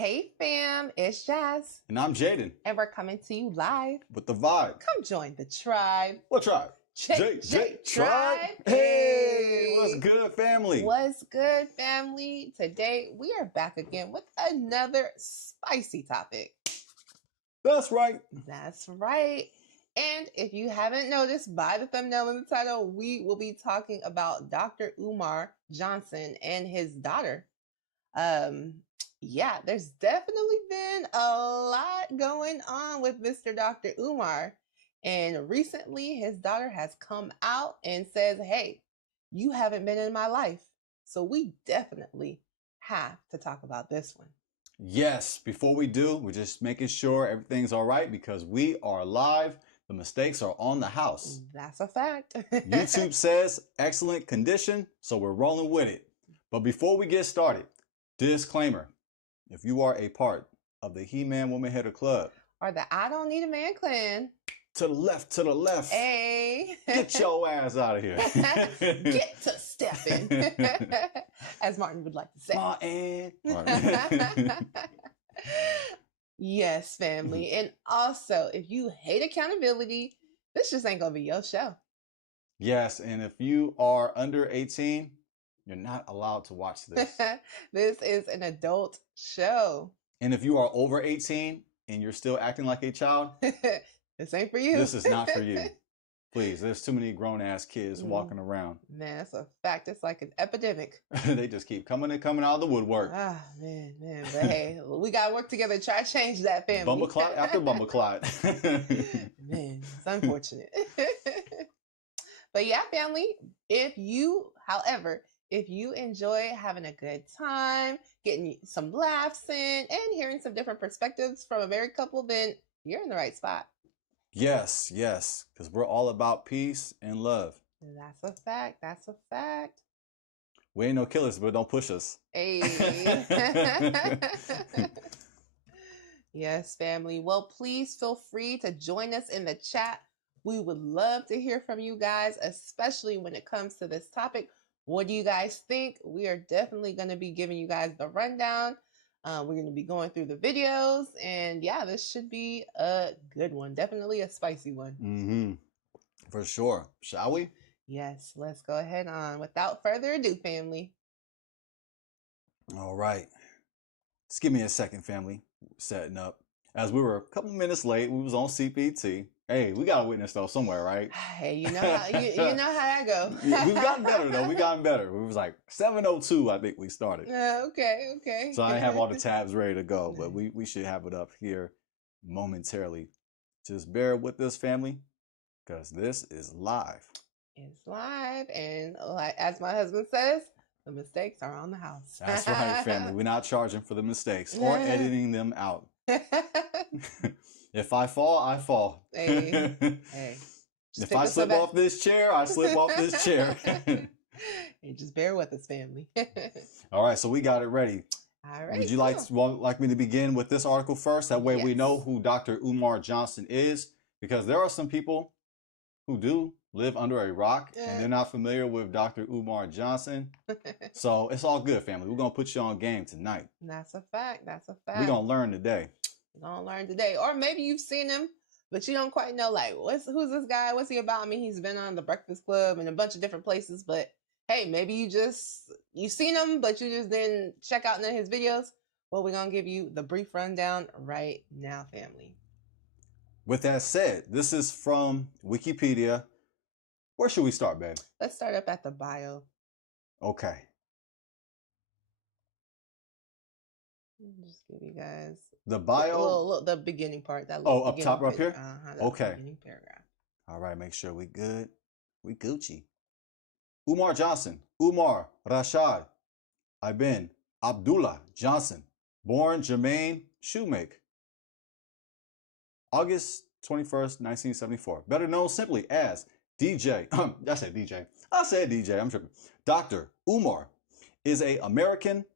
Hey fam, it's Jazz. And I'm Jaden. And we're coming to you live With the vibe. Come join the tribe. What tribe? J Tribe. Hey, what's good, family? What's good, family? Today we are back again with another spicy topic. That's right. That's right. And if you haven't noticed by the thumbnail and the title, we will be talking about Dr. Umar Johnson and his daughter. Yeah, there's definitely been a lot going on with Mr. Dr. Umar. And recently his daughter has come out and says, hey, you haven't been in my life. So we definitely have to talk about this one. Yes, before we do, we're just making sure everything's all right because we are live. The mistakes are on the house. That's a fact. YouTube says excellent condition, so we're rolling with it. But before we get started, disclaimer. If you are a part of the He-Man Woman Hater Club or the I Don't Need a Man clan, to the left. Hey. Get your ass out of here. Get to stepping. As Martin would like to say. Martin. Yes, family. And also, if you hate accountability, this just ain't gonna be your show. Yes, and if you are under 18, you're not allowed to watch this. This is an adult show. And if you are over 18 and you're still acting like a child, this ain't for you. This is not for you. Please, there's too many grown-ass kids walking around. Man, that's a fact. It's like an epidemic. They just keep coming out of the woodwork. Ah, man. But hey, we got to work together to try to change that, family. Bumble clot after bumble clot. Man, it's unfortunate. But yeah, family, if you enjoy having a good time, getting some laughs in, and hearing some different perspectives from a married couple, then you're in the right spot. Yes, because we're all about peace and love. That's a fact. We ain't no killers, but don't push us. Hey. Yes, family. Well, please feel free to join us in the chat. We would love to hear from you guys, especially when it comes to this topic. What do you guys think? We are definitely going to be giving you guys the rundown. We're going to be going through the videos, and yeah, this should be a good one. Definitely a spicy one. For sure. Shall we? Yes, let's go ahead on. Without further ado, family. All right. Just give me a second, family. Setting up. As we were a couple minutes late, we was on CPT. Hey, we got a witness though somewhere, right? Hey, you know how that go. Yeah, we've gotten better though. We gotten better. It was like 7:02, I think we started. Okay. So I didn't have all the tabs ready to go, but we should have it up here momentarily. Just bear with us, family, because this is live. It's live, and like as my husband says, the mistakes are on the house. That's right, family. We're not charging for the mistakes or editing them out. If I fall, I fall. Hey. If I slip off this chair, I slip off this chair. Hey, just bear with us, family. All right, so we got it ready. All right. Would you like me to begin with this article first? That way we know who Dr. Umar Johnson is, because there are some people who do live under a rock and they're not familiar with Dr. Umar Johnson. So it's all good, family. We're going to put you on game tonight. That's a fact. We're going to learn today. Or maybe you've seen him, but you don't quite know, like, who's this guy? What's he about? I mean, he's been on The Breakfast Club and a bunch of different places, but hey, maybe you've seen him, but you just didn't check out none of his videos. Well, we're going to give you the brief rundown right now, family. With that said, this is from Wikipedia. Where should we start, babe? Let's start up at the bio. Okay. Just give you guys the bio. The beginning part. That up top right here? Okay. Beginning paragraph. All right, make sure we good. We Gucci. Umar Johnson. Umar Rashad Ibn Abdullah Johnson. Born Jermaine Shoemake. August 21st, 1974. Better known simply as DJ. I said DJ. I'm tripping. Dr. Umar is a American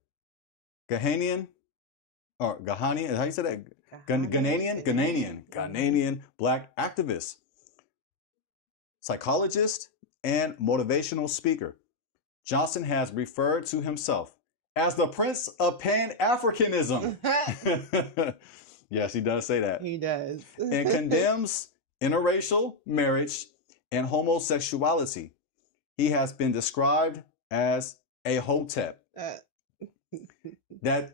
Ghanaian, or Ghanaian, how you say that? Ghanaian black activist, psychologist, and motivational speaker. Johnson has referred to himself as the Prince of Pan-Africanism. Yes, he does say that. He does. And condemns interracial marriage and homosexuality. He has been described as a hotep. That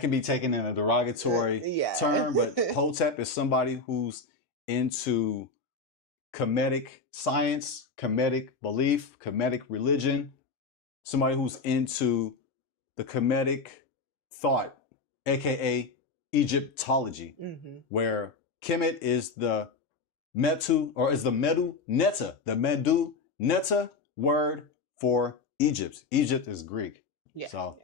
can be taken in a derogatory term, but hotep is somebody who's into Kemetic science, Kemetic belief, Kemetic religion, somebody who's into the Kemetic thought, aka Egyptology, where Kemet is the Medu Netta, the Medu Netta word for Egypt. Egypt is Greek. Yeah. So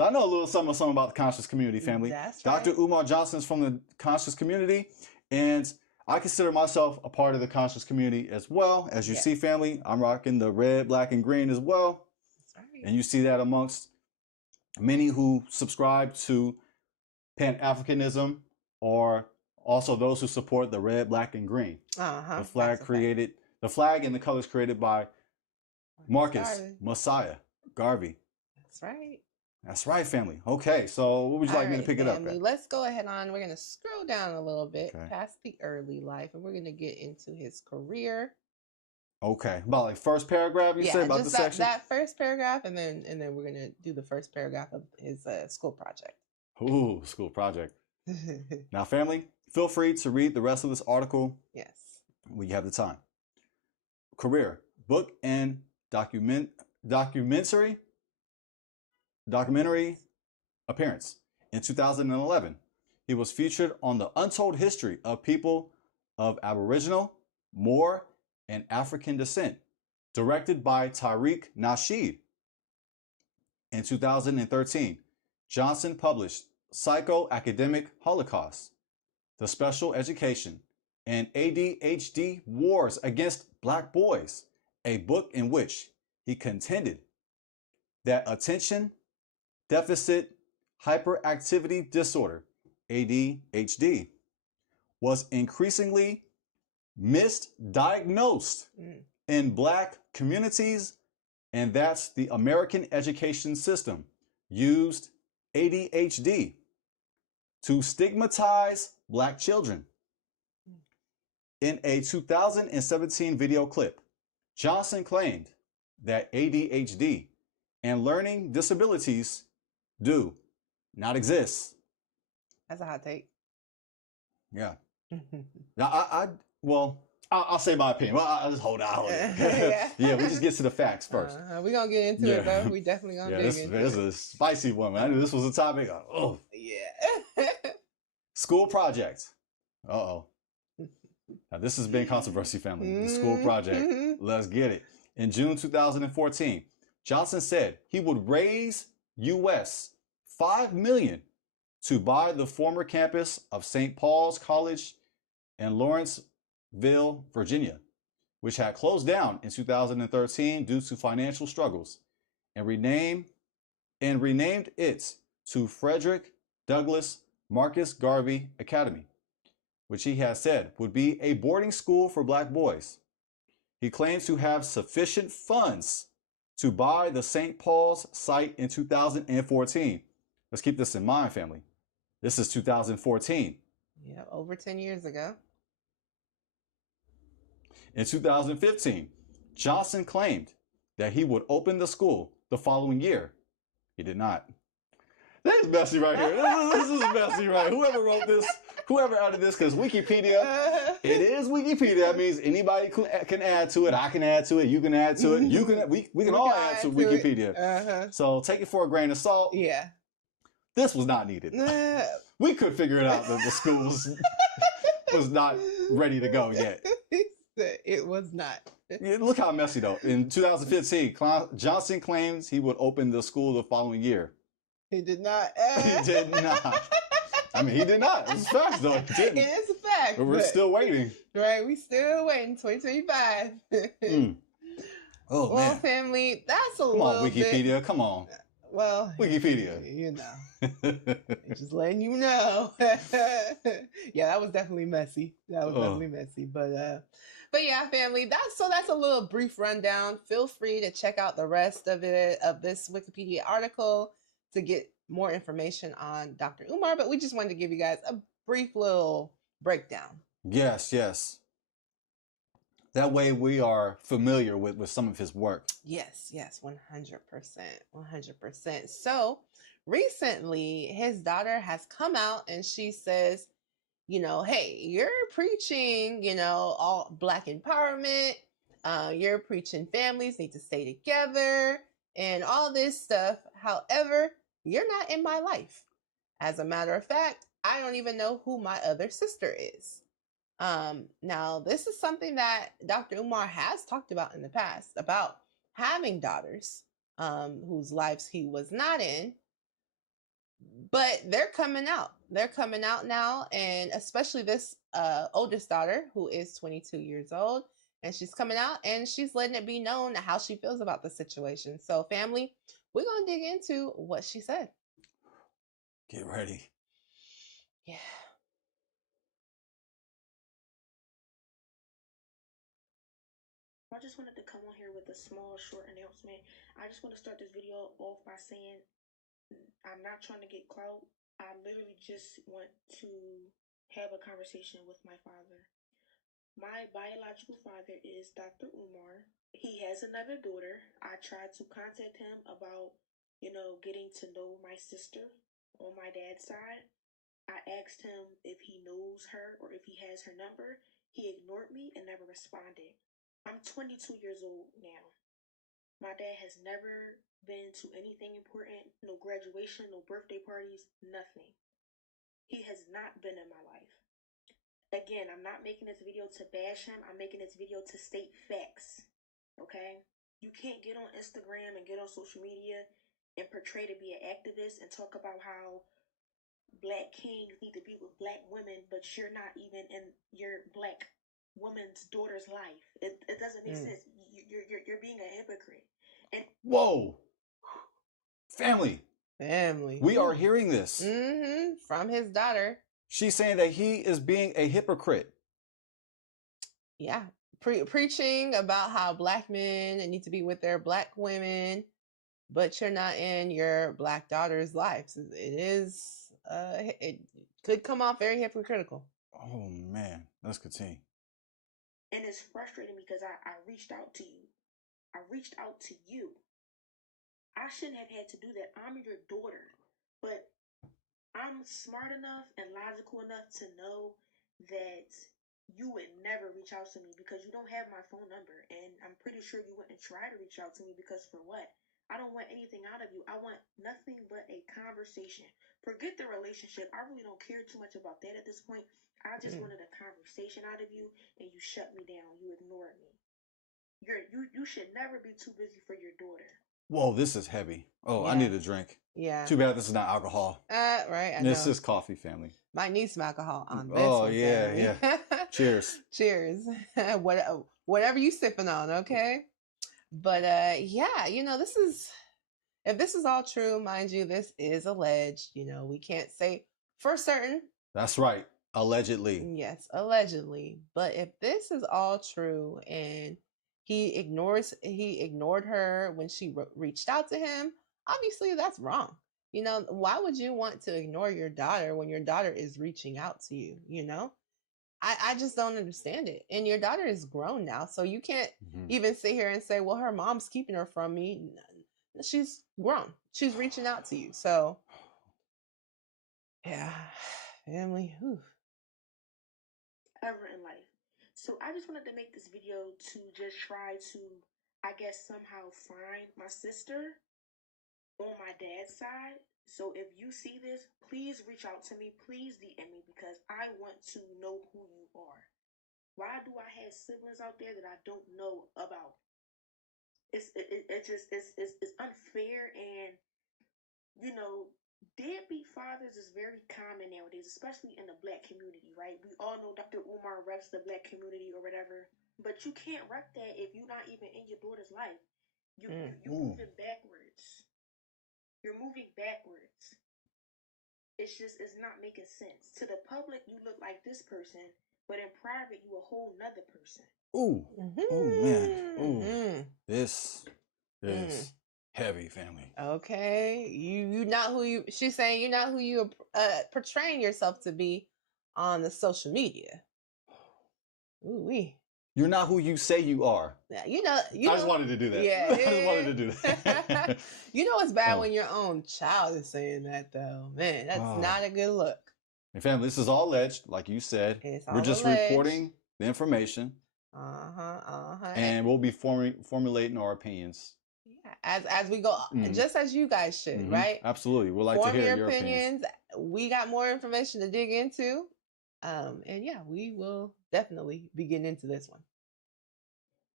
I know a little something about the conscious community, family. That's Dr. right. Umar Johnson is from the conscious community, and I consider myself a part of the conscious community as well. As you see, family, I'm rocking the red, black, and green as well. That's right. And you see that amongst many who subscribe to Pan-Africanism, or also those who support the red, black, and green. The flag and the colors created by Marcus Messiah Garvey. That's right. That's right, family. Okay, so what would you like me to pick it up at? Let's go ahead on. We're going to scroll down a little bit past the early life, and we're going to get into his career. Okay, about like first paragraph you said about the section? That first paragraph, and then we're going to do the first paragraph of his school project. Ooh, school project. Now, family, feel free to read the rest of this article. Yes. When you have the time. Career, book and documentary appearance. In 2011, he was featured on The Untold History of People of Aboriginal, Moor, and African Descent, directed by Tariq Nasheed. In 2013, Johnson published Psycho-Academic Holocaust, The Special Education and ADHD Wars Against Black Boys, a book in which he contended that attention deficit hyperactivity disorder, ADHD, was increasingly misdiagnosed in Black communities, and that the American education system used ADHD to stigmatize Black children. In a 2017 video clip, Johnson claimed that ADHD and learning disabilities do not exist. That's a hot take. Yeah. Now, I'll say my opinion. Well, I'll just hold out. Yeah, we just get to the facts first. We're going to get into it, though. We definitely going to dig into it. This is a spicy one, man. I knew this was a topic. Oh. Yeah. School project. Uh-oh. Now, this has been controversy, family. The school project. Let's get it. In June 2014, Johnson said he would raise US $5 million to buy the former campus of St. Paul's College in Lawrenceville, Virginia, which had closed down in 2013 due to financial struggles, and renamed it to Frederick Douglass Marcus Garvey Academy, which he has said would be a boarding school for Black boys. He claims to have sufficient funds to buy the St. Paul's site in 2014. Let's keep this in mind, family. This is 2014. Yeah, over 10 years ago. In 2015, Johnson claimed that he would open the school the following year. He did not. This is messy right here. This is messy, right? Whoever wrote this, whoever added this, because Wikipedia, it is Wikipedia. That means anybody can add to it. I can add to it. You can add to it. We can all add to Wikipedia. So take it for a grain of salt. Yeah. This was not needed. We could figure it out that the school was not ready to go yet. It was not. Look how messy, though. In 2015, Johnson claims he would open the school the following year. He did not. He did not. I mean, he did not. It's facts, though. He didn't. It is a fact. But we're still waiting. Right, we still waiting. 2025. Oh, well, man. Family, that's a Come little on, Wikipedia. bit... Come on. Well, Wikipedia. You know. Just letting you know. Yeah, that was definitely messy. But yeah, family, that's a little brief rundown. Feel free to check out the rest of this Wikipedia article to get more information on Dr. Umar, but we just wanted to give you guys a brief little breakdown. Yes, yes. That way we are familiar with some of his work. Yes, 100%. 100%. So recently, his daughter has come out and she says, hey, you're preaching, all Black empowerment. You're preaching families need to stay together and all this stuff. However, you're not in my life. As a matter of fact, I don't even know who my other sister is. Now, this is something that Dr. Umar has talked about in the past about having daughters whose lives he was not in, but they're coming out. They're coming out now, and especially this oldest daughter who is 22 years old, and she's coming out and she's letting it be known how she feels about the situation. So, family, we're going to dig into what she said. Get ready. Yeah. I just wanted to come on here with a small, short announcement. I just want to start this video off by saying I'm not trying to get clout. I literally just want to have a conversation with my father. My biological father is Dr. Umar. He has another daughter. I tried to contact him about, getting to know my sister on my dad's side. I asked him if he knows her or if he has her number. He ignored me and never responded. I'm 22 years old now. My dad has never been to anything important, no graduation, no birthday parties, nothing. He has not been in my life. Again, I'm not making this video to bash him. I'm making this video to state facts. Okay? You can't get on Instagram and get on social media and portray to be an activist and talk about how Black kings need to be with Black women, but you're not even in your Black woman's daughter's life. It doesn't make sense. You're being a hypocrite. And whoa, family, we are hearing this from his daughter. She's saying that he is being a hypocrite. Yeah, preaching about how Black men need to be with their Black women, but you're not in your Black daughter's lives. It could come off very hypocritical. Oh man, let's continue. And it's frustrating because I reached out to you. I reached out to you. I shouldn't have had to do that. I'm your daughter. But I'm smart enough and logical enough to know that you would never reach out to me because you don't have my phone number. And I'm pretty sure you wouldn't try to reach out to me because for what? I don't want anything out of you. I want nothing but a conversation. Forget the relationship. I really don't care too much about that at this point. I just wanted a conversation out of you, and you shut me down. You ignored me. You should never be too busy for your daughter. Whoa, this is heavy. Oh, yeah. I need a drink. Yeah. Too bad this is not alcohol. Right. This is coffee, family. Might need some alcohol on this. Oh, yeah, yeah. Cheers. Cheers. Whatever you sipping on, okay? But yeah, if this is all true, mind you, this is alleged. We can't say for certain. That's right. Allegedly. Yes, allegedly. But if this is all true and he ignored her when she reached out to him, obviously that's wrong. Why would you want to ignore your daughter when your daughter is reaching out to you? I just don't understand it. And your daughter is grown now, so you can't even sit here and say, well, her mom's keeping her from me. She's grown. She's reaching out to you. So, yeah, family. Whew. Ever in life. So I just wanted to make this video to just try to, I guess, somehow find my sister on my dad's side. So if you see this, please reach out to me. Please DM me because I want to know who you are. Why do I have siblings out there that I don't know about? It's unfair, and deadbeat fathers is very common nowadays, especially in the Black community, right? We all know Dr. Umar reps the Black community or whatever, but you can't rep that if you're not even in your daughter's life. You're moving backwards. You're moving backwards. It's not making sense. To the public, you look like this person, but in private, you a whole nother person. Ooh, oh man, ooh, this is Heavy family. Okay, you not who you. She's saying you're not who you portraying yourself to be on the social media. Ooh wee. You're not who you say you are. Yeah, I just wanted to do that. Yeah, I just wanted to do that. You know it's bad when your own child is saying that, though. Man, that's not a good look. And family, this is all alleged, like you said. We're just reporting the information. And we'll be formulating our opinions. Yeah, as we go, just as you guys should, right? Absolutely. We'd like to hear your opinions. We got more information to dig into. And yeah, we will definitely be getting into this one.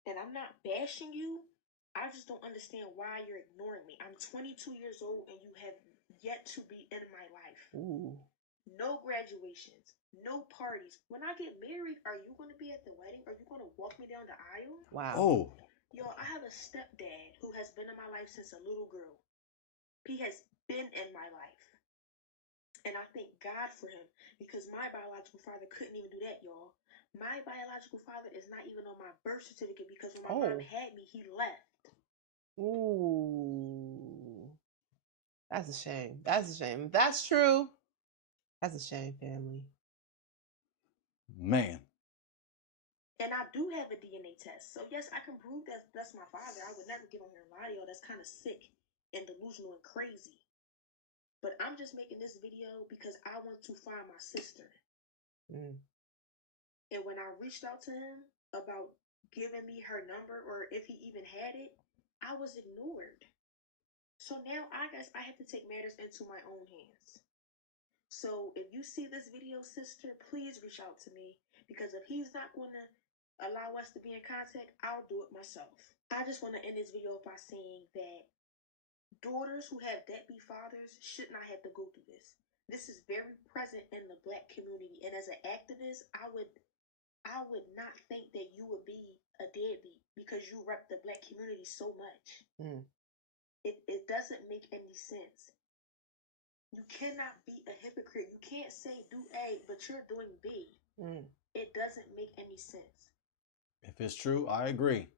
And I'm not bashing you. I just don't understand why you're ignoring me. I'm 22 years old and you have yet to be in my life. Ooh. No graduations, no parties. When I get married, are you going to be at the wedding? Are you going to walk me down the aisle? Wow. Oh. Yo, I have a stepdad who has been in my life since a little girl. He has been in my life. And I thank God for him because my biological father couldn't even do that, y'all. My biological father is not even on my birth certificate because when my mom had me, he left. Ooh. That's a shame. That's a shame. If that's true, that's a shame, family. Man. And I do have a DNA test. So yes, I can prove that that's my father. I would never get on here and lie to y'all. That's kind of sick and delusional and crazy. But I'm just making this video because I want to find my sister. And when I reached out to him about giving me her number or if he even had it, I was ignored. So now I guess I have to take matters into my own hands. So if you see this video, sister, please reach out to me because if he's not going to allow us to be in contact, I'll do it myself. I just want to end this video by saying that daughters who have deadbeat fathers should not have to go through this. This is very present in the Black community, and as an activist, I would not think that you would be a deadbeat because you rep the Black community so much. It doesn't make any sense. You cannot be a hypocrite. You can't say do A, but you're doing B. It doesn't make any sense. If it's true, I agree.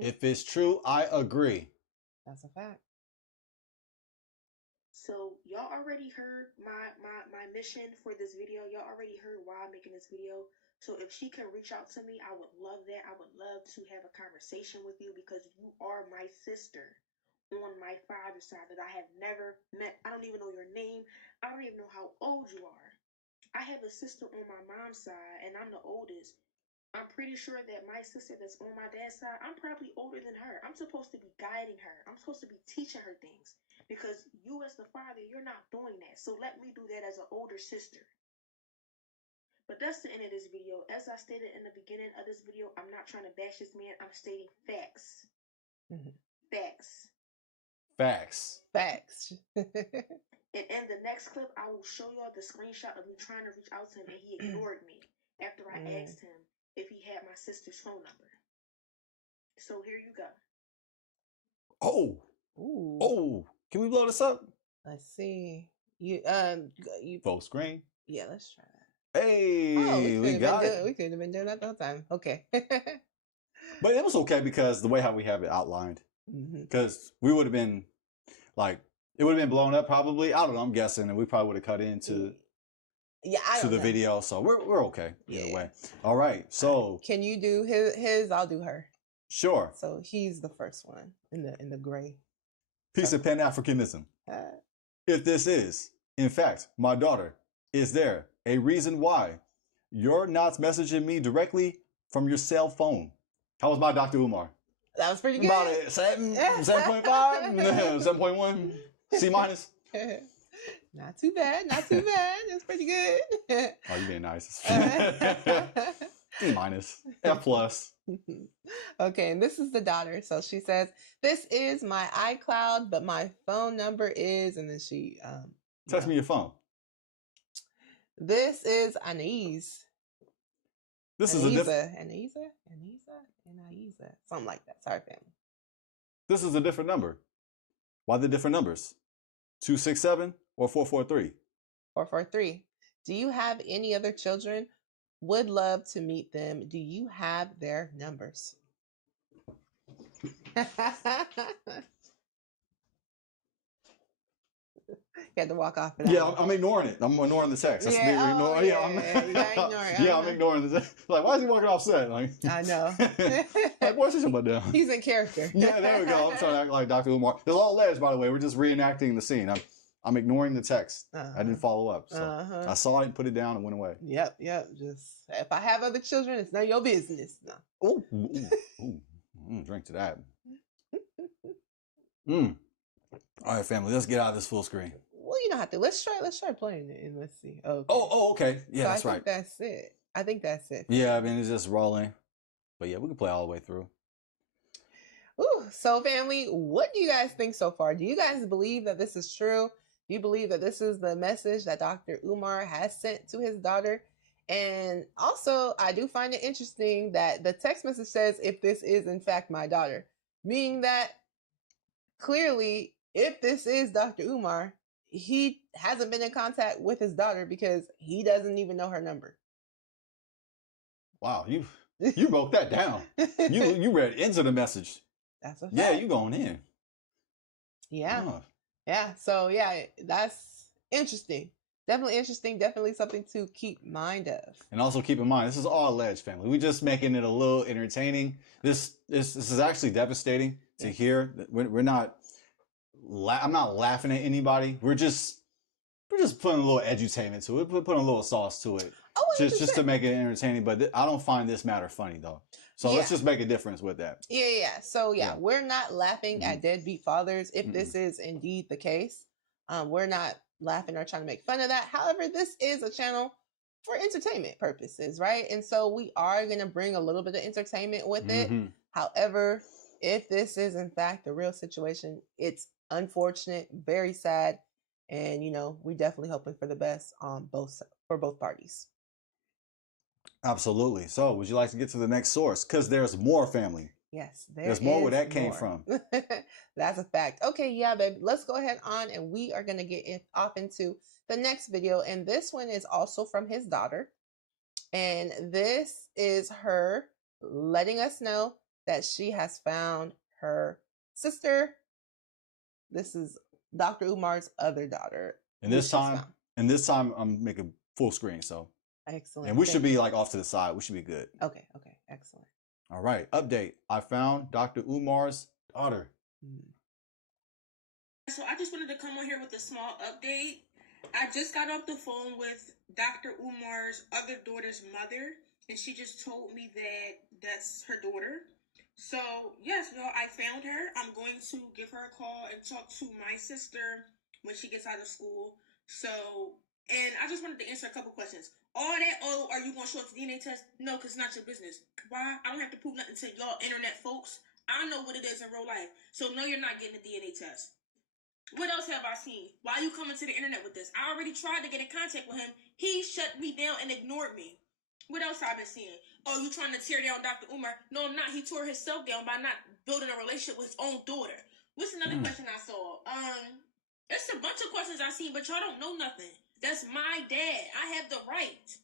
If it's true, I agree. That's a fact. So y'all already heard my mission for this video. Y'all already heard why I'm making this video. So if she can reach out to me, I would love that. I would love to have a conversation with you because you are my sister on my father's side that I have never met. I don't even know your name. I don't even know how old you are. I have a sister on my mom's side and I'm the oldest. I'm pretty sure that my sister that's on my dad's side, I'm probably older than her. I'm supposed to be guiding her. I'm supposed to be teaching her things because you as the father, you're not doing that. So let me do that as an older sister. But that's the end of this video. As I stated in the beginning of this video, I'm not trying to bash this man. I'm stating facts. Facts. Facts. Facts. And in the next clip, I will show y'all the screenshot of me trying to reach out to him and he ignored me after I asked him if he had my sister's phone number. So here you go. Oh. Ooh. Oh. Can we blow this up? Let's see. You full screen. Yeah, let's try that. Hey, we got it. We could have been doing that the whole time. Okay. But it was okay because the way how we have it outlined. Because we would have been like, it would have been blown up probably. I don't know. I'm guessing, and we probably would have cut into the video. So we're okay either way. All right. So can you do his? I'll do her. Sure. So he's the first one in the gray. Piece of Pan-Africanism. If this is, in fact, my daughter, is there a reason why you're not messaging me directly from your cell phone? How was my Dr. Umar? That was pretty good. About it, 7.5, 7.1, C minus. Not too bad. Not too bad. It's pretty good. Oh, you're being nice. D minus, F plus. Okay, and this is the daughter. So she says, "This is my iCloud, but my phone number is," and then she text me your phone. This is Anais. This is Anisa, something like that. Sorry, family. This is a different number. Why the different numbers? 267 or 443? 443. Do you have any other children? Would love to meet them. Do you have their numbers? had to walk off of that. Yeah, I'm ignoring it. I'm ignoring the text. That's me ignoring. Yeah, you gotta ignore it. Yeah, I'm ignoring the text. Like, why is he walking off set? Like, I know. Like, what's this about that? He's in character. Yeah, there we go. I'm trying to act like Dr. Umar. It's all alleged, by the way. We're just reenacting the scene. I'm ignoring the text. I didn't follow up. So I saw it, put it down, and went away. Yep. Just if I have other children, it's none of your business. No. Ooh. Drink to that. All right, family. Let's get out of this full screen. Well, you don't have to. Let's try playing it and let's see. Okay. Okay. Yeah, so that's right. I think that's it. Yeah, I mean, it's just rolling. But yeah, we can play all the way through. Ooh, so family, what do you guys think so far? Do you guys believe that this is true? Do you believe that this is the message that Dr. Umar has sent to his daughter? And also, I do find it interesting that the text message says, if this is in fact my daughter, meaning that clearly, if this is Dr. Umar, he hasn't been in contact with his daughter because he doesn't even know her number. Wow, you broke that down. You read into the message. That's a fact. Yeah, you going in. Yeah. Yeah. So yeah, that's interesting. Definitely interesting. Definitely something to keep mind of. And also keep in mind, this is all alleged, family. We're just making it a little entertaining. This is actually devastating to hear. We're not. I'm not laughing at anybody. We're just putting a little edutainment to it. We're putting a little sauce to it, just to make it entertaining. But I don't find this matter funny though. So let's just make a difference with that. Yeah. So we're not laughing at deadbeat fathers if this is indeed the case. We're not laughing or trying to make fun of that. However, this is a channel for entertainment purposes, right? And so we are going to bring a little bit of entertainment with it. However, if this is in fact the real situation, it's unfortunate, very sad, and we're definitely hoping for the best for both parties. Absolutely. So would you like to get to the next source? Because there's more, family. Yes, there's more where that came from. That's a fact. Okay, yeah, babe. Let's go ahead on, and we are going to get off into the next video. And this one is also from his daughter. And this is her letting us know that she has found her sister. This is Dr. Umar's other daughter. And this time I'm making full screen. So excellent. And we should be like off to the side. We should be good. Okay. Excellent. All right. Update. I found Dr. Umar's daughter. So I just wanted to come on here with a small update. I just got off the phone with Dr. Umar's other daughter's mother, and she just told me that that's her daughter. So, yes, I found her. I'm going to give her a call and talk to my sister when she gets out of school. So, and I just wanted to answer a couple questions. All that, are you going to show up to DNA test? No, because it's not your business. Why? I don't have to prove nothing to y'all internet folks. I know what it is in real life. So, no, you're not getting a DNA test. What else have I seen? Why are you coming to the internet with this? I already tried to get in contact with him. He shut me down and ignored me. What else have I been seeing? Oh, you trying to tear down Dr. Umar? No, I'm not. He tore himself down by not building a relationship with his own daughter. What's another question I saw? There's a bunch of questions I seen, but y'all don't know nothing. That's my dad. I have the right.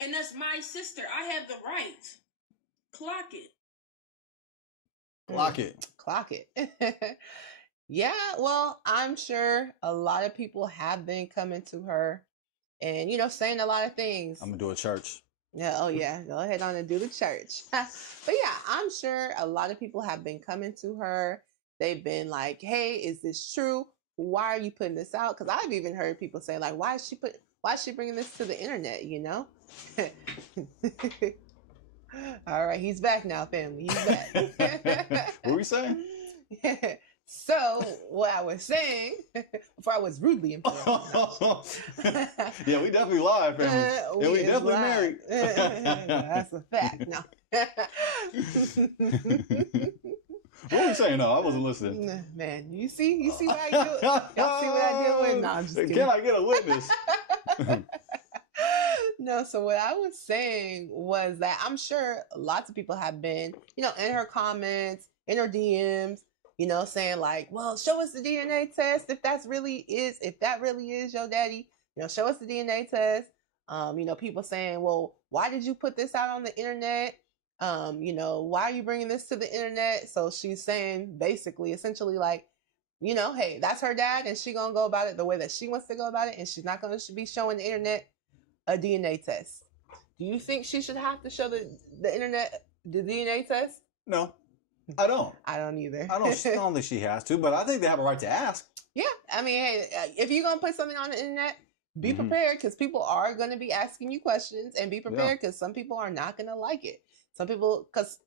And that's my sister. I have the right. Clock it. Clock it. Yeah, well, I'm sure a lot of people have been coming to her and, saying a lot of things. I'm going to do a church. Yeah. Oh, yeah. Go ahead on and do the church. But yeah, I'm sure a lot of people have been coming to her. They've been like, hey, is this true? Why are you putting this out? Because I've even heard people say, like, why is she bringing this to the internet, All right, he's back now, family. He's back. What were we saying? So, what I was saying, before I was rudely informed. Yeah, we definitely live, family. And we definitely married. That's a fact. No. What were you saying? No, I wasn't listening. Man, you see what I do? Y'all see what I deal with? No, I'm just kidding. Can I get a witness? No, so what I was saying was that I'm sure lots of people have been, in her comments, in her DMs, saying like, well, show us the DNA test if that really is your daddy, show us the DNA test. People saying, well, why did you put this out on the internet? Why are you bringing this to the internet? So she's saying essentially like, you know, hey, that's her dad, and she gonna go about it the way that she wants to go about it, and she's not gonna be showing the internet a DNA test. Do you think she should have to show the internet the DNA test? No, I don't. I don't either. I don't think she has to, but I think they have a right to ask. Yeah, I mean, hey, if you're gonna put something on the internet, be prepared, because people are gonna be asking you questions, and be prepared because some people are not gonna like it. Some people, because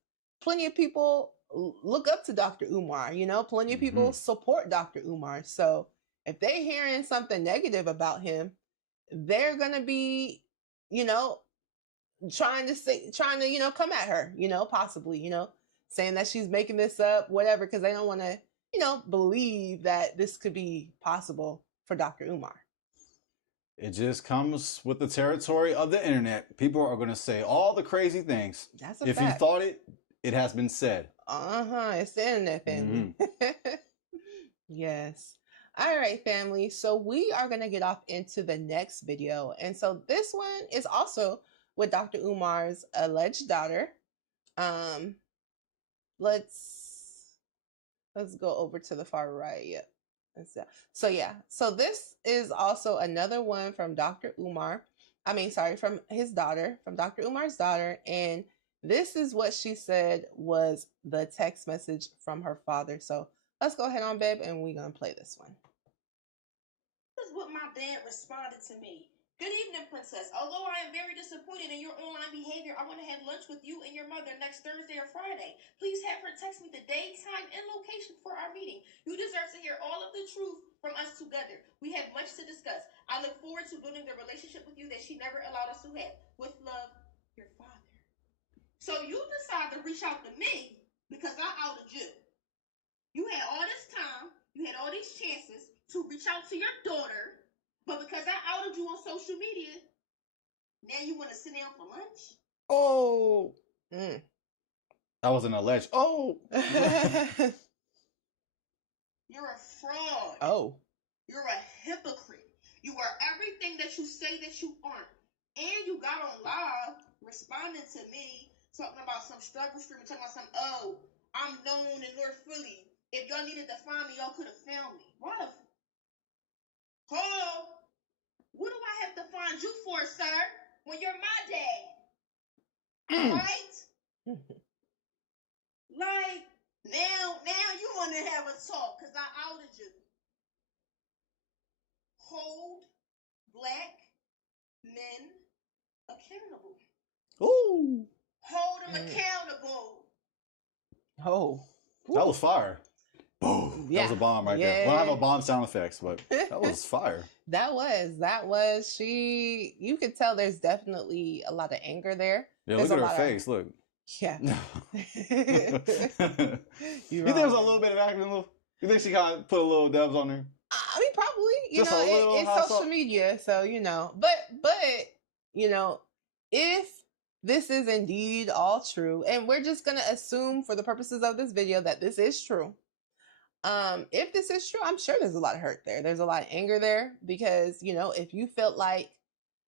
plenty of people look up to Dr. Umar. You know, plenty of people support Dr. Umar. So if they're hearing something negative about him, they're gonna be, you know, trying to, you know, come at her, you know, possibly, you know, saying that she's making this up, whatever, because they don't want to, you know, believe that this could be possible for Dr. Umar. It just comes with the territory of the internet. People are going to say all the crazy things. That's a if fact. you thought it, it has been said. It's the internet, family. Yes. All right, family. So we are going to get off into the next video. And so this one is also with Dr. Umar's alleged daughter. Let's go over to the far right. Yep. So this is also another one from Dr. Umar. From his daughter, from Dr. Umar's daughter. And this is what she said was the text message from her father. So let's go ahead on, babe, and we're going to play this one. This is what my dad responded to me. Good evening, princess. Although I am very disappointed in your online behavior, I want to have lunch with you and your mother next Thursday or Friday. Please have her text me the day, time, and location for our meeting. You deserve to hear all of the truth from us together. We have much to discuss. I look forward to building the relationship with you that she never allowed us to have. With love, your father. So you decide to reach out to me because I outed you. You had all this time, you had all these chances to reach out to your daughter, but because I outed you on social media, now you want to sit down for lunch? Oh. That was an alleged. Oh. You're a fraud. Oh. You're a hypocrite. You are everything that you say that you aren't. And you got on live responding to me, talking about some struggle stream, talking about some, oh, I'm known in North Philly. If y'all needed to find me, y'all could have found me. What the? Oh, what do I have to find you for, sir? When you're my dad, right? Like now you want to have a talk because I outed you. Hold black men accountable. Ooh. Hold them accountable. Oh. That was fire. Boom. Yeah. That was a bomb right there. Well, I have a bomb sound effects, but that was fire. That was. You could tell there's definitely a lot of anger there. Yeah, there's look at her face. Look. Yeah. You think there's a little bit of acting? You think she kind of put a little dubs on her? I mean, probably. Just a little. It's social media, so you know. But you know, if this is indeed all true, and we're just gonna assume for the purposes of this video that this is true. If this is true, I'm sure there's a lot of hurt there. There's a lot of anger there because, you know, if you felt like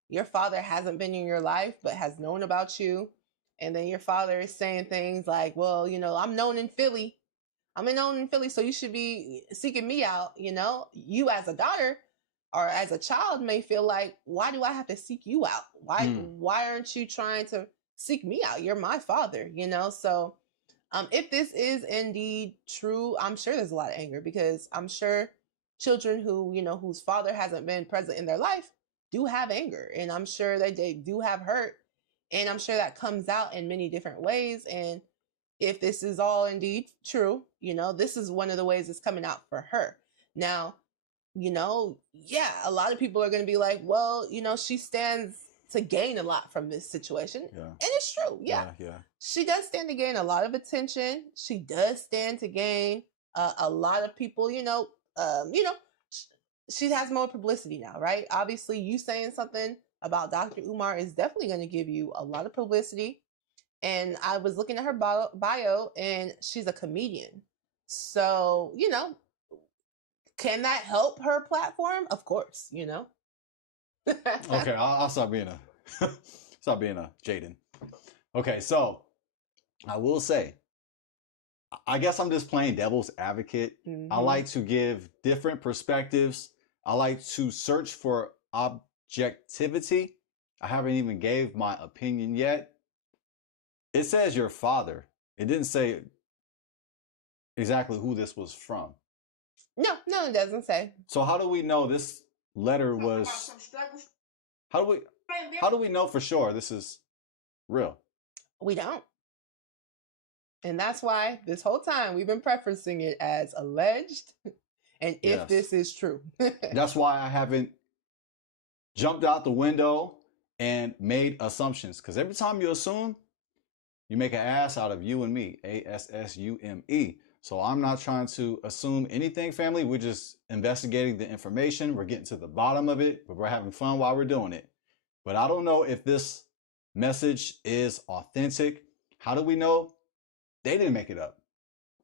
your father hasn't been in your life but has known about you, and then your father is saying things like, well, you know, I'm known in Philly, so you should be seeking me out, you know, you as a daughter or as a child may feel like, why do I have to seek you out? Why aren't you trying to seek me out? You're my father, you know? So if this is indeed true, I'm sure there's a lot of anger because I'm sure children who, you know, whose father hasn't been present in their life do have anger, and I'm sure that they do have hurt, and I'm sure that comes out in many different ways. And if this is all indeed true, you know, this is one of the ways it's coming out for her. Now, you know, yeah, a lot of people are going to be like, well, you know, she stands to gain a lot from this situation. Yeah. And it's true. Yeah. She does stand to gain a lot of attention. She does stand to gain a lot of people, you know, she has more publicity now, right? Obviously, you saying something about Dr. Umar is definitely going to give you a lot of publicity. And I was looking at her bio and she's a comedian. So, you know, can that help her platform? Of course, you know. Okay, I'll stop being a Jaden. Okay, so I will say I guess I'm just playing devil's advocate. I like to give different perspectives. I like to search for objectivity. I haven't even gave my opinion yet. It says your father. It didn't say exactly who this was from. No, it doesn't say. So how do we know this letter was? How do we know for sure this is real? We don't. And that's why this whole time we've been prefacing it as alleged and if this is true. That's why I haven't jumped out the window and made assumptions. Because every time you assume, you make an ass out of you and me. ASSUME. So I'm not trying to assume anything, family. We're just investigating the information. We're getting to the bottom of it, but we're having fun while we're doing it. But I don't know if this message is authentic. How do we know they didn't make it up?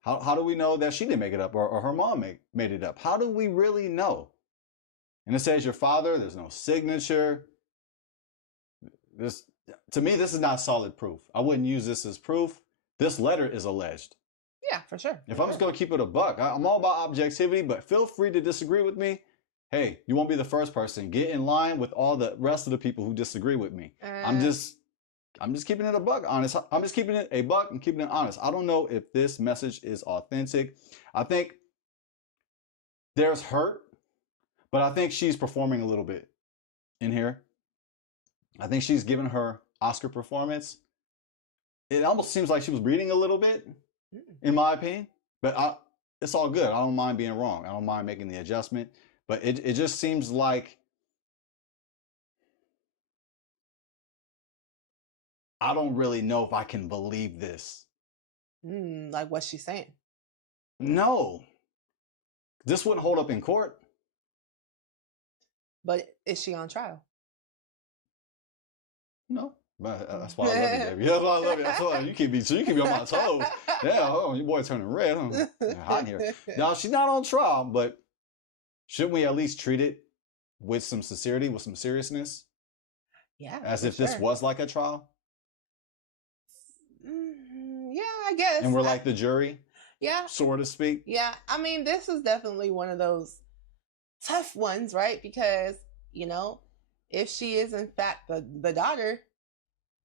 How do we know that she didn't make it up or her mom made it up? How do we really know? And it says your father, there's no signature. To me, this is not solid proof. I wouldn't use this as proof. This letter is alleged. Yeah, for sure. If I'm just going to keep it a buck, I'm all about objectivity, but feel free to disagree with me. Hey, you won't be the first person. Get in line with all the rest of the people who disagree with me. I'm just keeping it a buck, honest. I'm just keeping it a buck and keeping it honest. I don't know if this message is authentic. I think there's hurt, but I think she's performing a little bit in here. I think she's given her Oscar performance. It almost seems like she was reading a little bit, in my opinion. But it's all good. I don't mind being wrong. I don't mind making the adjustment. But it just seems like I don't really know if I can believe this. Like what's she saying? No. This wouldn't hold up in court. But is she on trial? No. But that's why I love you, baby. That's why I love you. That's why you keep me on my toes. Yeah, oh, your boy turning red. Hot in here. Now, she's not on trial, but shouldn't we at least treat it with some sincerity, with some seriousness? Yeah. As if this was like a trial? Yeah, I guess. And we're like the jury? Yeah. So to speak? Yeah. I mean, this is definitely one of those tough ones, right? Because, if she is in fact the daughter,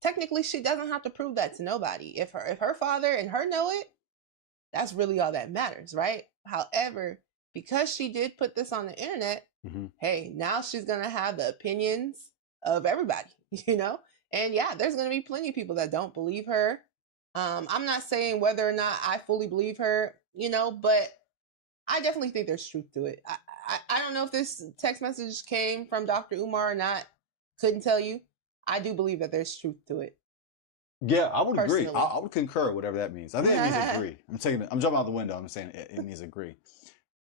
technically she doesn't have to prove that to nobody. If her father and her know it, that's really all that matters, right? However, because she did put this on the internet, hey, now she's going to have the opinions of everybody, And yeah, there's going to be plenty of people that don't believe her. I'm not saying whether or not I fully believe her, but I definitely think there's truth to it. I don't know if this text message came from Dr. Umar or not. Couldn't tell you. I do believe that there's truth to it. Yeah, I would agree. I would concur, whatever that means. I think it means agree. I'm jumping out the window. I'm saying it means agree.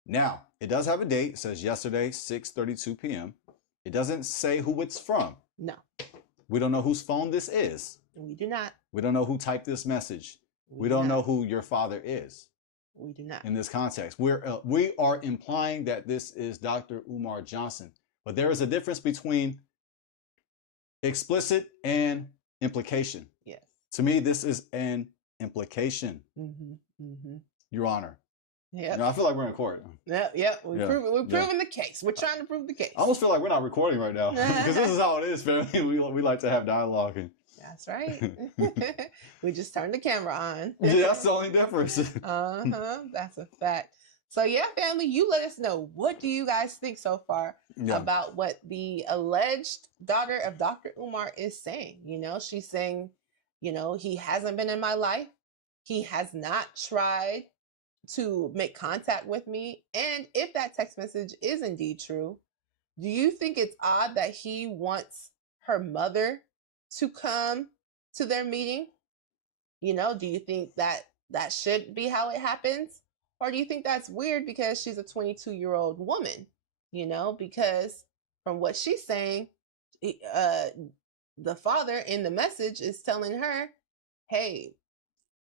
Now, it does have a date. It says yesterday, 6:32 p.m. It doesn't say who it's from. No. We don't know whose phone this is. We do not. We don't know who typed this message. We don't know who your father is. We do not. In this context, we are implying that this is Dr. Umar Johnson. But there is a difference between explicit and implication. Yes. To me, this is an implication. Your Honor. Yeah. I feel like we're in court. We're proving the case. We're trying to prove the case. I almost feel like we're not recording right now because this is how it is, family. We like to have dialogue. That's right. We just turned the camera on. Yeah, that's the only difference. That's a fact. So yeah, family, you let us know. What do you guys think so far about what the alleged daughter of Dr. Umar is saying? She's saying, he hasn't been in my life. He has not tried to make contact with me. And if that text message is indeed true, do you think it's odd that he wants her mother to come to their meeting? Do you think that should be how it happens? Or do you think that's weird because she's a 22-year-old woman? Because from what she's saying, the father in the message is telling her, hey,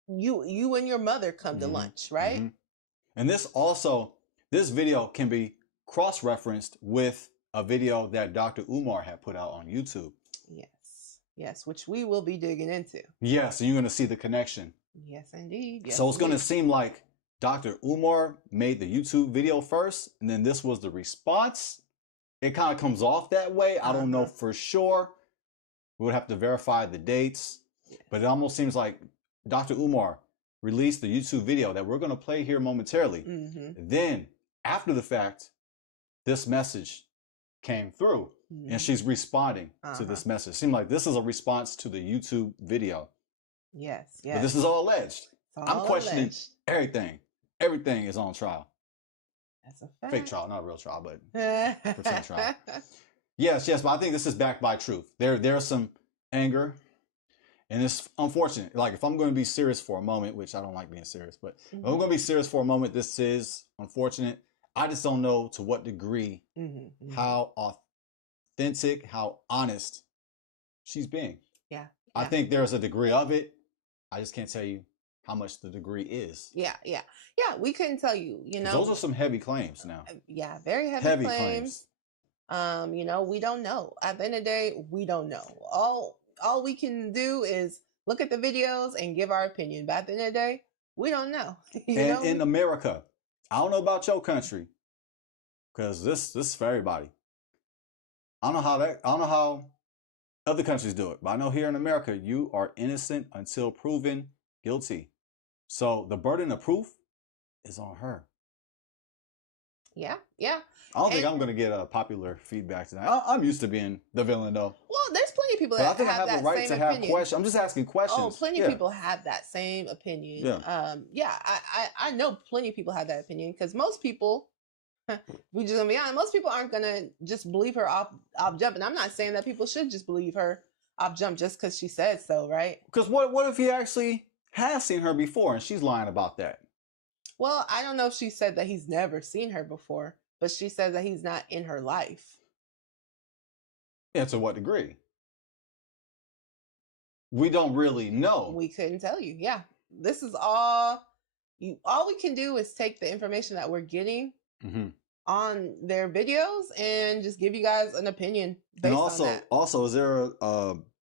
you and your mother come to lunch, right? And this video can be cross-referenced with a video that Dr. Umar had put out on YouTube. Yes, which we will be digging into. Yes, and you're going to see the connection. Yes, indeed. Yes, so it's going to indeed. seem like Dr. Umar made the YouTube video first, and then this was the response. It kind of comes off that way. I don't know for sure. We would have to verify the dates, but it almost seems like Dr. Umar released the YouTube video that we're going to play here momentarily. Then, after the fact, this message came through, and she's responding to this message. Seems like this is a response to the YouTube video. Yes, yes. But this is all alleged. I'm questioning alleged. Everything. Everything is on trial. That's a fact. Fake trial, not a real trial, but pretend trial. Yes, but I think this is backed by truth. There's some anger, and it's unfortunate. Like, if I'm going to be serious for a moment, which I don't like being serious, but if I'm going to be serious for a moment, this is unfortunate. I just don't know to what degree, how authentic, how honest she's being. Yeah. I think there's a degree of it. I just can't tell you how much the degree is. Yeah. We couldn't tell you. Those are some heavy claims now. Yeah, very heavy claims. We don't know. At the end of the day, we don't know. All we can do is look at the videos and give our opinion. But at the end of the day, we don't know. And in America, I don't know about your country, because this is for everybody. I don't know how other countries do it, but I know here in America, you are innocent until proven guilty. So the burden of proof is on her. Yeah. I don't think I'm going to get a popular feedback tonight. I'm used to being the villain, though. Well, there's plenty of people but that I think have I have the right to have questions. I'm just asking questions. Oh, plenty of people have that same opinion. Yeah. I know plenty of people have that opinion, because most people, we just gonna be honest, most people aren't gonna just believe her off jump. And I'm not saying that people should just believe her off jump just because she said so, right? Because what if he actually has seen her before and she's lying about that? Well, I don't know if she said that he's never seen her before, but she said that he's not in her life. Yeah, to what degree? We don't really know. We couldn't tell you. Yeah. This is all we can do is take the information that we're getting on their videos and just give you guys an opinion based on that. Also, is there a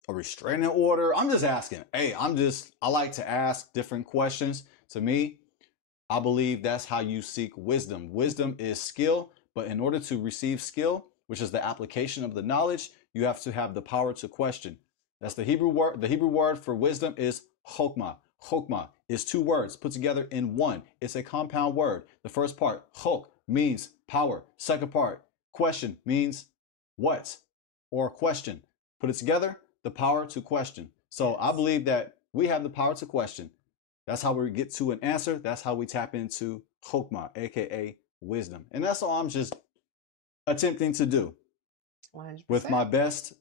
restraining order? I'm just asking. Hey, I like to ask different questions. To me, I believe that's how you seek wisdom. Wisdom is skill, but in order to receive skill, which is the application of the knowledge, you have to have the power to question. That's the Hebrew word. The Hebrew word for wisdom is chokmah. Chokmah is two words put together in one. It's a compound word. The first part, chok, means power. Second part, question, means what or question. Put it together, the power to question. So I believe that we have the power to question. That's how we get to an answer. That's how we tap into chokmah, aka wisdom. And that's all I'm just attempting to do 100%. with my best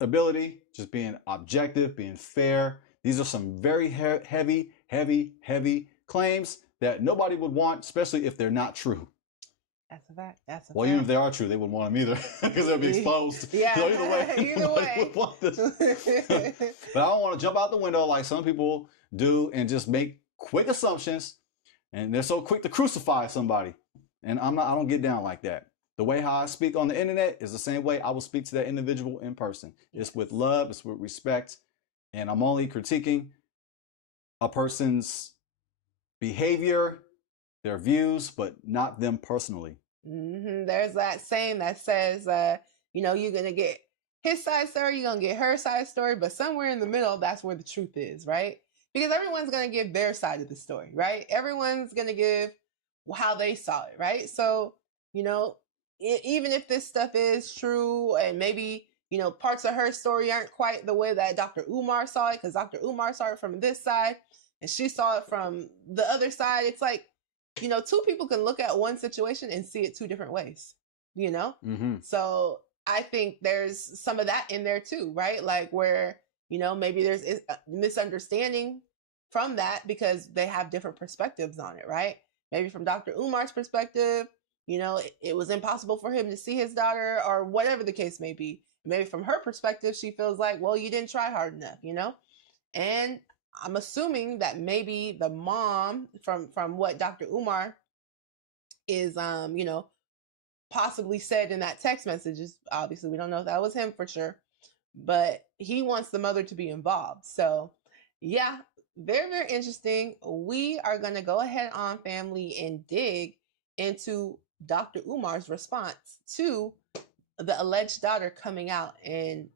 ability, just being objective, being fair. These are some very heavy claims that nobody would want, especially if they're not true. That's a fact. Well, even if they are true, they wouldn't want them either because they'll be exposed. Yeah. So either way, would want this. But I don't want to jump out the window like some people do and just make quick assumptions, and they're so quick to crucify somebody. And I don't get down like that. The way how I speak on the internet is the same way I will speak to that individual in person. It's with love, it's with respect, and I'm only critiquing a person's behavior, their views, but not them personally. There's that saying that says, you're going to get his side story, you're going to get her side story, but somewhere in the middle, that's where the truth is, right? Because everyone's going to give their side of the story, right? Everyone's going to give how they saw it, right? So, even if this stuff is true and maybe, parts of her story aren't quite the way that Dr. Umar saw it, because Dr. Umar saw it from this side and she saw it from the other side. It's like, two people can look at one situation and see it two different ways, So I think there's some of that in there too, right? Like where, maybe there's a misunderstanding from that because they have different perspectives on it, right? Maybe from Dr. Umar's perspective, it was impossible for him to see his daughter or whatever the case may be. Maybe from her perspective, she feels like, well, you didn't try hard enough, And I'm assuming that maybe the mom from what Dr. Umar is, possibly said in that text message, obviously we don't know if that was him for sure, but he wants the mother to be involved. So, yeah, very, very interesting. We are going to go ahead on, family, and dig into Dr. Umar's response to the alleged daughter coming out and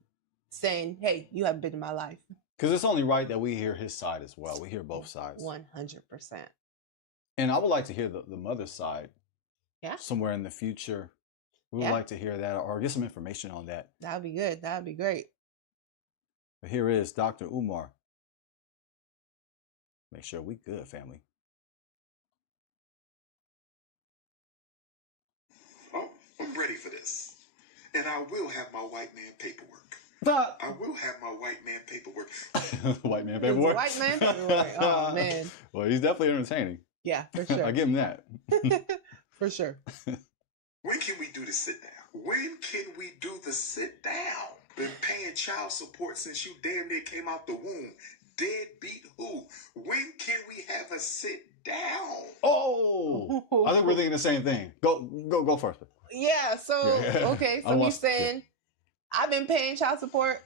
saying, hey, you haven't been in my life. Because it's only right that we hear his side as well. We hear both sides. 100%. And I would like to hear the mother's side. Yeah. Somewhere in the future. We would like to hear that or get some information on that. That would be good. That would be great. But here is Dr. Umar. Make sure we good, family. Oh, I'm ready for this. And I will have my white man paperwork. I will have my white man paperwork. White man paperwork? White man paperwork. Oh, man. Well, he's definitely entertaining. Yeah, for sure. I'll give him that. For sure. When can we do the sit down? When can we do the sit down? Been paying child support since you damn near came out the womb. Deadbeat who? When can we have a sit down? Oh, I think we're thinking the same thing. Go first. Yeah, so, okay, so he's saying, I've been paying child support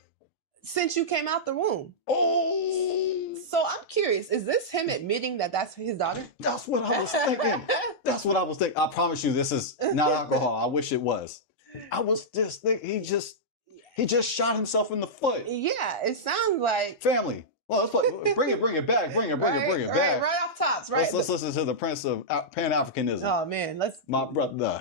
since you came out the womb. Oh. So I'm curious, is this him admitting that that's his daughter? That's what I was thinking. That's what I was thinking. I promise you this is not alcohol. I wish it was. I was just thinking he just shot himself in the foot. Yeah, it sounds like family. Well, let's play. Bring it back. Bring it back. Right off tops, right? Let's listen to the Prince of Pan-Africanism. Oh man, my brother.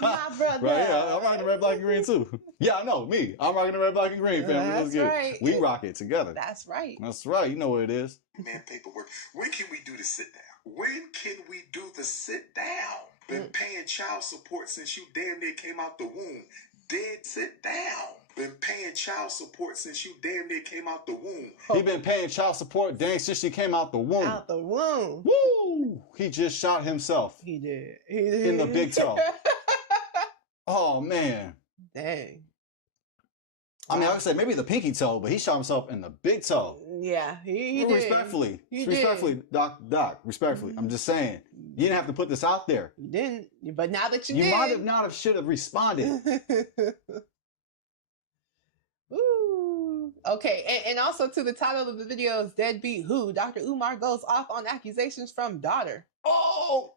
My brother. Right? Yeah, I'm rocking the red, black, and green too. Yeah, I know me. I'm rocking the red, black, and green, family. That's right. We rock it together. That's right. That's right. You know what it is. Man, paperwork. When can we do the sit down? When can we do the sit down? Been paying child support since you damn near came out the womb. Dead sit down. Been paying child support since you damn near came out the womb. He been paying child support dang since she came out the womb. Out the womb. Woo! He just shot himself. He did. In the big toe. Oh man. Dang. I mean, I would say maybe the pinky toe, but he shot himself in the big toe. Yeah, he did. Respectfully. Respectfully, Doc, respectfully. I'm just saying. You didn't have to put this out there. You didn't. But now that you did. You might have not should have responded. Ooh. Okay, and also to the title of the video is Deadbeat Who? Dr. Umar goes off on accusations from daughter. Oh!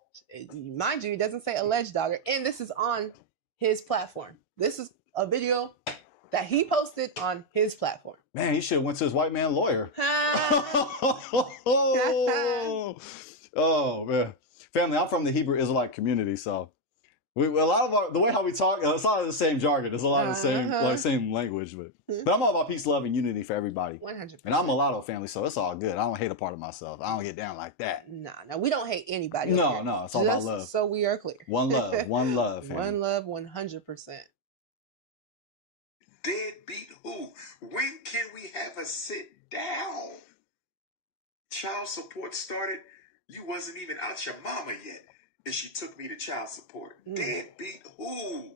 Mind you, he doesn't say alleged daughter, and this is on his platform. This is a video that he posted on his platform. Man, he should have went to his white man lawyer. Oh, man. Family, I'm from the Hebrew Israelite community, so a lot of the way how we talk, it's a lot of the same jargon. It's a lot of the same language, but I'm all about peace, love, and unity for everybody. 100%. And I'm a mulatto family, so it's all good. I don't hate a part of myself. I don't get down like that. Nah, we don't hate anybody. No, it's all about love. So we are clear. One love, family. One love, 100%. Deadbeat who? When can we have a sit down? Child support started. You wasn't even out your mama yet, and she took me to child support. Deadbeat who?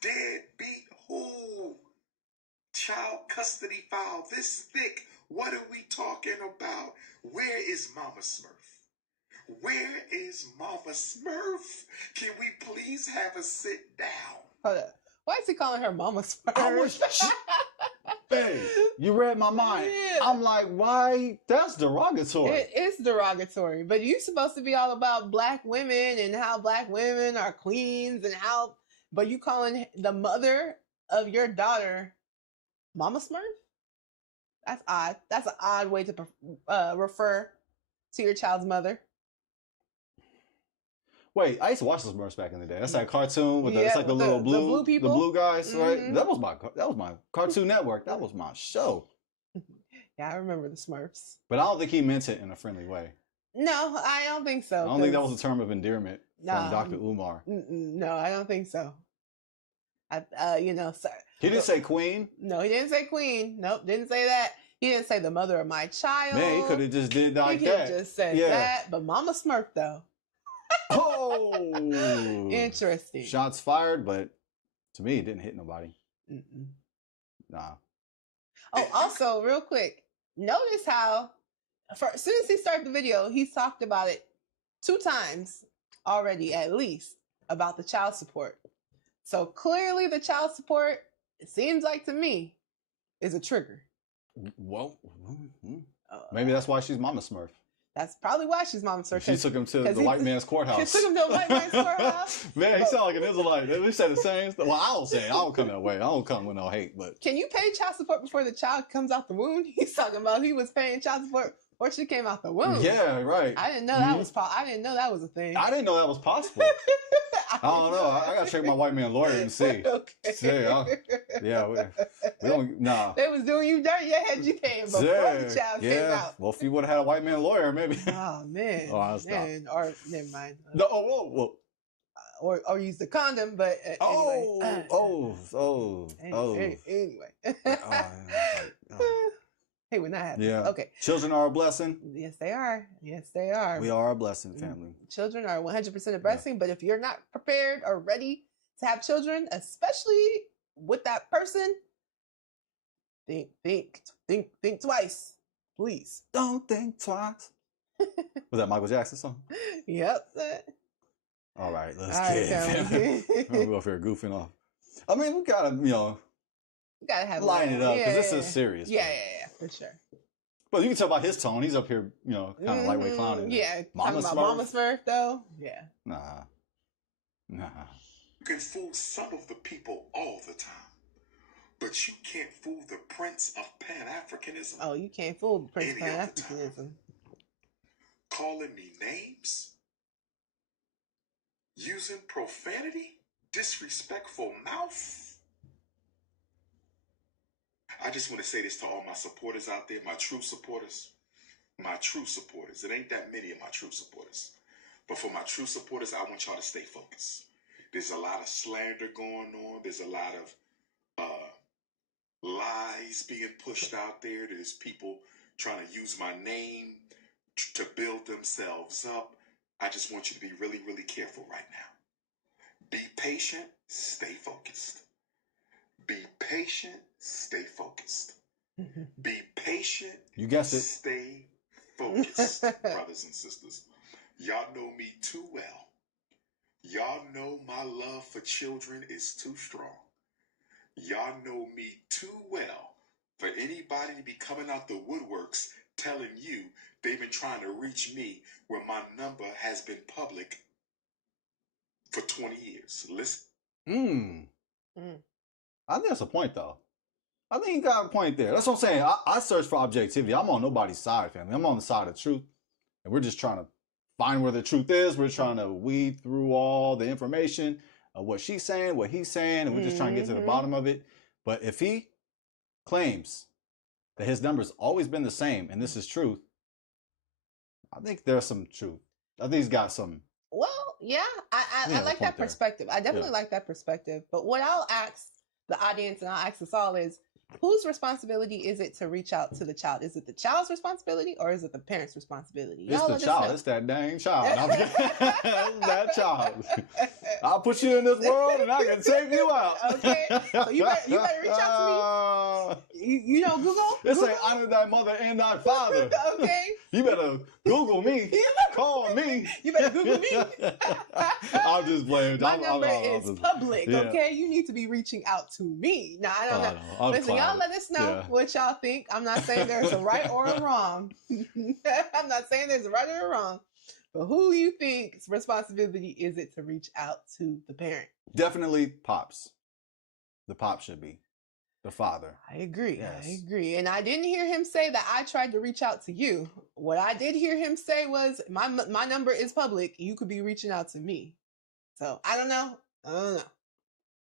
Deadbeat who? Child custody file this thick. What are we talking about? Where is Mama Smurf? Where is Mama Smurf? Can we please have a sit down? Hold up. Why is he calling her Mama Smurf? Hey, you read my mind. Yeah. I'm like, why? That's derogatory. It is derogatory, but you're supposed to be all about black women and how black women are queens and how, but you calling the mother of your daughter Mama Smurf? That's odd. That's an odd way to refer to your child's mother. Wait, I used to watch those Smurfs back in the day. That's that cartoon with it's like the little blue people, the blue guys, right? That was my Cartoon Network. That was my show. Yeah, I remember the Smurfs. But I don't think he meant it in a friendly way. No, I don't think so. I don't think that was a term of endearment from Dr. Umar. No, I don't think so. Sir. He didn't say queen. No, he didn't say queen. Nope, didn't say that. He didn't say the mother of my child. Man, he could have just did like that. He could have just said that. But Mama Smurf though. Oh, interesting. Shots fired, but to me, it didn't hit nobody. Nah. Oh, also, real quick, notice how, as soon as he started the video, he's talked about it 2 times already, at least, about the child support. So clearly, the child support, it seems like to me, is a trigger. Well, maybe that's why she's Mama Smurf. That's probably why she's Mama Smurf. She took him to the white man's courthouse. She took him to a white man's courthouse. Man, he sound like an Israelite. We said the same stuff. Well, I don't say it. I don't come that way. I don't come with no hate. But can you pay child support before the child comes out the womb? He's talking about he was paying child support or she came out the womb. Yeah, right. I didn't know that was I didn't know that was a thing. I didn't know that was possible. I don't know. I gotta check my white man lawyer and see. Okay. See, we don't. Nah. They was doing you dirty. You had you paying before the child came out. Well, if you would have had a white man lawyer, maybe. Oh man. Oh, I'll stop. Man. Or never mind. No. Whoa. Or use the condom, but anyway. Anyway. Hey, when that happens. Yeah. Okay. Children are a blessing. Yes, they are. Yes, they are. We are a blessing, family. Children are 100% a blessing, but if you're not prepared or ready to have children, especially with that person, think twice, please. Don't think twice. Was that Michael Jackson song? Yep. All right, let's get it. We're up here goofing off. I mean, we gotta, you gotta have line it up because this is serious. Yeah, for sure. But you can tell by his tone, he's up here, kind of lightweight clowning. Yeah, Mama talking Smurf. about Mama Smurf though. Yeah. Nah. You can fool some of the people all the time, but you can't fool the Prince of Pan-Africanism. Oh, you can't fool the Prince of Pan-Africanism. Calling me names, using profanity, disrespectful mouth. I just want to say this to all my supporters out there, my true supporters. It ain't that many of my true supporters. But for my true supporters, I want y'all to stay focused. There's a lot of slander going on. There's a lot of lies being pushed out there. There's people trying to use my name to build themselves up. I just want you to be really, really careful right now. Be patient, stay focused. Be patient, stay focused. Be patient. You guessed it. Stay focused, brothers and sisters. Y'all know me too well. Y'all know my love for children is too strong. Y'all know me too well for anybody to be coming out the woodworks telling you they've been trying to reach me where my number has been public for 20 years. Listen. I think that's a point, though. I think you got a point there. That's what I'm saying. I search for objectivity. I'm on nobody's side, family. I'm on the side of truth. And we're just trying to find where the truth is. We're trying to weed through all the information of what she's saying, what he's saying, and we're just trying to get to the bottom of it. But if he claims that his number's always been the same, and this is truth, I think there's some truth. I think he's got some. Well, yeah, I like that perspective. I definitely like that perspective. But what I'll ask the audience and I'll ask us all is, whose responsibility is it to reach out to the child? Is it the child's responsibility or is it the parent's responsibility? It's the child. It's that dang child. It's that child. I'll put you in this world and I can take you out. Okay. So you better reach out to me. You know Google? It's like honor thy mother and thy father. Okay. You better Google me. Call me. You better Google me. I'm just playing. My number is public, okay? You need to be reaching out to me. Now, I don't know. Listen, y'all let us know what y'all think. I'm not saying there's a right or a wrong. I'm not saying there's a right or a wrong. But who you think's responsibility is it to reach out to the parent? Definitely Pops. The Pop should be. The father. I agree. Yes. I agree. And I didn't hear him say that I tried to reach out to you. What I did hear him say was, my number is public. You could be reaching out to me. So, I don't know.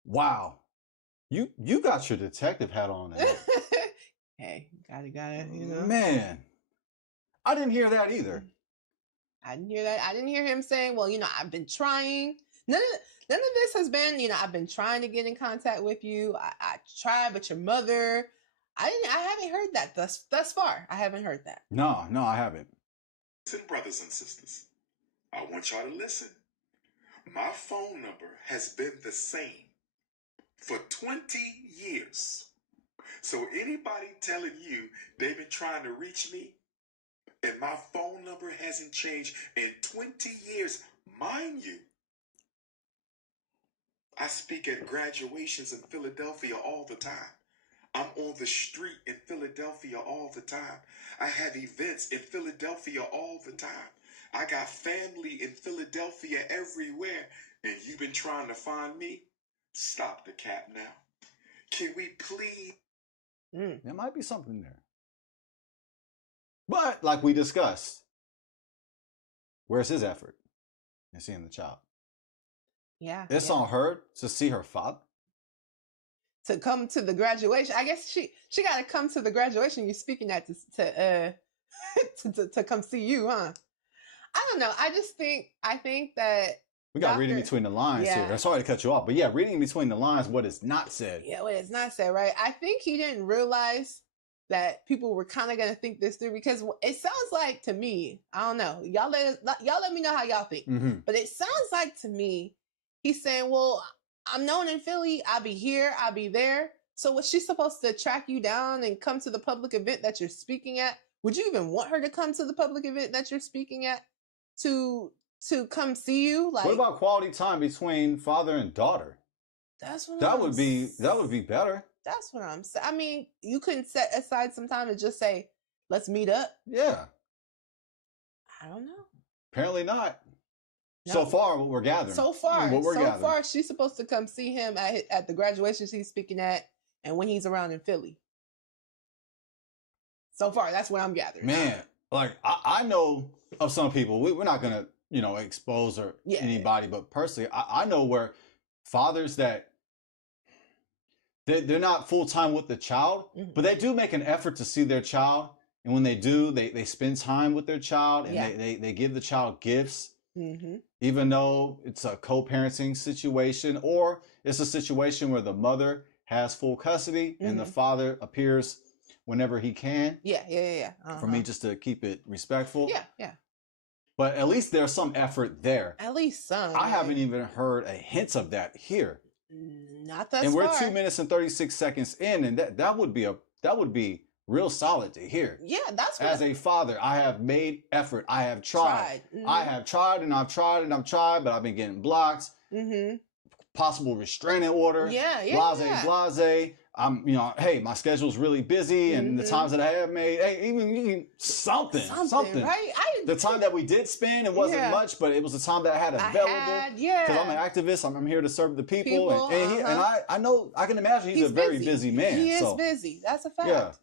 Wow. You got your detective hat on now. Hey, gotta, you know. Man. I didn't hear that either. I didn't hear that. I didn't hear him saying, well, I've been trying. None of this has been, I've been trying to get in contact with you. I tried, but your mother, I haven't heard that thus far. I haven't heard that. No, I haven't. Listen, brothers and sisters, I want y'all to listen. My phone number has been the same for 20 years. So anybody telling you they've been trying to reach me and my phone number hasn't changed in 20 years, mind you, I speak at graduations in Philadelphia all the time. I'm on the street in Philadelphia all the time. I have events in Philadelphia all the time. I got family in Philadelphia everywhere. And you've been trying to find me? Stop the cap now. Can we please? There might be something there. But, like we discussed, where's his effort in seeing the child? Yeah. It's on her to see her father. To come to the graduation. I guess she got to come to the graduation. You're speaking that to come see you, huh? I don't know. I think that we got reading between the lines here. I'm sorry to cut you off, but yeah, reading between the lines, what is not said. Yeah, what is not said, right? I think he didn't realize that people were kind of going to think this through, because it sounds like to me, I don't know, y'all let me know how y'all think, but it sounds like to me, he's saying, well, I'm known in Philly, I'll be here, I'll be there. So was she supposed to track you down and come to the public event that you're speaking at? Would you even want her to come to the public event that you're speaking at to come see you? Like, what about quality time between father and daughter? That would be better. That's what I'm saying. I mean, you couldn't set aside some time to just say, let's meet up. Yeah. I don't know. Apparently not. No. So far, what we're gathering. So far, she's supposed to come see him at the graduation she's speaking at, and when he's around in Philly. So far, that's what I'm gathering. Man, like I know of some people. We're not gonna, expose anybody, but personally, I know where fathers that they're not full time with the child, but they do make an effort to see their child, and when they do, they spend time with their child, and they give the child gifts. Even though it's a co-parenting situation, or it's a situation where the mother has full custody and the father appears whenever he can. For me, just to keep it respectful. But at least there's some effort there. At least some. I haven't even heard a hint of that here. Not that. And we're 2 minutes and 36 seconds in, and that would be real solid to hear. Yeah, that's what. As a father, I have made effort. I have tried. I have tried and I've tried and I've tried, but I've been getting blocked. Possible restraining order. Blase. I'm, hey, my schedule's really busy, and the times that I have made, hey, even something, right? The time that we did spend, it wasn't much, but it was the time that I had available. Because I'm an activist, I'm here to serve the people, and I know, I can imagine he's a very busy man. He is busy. That's a fact.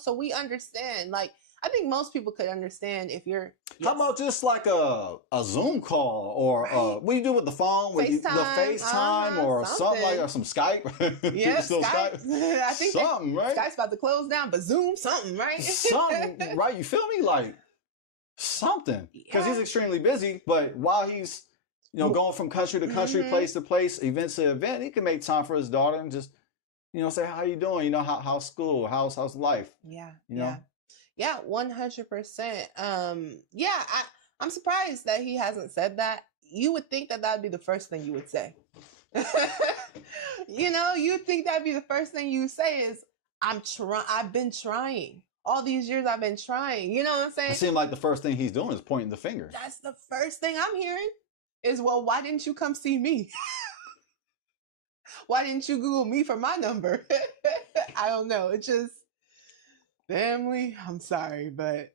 So we understand. Like, I think most people could understand if you're. How about just like a Zoom call, or what do you do with the phone? FaceTime, the FaceTime or something like, or some Skype. Yeah, Skype. I think something, right? Skype's about to close down, but Zoom, something, right? Something, right? You feel me? Like something, because he's extremely busy. But while he's, going from country to country, place to place, event to event, he can make time for his daughter and just, say, how you doing? How's school? How's life? Yeah, 100%. I'm surprised that he hasn't said that. You would think that would be the first thing you would say. You'd think that'd be the first thing you say is, I've been trying. All these years I've been trying. You know what I'm saying? It seemed like the first thing he's doing is pointing the finger. That's the first thing I'm hearing is, well, why didn't you come see me? Why didn't you Google me for my number? I don't know. It's just, family, I'm sorry, but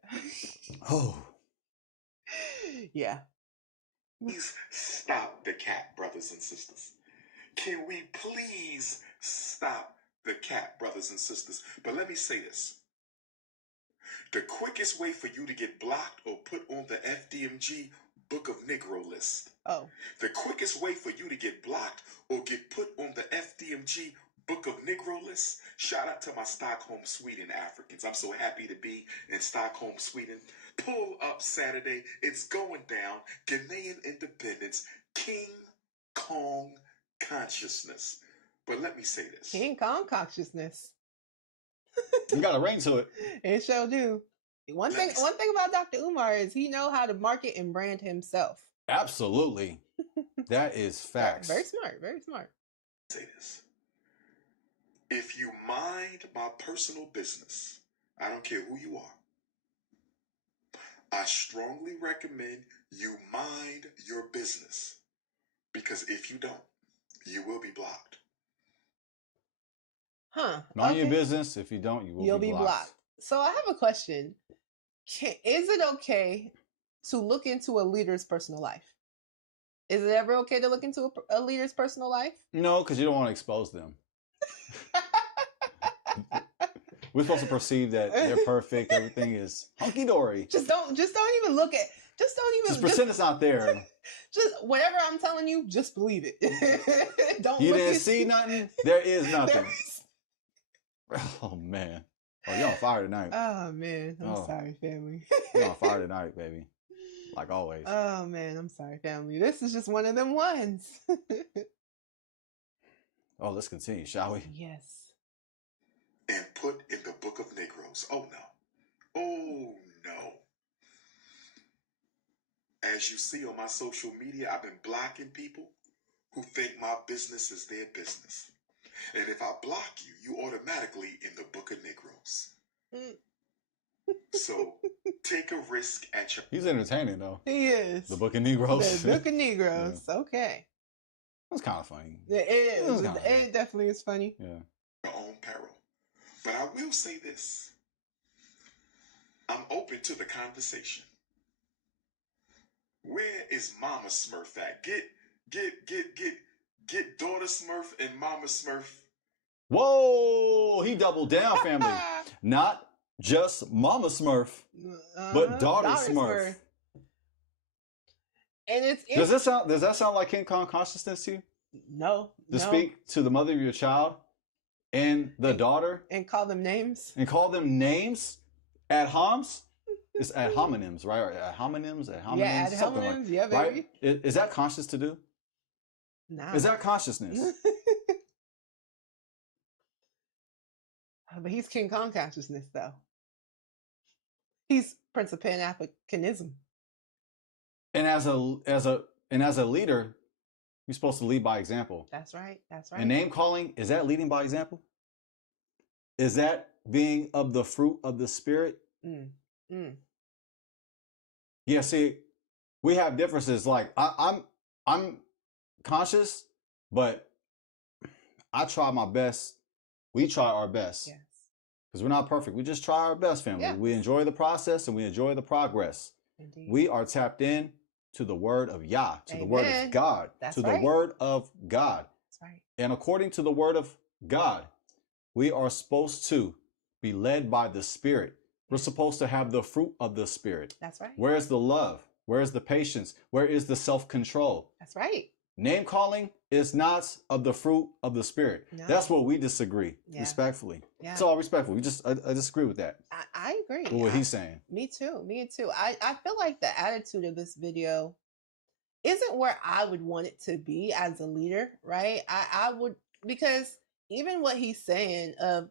yeah. Please stop the cat, brothers and sisters. Can we please stop the cat, brothers and sisters? But let me say this. The quickest way for you to get blocked or put on the FDMG Book of Negro list. The quickest way for you to get blocked or get put on the FDMG Book of Negro list. Shout out to my Stockholm, Sweden Africans. I'm so happy to be in Stockholm, Sweden. Pull up Saturday. It's going down. Ghanaian independence. King Kong consciousness. But let me say this. King Kong consciousness. You got a ring to it. It sure do. One thing about Dr. Umar is he know how to market and brand himself. Absolutely. That is facts. Very smart. Very smart. Say this. If you mind my personal business, I don't care who you are, I strongly recommend you mind your business. Because if you don't, you will be blocked. Mind your business. If you don't, you'll be blocked. So I have a question. Is it okay to look into a leader's personal life? Is it ever okay to look into a leader's personal life? No, because you don't want to expose them. We're supposed to perceive that they're perfect. Everything is hunky dory. Just don't even look at. Just pretend it's not there. Just whatever I'm telling you, just believe it. Don't. You didn't see nothing. There is nothing. Oh man. Oh, you're on fire tonight. Oh man, I'm sorry, family. You're on fire tonight, baby. Like always. Oh man, I'm sorry, family. This is just one of them ones. Oh, let's continue, shall we? Yes. And put in the book of Negroes. Oh no. Oh no. As you see on my social media, I've been blocking people who think my business is their business. And if I block you, you automatically in the book of Negroes. So take a risk at your... He's entertaining, though. He is. The book of Negroes. The book of Negroes. Yeah. Okay. That's kind of funny. It is. It definitely is funny. Yeah. Your own peril. But I will say this. I'm open to the conversation. Where is Mama Smurf at? Get daughter Smurf and Mama Smurf. Whoa! He doubled down, family. Not just Mama Smurf, but daughter Smurf. And does that sound like King Kong consciousness to you? No. To speak to the mother of your child and the daughter and call them names ad homs. It's ad homonyms, right? Or ad homonyms, yeah, ad homonyms, yeah, baby. Right? Is that conscious to do? No. Is that consciousness? But he's King Kong consciousness, though. He's Prince of Pan-Africanism. And as a leader, you're supposed to lead by example. That's right. That's right. And name calling, is that leading by example? Is that being of the fruit of the Spirit? Yeah, see, we have differences. Like I'm conscious, but I try my best. We try our best. Yes. Because we're not perfect. We just try our best, family. Yes. We enjoy the process and we enjoy the progress. Indeed. We are tapped in to the word of Yah, to the word of God, to the word of God. That's right. And according to the word of God, we are supposed to be led by the Spirit. We're supposed to have the fruit of the Spirit. That's right. Where is the love? Where is the patience? Where is the self-control? That's right. Name calling is not of the fruit of the Spirit. No. That's what we disagree, respectfully. Yeah. It's all respectful. I disagree with that. I agree. With what he's saying. Me too. I feel like the attitude of this video isn't where I would want it to be as a leader, right? I would, because even what he's saying of,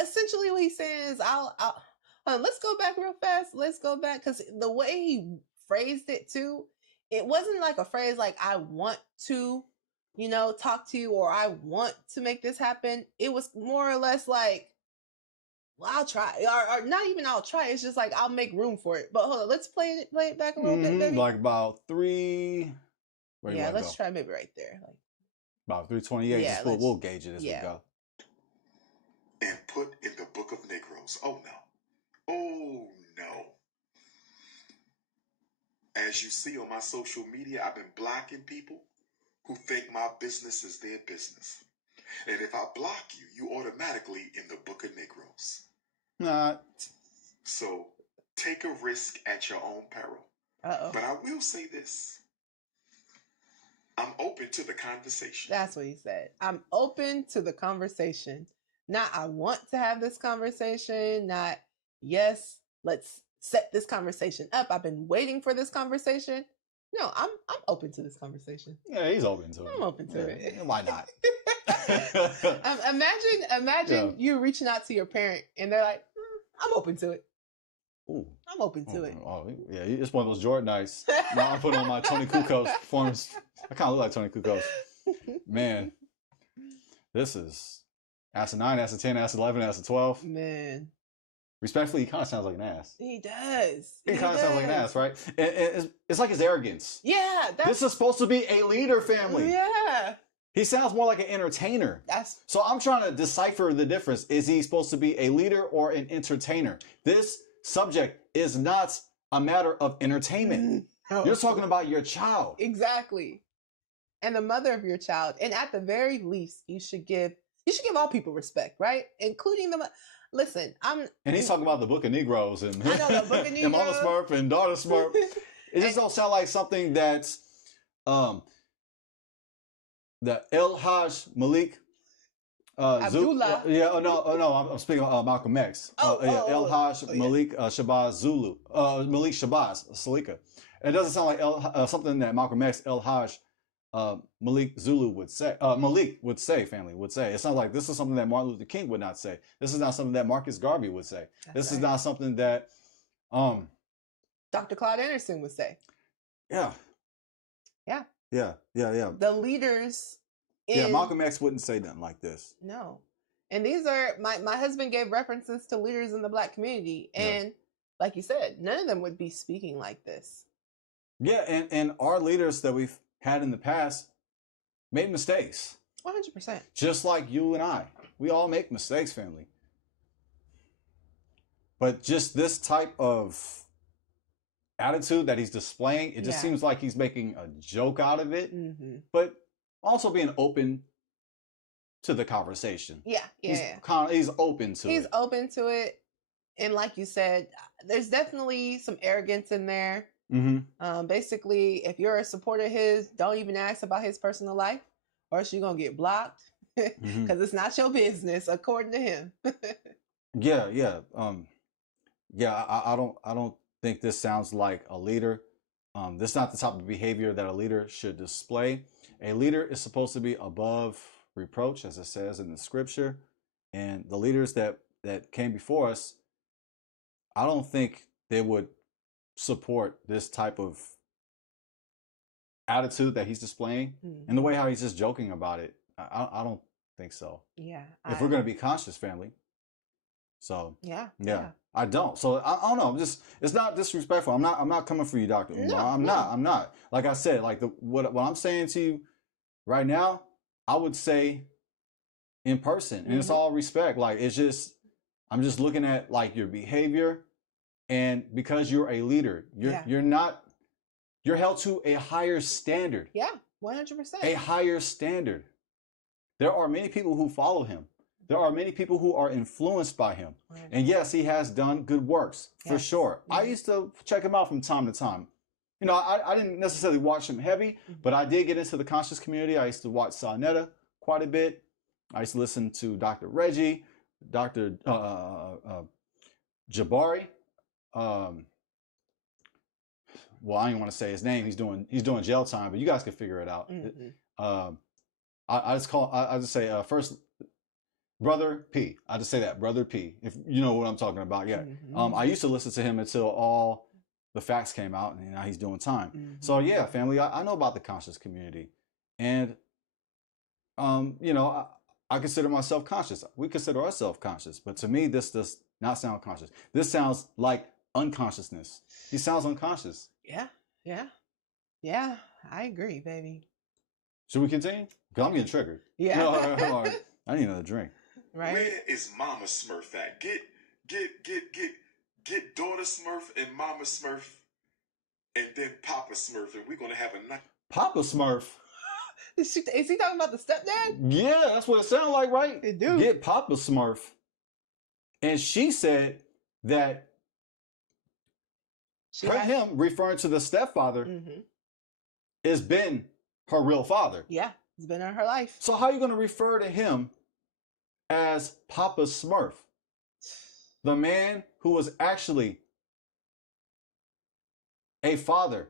essentially what he's saying is let's go back real fast. Let's go back, because the way he phrased it too, it wasn't like a phrase like I want to, talk to you, or I want to make this happen. It was more or less like, well, I'll try, or not even I'll try. It's just like I'll make room for it. But hold on, let's play it back a little bit, baby. Like about 3. Let's try maybe right there. Like about 328. Yeah, we'll gauge it as we go. And put in the book of Negroes. Oh no. Oh no. As you see on my social media, I've been blocking people who think my business is their business. And if I block you, you automatically in the book of Negroes. Not. So take a risk at your own peril. Uh-oh. But I will say this. I'm open to the conversation. That's what he said. I'm open to the conversation. Not I want to have this conversation. Not, yes, let's set this conversation up. I've been waiting for this conversation. No, I'm open to this conversation. Yeah, he's open to it. I'm open to it. Why not? Imagine you reaching out to your parent and they're like, I'm open to it. Ooh. I'm open to it. Oh, yeah, it's one of those Jordanites. Now I'm putting on my Tony Kukoc performance. I kind of look like Tony Kukoc. Man, this is ass 9, ass 10, ass 11, ass 12. Man. Respectfully, he kind of sounds like an ass. He does. He kind of sounds like an ass, right? It's like his arrogance. Yeah. This is supposed to be a leader family. Yeah. He sounds more like an entertainer. So I'm trying to decipher the difference. Is he supposed to be a leader or an entertainer? This subject is not a matter of entertainment. No. You're talking about your child. Exactly. And the mother of your child. And at the very least, you should give all people respect, right? Including the listen, and he's talking about the Book of Negroes and I know the Book of Negroes. And Mama Smurf and Daughter Smurf. It just don't sound like something that's the El Hajj Malik Abdullah. I'm speaking of Malcolm X. El Hajj Malik Shabazz Zulu. Malik Shabazz Salika. It doesn't sound like something that Malcolm X, El Hajj Malik Zulu would say. Malik would say, family would say. It sounds like this is something that Martin Luther King would not say. This is not something that Marcus Garvey would say. This is not something that Dr. Claude Anderson would say. Yeah. The leaders. Malcolm X wouldn't say nothing like this. No. And these are, my husband gave references to leaders in the Black community. And like you said, none of them would be speaking like this. Yeah, and our leaders that we've had in the past made mistakes. 100%. Just like you and I. We all make mistakes, family. But just this type of attitude that he's displaying, it just seems like he's making a joke out of it. Mm-hmm. But also being open to the conversation. He's open to it. He's open to it. And like you said, there's definitely some arrogance in there. Mm-hmm. Basically, if you're a supporter of his, don't even ask about his personal life, or else you're going to get blocked because it's not your business, according to him. I don't think this sounds like a leader. This is not the type of behavior that a leader should display. A leader is supposed to be above reproach, as it says in the scripture. And the leaders that came before us, I don't think they would support this type of attitude that he's displaying and the way how he's just joking about it. I don't think so. If we're going to be conscious, family. So I don't. So I don't know. It's not disrespectful. I'm not coming for you, Dr. Umar. I'm not. Like I said, like what I'm saying to you right now, I would say in person. And it's all respect. Like I'm just looking at like your behavior, and because you're a leader, you're held to a higher standard. 100%. A higher standard. There are many people who follow him. There are many people who are influenced by him. And yes, he has done good works, for sure. I used to check him out from time to time. You know, I didn't necessarily watch him heavy, but I did get into the conscious community. I used to watch Sonetta quite a bit. I used to listen to Dr. Reggie, Dr. Jabari. Well, I didn't want to say his name. He's doing jail time, but you guys can figure it out. I just say first Brother P. I just say that, Brother P. If you know what I'm talking about, I used to listen to him until all the facts came out, and now he's doing time. So yeah, family, I know about the conscious community, and you know, I consider myself conscious. We consider ourselves conscious, but to me, this does not sound conscious. This sounds like unconsciousness. He sounds unconscious. Yeah. I agree, baby. Should we continue? Because I'm getting triggered. No, I need another drink. Right. Where is Mama Smurf at? Get Daughter Smurf and Mama Smurf, and then Papa Smurf, and we're gonna have a night. Papa Smurf. Is he talking about the stepdad? Yeah, that's what it sounded like, right? It do. Get Papa Smurf. And she said that him referring to the stepfather has been her real father. Yeah, it's been in her life. So how are you going to refer to him as Papa Smurf? The man who was actually a father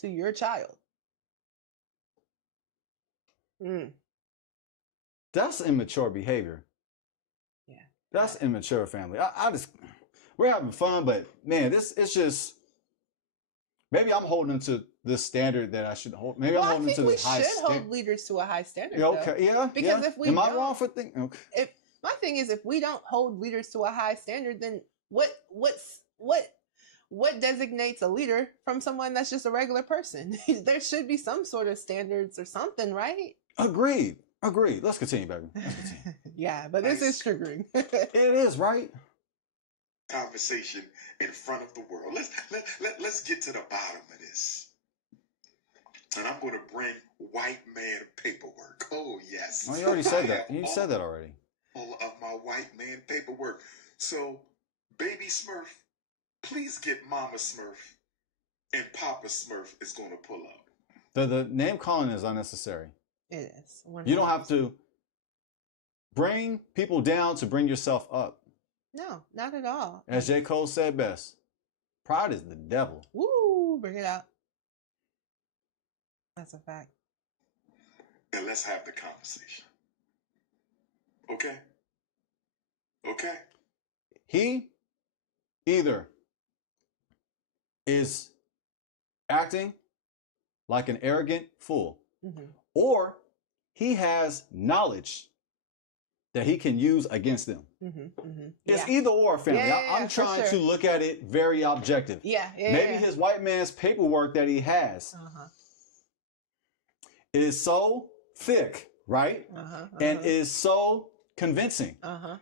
to your child. That's immature behavior. Yeah. That's immature, family. We're having fun, but man, it's just, maybe I'm holding to this standard that I should hold. Maybe I'm holding to the high standard. We should hold leaders to a high standard. Okay, yeah. Because if we am I wrong for thinking? Okay. My thing is, if we don't hold leaders to a high standard, then what what designates a leader from someone that's just a regular person? There should be some sort of standards or something, right? Agreed. Let's continue, baby. Let's continue. Yeah, but this is triggering. It is, right? Conversation in front of the world. Let's get to the bottom of this. And I'm going to bring white man paperwork. Oh, yes. Oh, you already said that. You said that already. All of my white man paperwork. So, baby Smurf, please get Mama Smurf, and Papa Smurf is going to pull up. The name calling is unnecessary. It is. 100%. You don't have to bring people down to bring yourself up. No, not at all. As J. Cole said best, pride is the devil. Woo, bring it out. That's a fact. And let's have the conversation. Okay? Okay? He either is acting like an arrogant fool, or he has knowledge that he can use against them. It's either or, family. I'm trying to look at it very objective. Maybe his white man's paperwork that he has is so thick, right? And is so convincing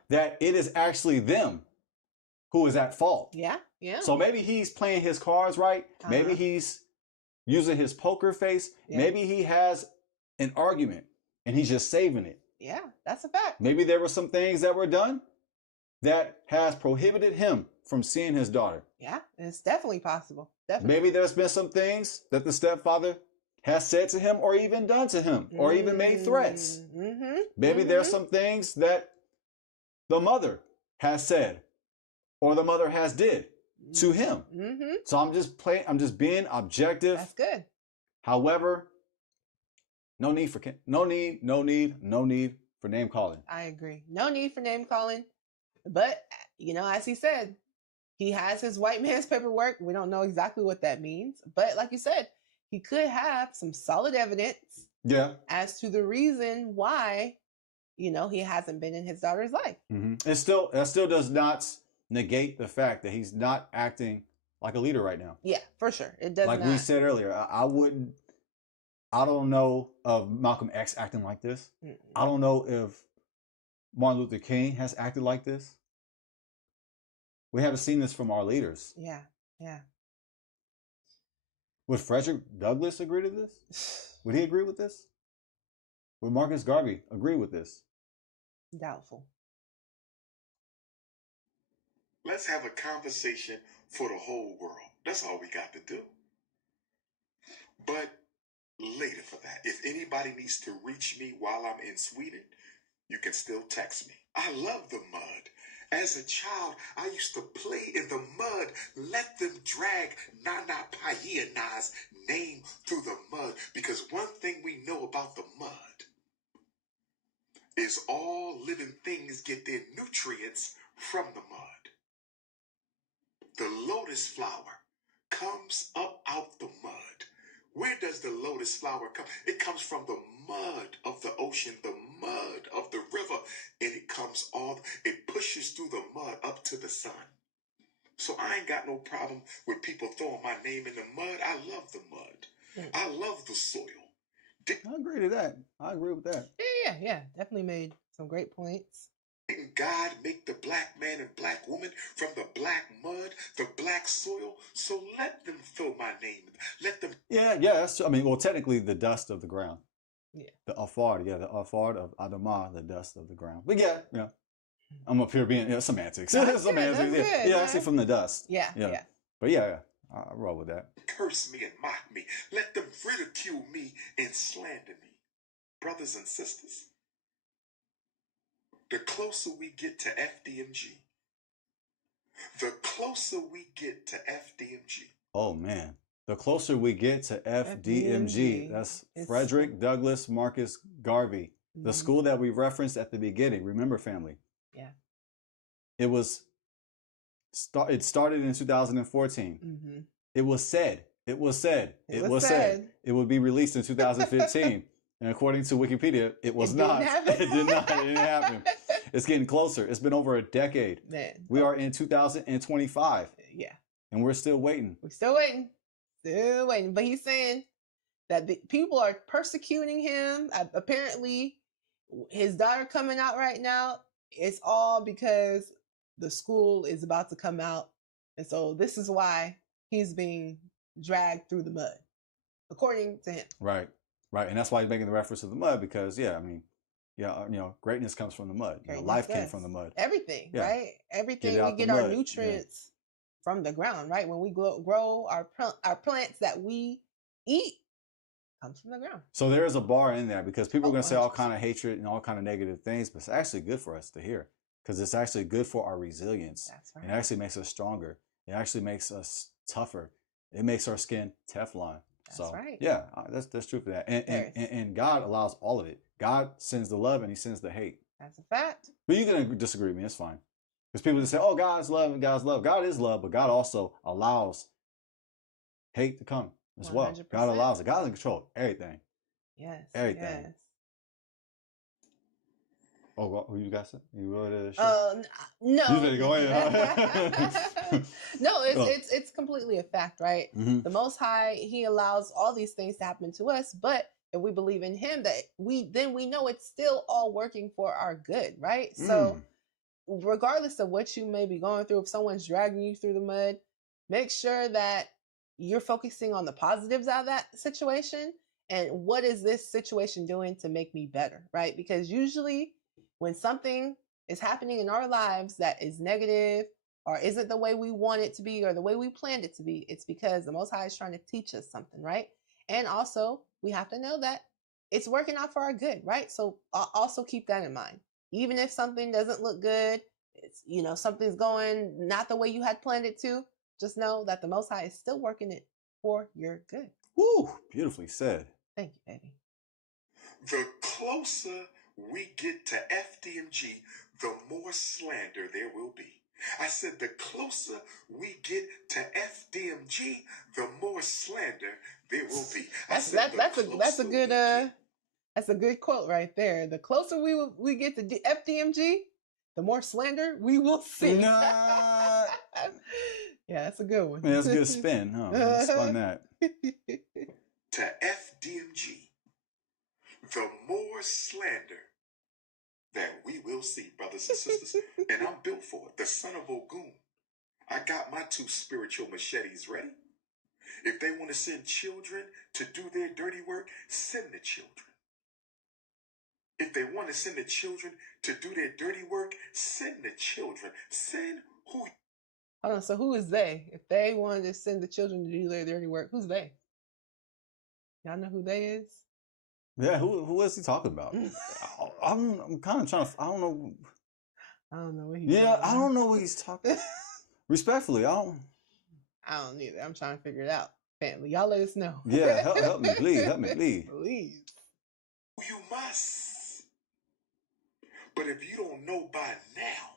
that it is actually them who is at fault. So maybe he's playing his cards right. Maybe he's using his poker face. Maybe he has an argument and he's just saving it. Yeah, that's a fact. Maybe there were some things that were done that has prohibited him from seeing his daughter. Yeah, it's definitely possible. Definitely. Maybe there's been some things that the stepfather has said to him or even done to him or even made threats. Maybe there's some things that the mother has said or the mother has did to him. So I'm just being objective. That's good. However, no need for name calling. I agree. No need for name calling. But, as he said, he has his white man's paperwork. We don't know exactly what that means. But like you said, he could have some solid evidence as to the reason why, he hasn't been in his daughter's life. That still does not negate the fact that he's not acting like a leader right now. Yeah, for sure. It does like not. we said earlier, I don't know of Malcolm X acting like this. I don't know if Martin Luther King has acted like this. We haven't seen this from our leaders. Yeah. Would Frederick Douglass agree to this? Would he agree with this? Would Marcus Garvey agree with this? Doubtful. Let's have a conversation for the whole world. That's all we got to do. But later for that, if anybody needs to reach me while I'm in Sweden, you can still text me. I love the mud. As a child, I used to play in the mud. Let them drag Nana Payana's name through the mud. Because one thing we know about the mud is all living things get their nutrients from the mud. The lotus flower comes up out the mud. Where does the lotus flower come? It comes from the mud of the ocean, the mud of the river, and it pushes through the mud up to the sun. So I ain't got no problem with people throwing my name in the mud. I love the mud. I love the soil. I agree to that. I agree with that. Yeah. Definitely made some great points. Didn't God make the black man and black woman from the black mud, the black soil? So let them throw my name. Let them. Yeah. That's true. I mean, well, technically, the dust of the ground. Yeah. The afard of Adamah, the dust of the ground. But yeah. I'm up here being semantics. Semantics. Actually from the dust. Yeah. But yeah, I roll with that. Curse me and mock me. Let them ridicule me and slander me. Brothers and sisters, the closer we get to FDMG, Oh, man. The closer we get to FDMG, that's Frederick Douglass Marcus Garvey, the school that we referenced at the beginning. Remember, family? Yeah. It started in 2014. It was said it would be released in 2015. And according to Wikipedia, it was not. It did not. It didn't happen. It's getting closer. It's been over a decade. Man. We are in 2025. Yeah. And we're still waiting. We're still waiting. Still waiting. But he's saying that the people are persecuting him. Apparently, his daughter coming out right now, it's all because the school is about to come out. And so this is why he's being dragged through the mud, according to him. Right. Right. And that's why he's making the reference to the mud because, yeah, I mean, yeah, you know, greatness comes from the mud. You know, life came from the mud. Everything, Yeah. right? Everything. Get We out the get our mud. nutrients from the ground, right? When we grow our plants that we eat comes from the ground. So there is a bar in there because people are going to say all 100%. kind of hatred and all kind of negative things, but it's actually good for us to hear because it's actually good for our resilience. That's right. It actually makes us stronger. It actually makes us tougher. It makes our skin Teflon. That's right. Yeah, that's true for that. And God allows all of it. God sends the love and he sends the hate. That's a fact. But you can disagree with me. It's fine. Because people just say, oh, God's love and God's love. God is love, but God also allows hate to come as 100%. Well. God allows it. God's in control of everything. Yes. Everything. Yes. Oh, who you got? You wrote no. You better go ahead. No, it's completely a fact, right? Mm-hmm. The Most High, he allows all these things to happen to us, but if we believe in him, then we know it's still all working for our good, right? So regardless of what you may be going through, if someone's dragging you through the mud, make sure that you're focusing on the positives out of that situation and what is this situation doing to make me better, right? Because usually when something is happening in our lives that is negative or isn't the way we want it to be or the way we planned it to be, it's because the Most High is trying to teach us something, right? And also, we have to know that it's working out for our good, right? So also keep that in mind. Even if something doesn't look good, it's, you know, something's going not the way you had planned it to, just know that the Most High is still working it for your good. Woo! Beautifully said. Thank you, baby. The closer we get to FDMG, the more slander there will be. I said the closer we get to FDMG, the more slander there will be. That's a good quote right there. The closer we get to FDMG, the more slander we will see. Nah. Yeah, that's a good one. Yeah, that's a good spin, huh? Let's spun that. To FDMG, the more slander that we will see, brothers and sisters. And I'm built for it. The son of Ogun. I got my 2 spiritual machetes ready. If they want to send children to do their dirty work, send the children. If they want to send the children to do their dirty work, send the children. Send who? Hold on, so who is they? If they wanted to send the children to do their dirty work, who's they? Y'all know who they is? Yeah, who is he talking about? I'm kind of trying to. I don't know. I don't know what he's. Yeah, I don't know what he's talking. Respectfully, I don't either. I'm trying to figure it out. Family, y'all let us know. Yeah, help me, please. Help me, please. Please. You must. But if you don't know by now,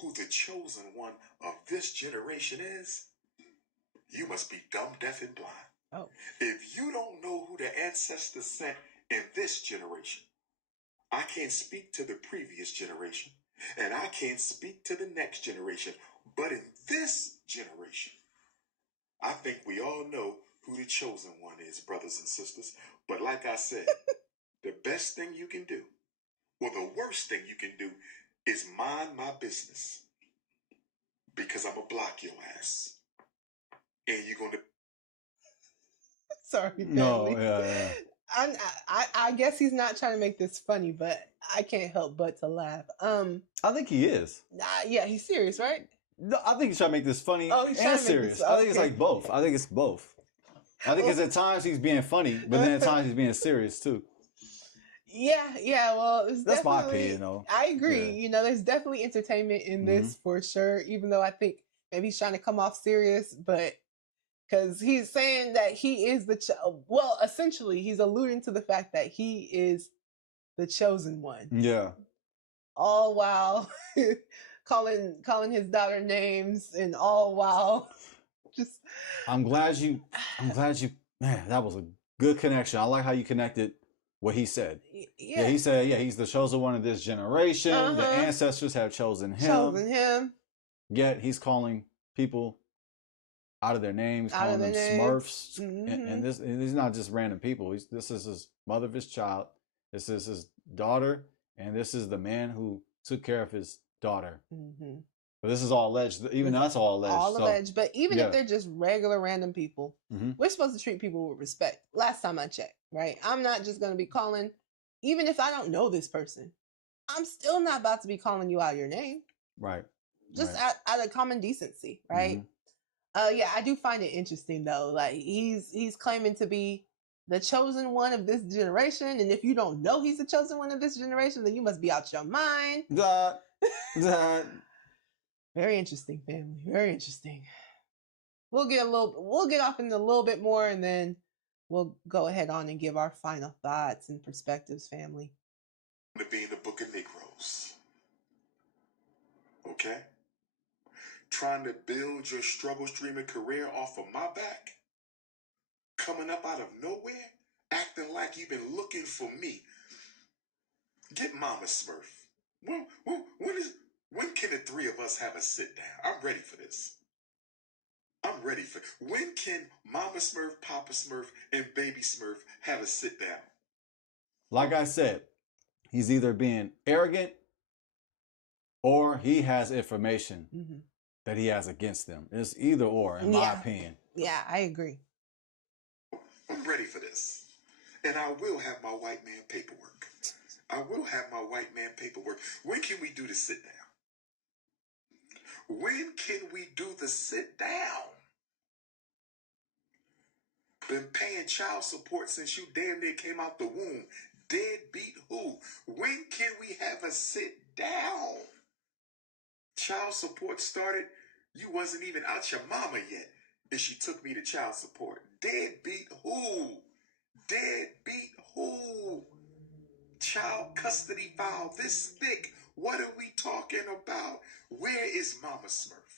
who the chosen one of this generation is, you must be dumb, deaf, and blind. Oh. If you don't know who the ancestors sent in this generation, I can't speak to the previous generation, and I can't speak to the next generation. But in this generation, I think we all know who the chosen one is, brothers and sisters. But like I said, the best thing you can do, or the worst thing you can do, is mind my business. Because I'm going to block your ass. And you're going to... Sorry, family. No, yeah. I guess he's not trying to make this funny, but I can't help but to laugh. I think he is. Yeah, he's serious, right? No, I think he's trying to make this funny he's and serious. I think it's like both. I think it's both. I think it's at times he's being funny, but then at times he's being serious too. Yeah. Well, that's my opinion, though. I agree. Yeah. You know, there's definitely entertainment in this for sure. Even though I think maybe he's trying to come off serious, but because he's saying that he is well, essentially, he's alluding to the fact that he is the chosen one. Yeah. All while calling his daughter names, and all while just. I'm glad you. Man, that was a good connection. I like how you connected what he said. Yeah, he said, he's the chosen one of this generation. The ancestors have chosen him. Yet he's calling people out of their names, calling them Smurfs. And these not just random people. This is his mother of his child. This is his daughter. And this is the man who took care of his daughter. But this is all alleged. Even that's all alleged. All alleged. But even if they're just regular random people, we're supposed to treat people with respect. Last time I checked, right? I'm not just going to be calling, even if I don't know this person, I'm still not about to be calling you out your name. Right. Just out of common decency, right? Yeah, I do find it interesting though. Like he's claiming to be the chosen one of this generation, and if you don't know he's the chosen one of this generation, then you must be out your mind. Very interesting, family. Very interesting. We'll get off into a little bit more, and then we'll go ahead on and give our final thoughts and perspectives, family. To be in the book of Negroes. Okay? Trying to build your struggle streaming career off of my back? Coming up out of nowhere? Acting like you've been looking for me? Get Mama Smurf. When can the three of us have a sit down? I'm ready for this. When can Mama Smurf, Papa Smurf, and Baby Smurf have a sit down? Like I said, he's either being arrogant or he has information that he has against them. It's either or, in my opinion. Yeah, I agree. I'm ready for this. And I will have my white man paperwork. When can we do the sit down? When can we do the sit down? Been paying child support since you damn near came out the womb. Deadbeat who? When can we have a sit down? Child support started, you wasn't even out your mama yet, and she took me to child support. Deadbeat who? Child custody file this thick. What are we talking about? Where is Mama Smurf?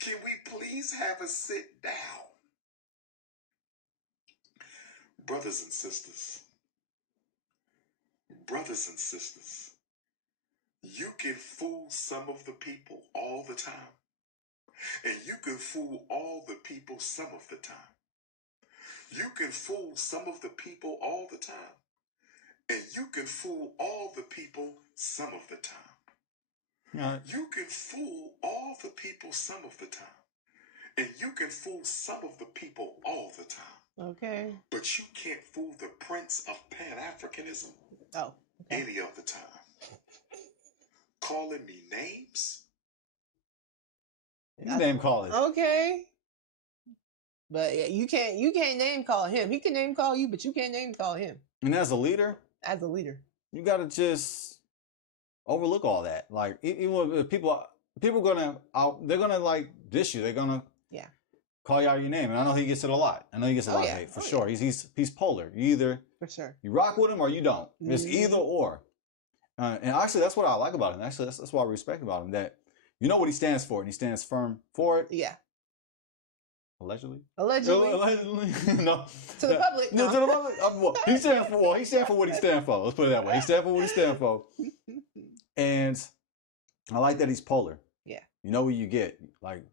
Can we please have a sit down? Brothers and sisters, you can fool some of the people all the time, and you can fool all the people some of the time. You can fool some of the people all the time, and you can fool all the people some of the time. You can fool all the people some of the time, and you can fool some of the people all the time. Okay. But you can't fool the prince of Pan-Africanism any of the time. Calling me names? He's name calling. Okay. But yeah, you can't name call him. He can name call you, but you can't name call him. And as a leader, you gotta just overlook all that. Like even if people gonna they're gonna like dish you. They're gonna call you out your name. And I know he gets it a lot. I know he gets a lot of hate for sure. Yeah. He's polar. You either for sure you rock with him or you don't. It's either or. And actually, that's what I like about him. Actually, that's what I respect about him. That you know what he stands for, and he stands firm for it. Yeah. Allegedly. No. To the public. No. To the public. He stands for what he stands for. Let's put it that way. He stands for what he stands for. And I like that he's polar. Yeah. You know what you get. Like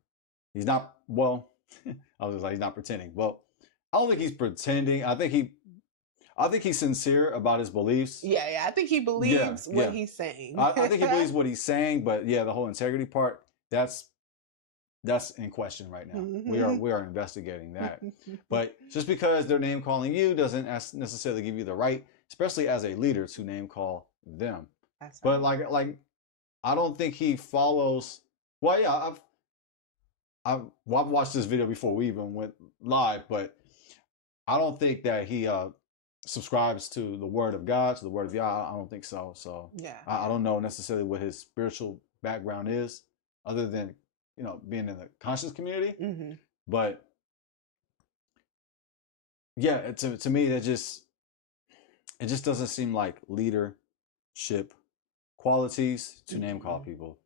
he's not I was just like he's not pretending. Well, I don't think he's pretending. I think he's sincere about his beliefs. Yeah. I think he believes what he's saying. I think he believes what he's saying, but the whole integrity part, that's in question right now. We are investigating that. But just because they're name calling you doesn't necessarily give you the right, especially as a leader, to name call them. That's but like I don't think he follows. Well, yeah, I've watched this video before we even went live, but I don't think that he subscribes to the word of God, to the word of Yah. I don't think so. So I don't know necessarily what his spiritual background is, other than being in the conscious community. But yeah, to me, it just doesn't seem like leadership qualities to name call people.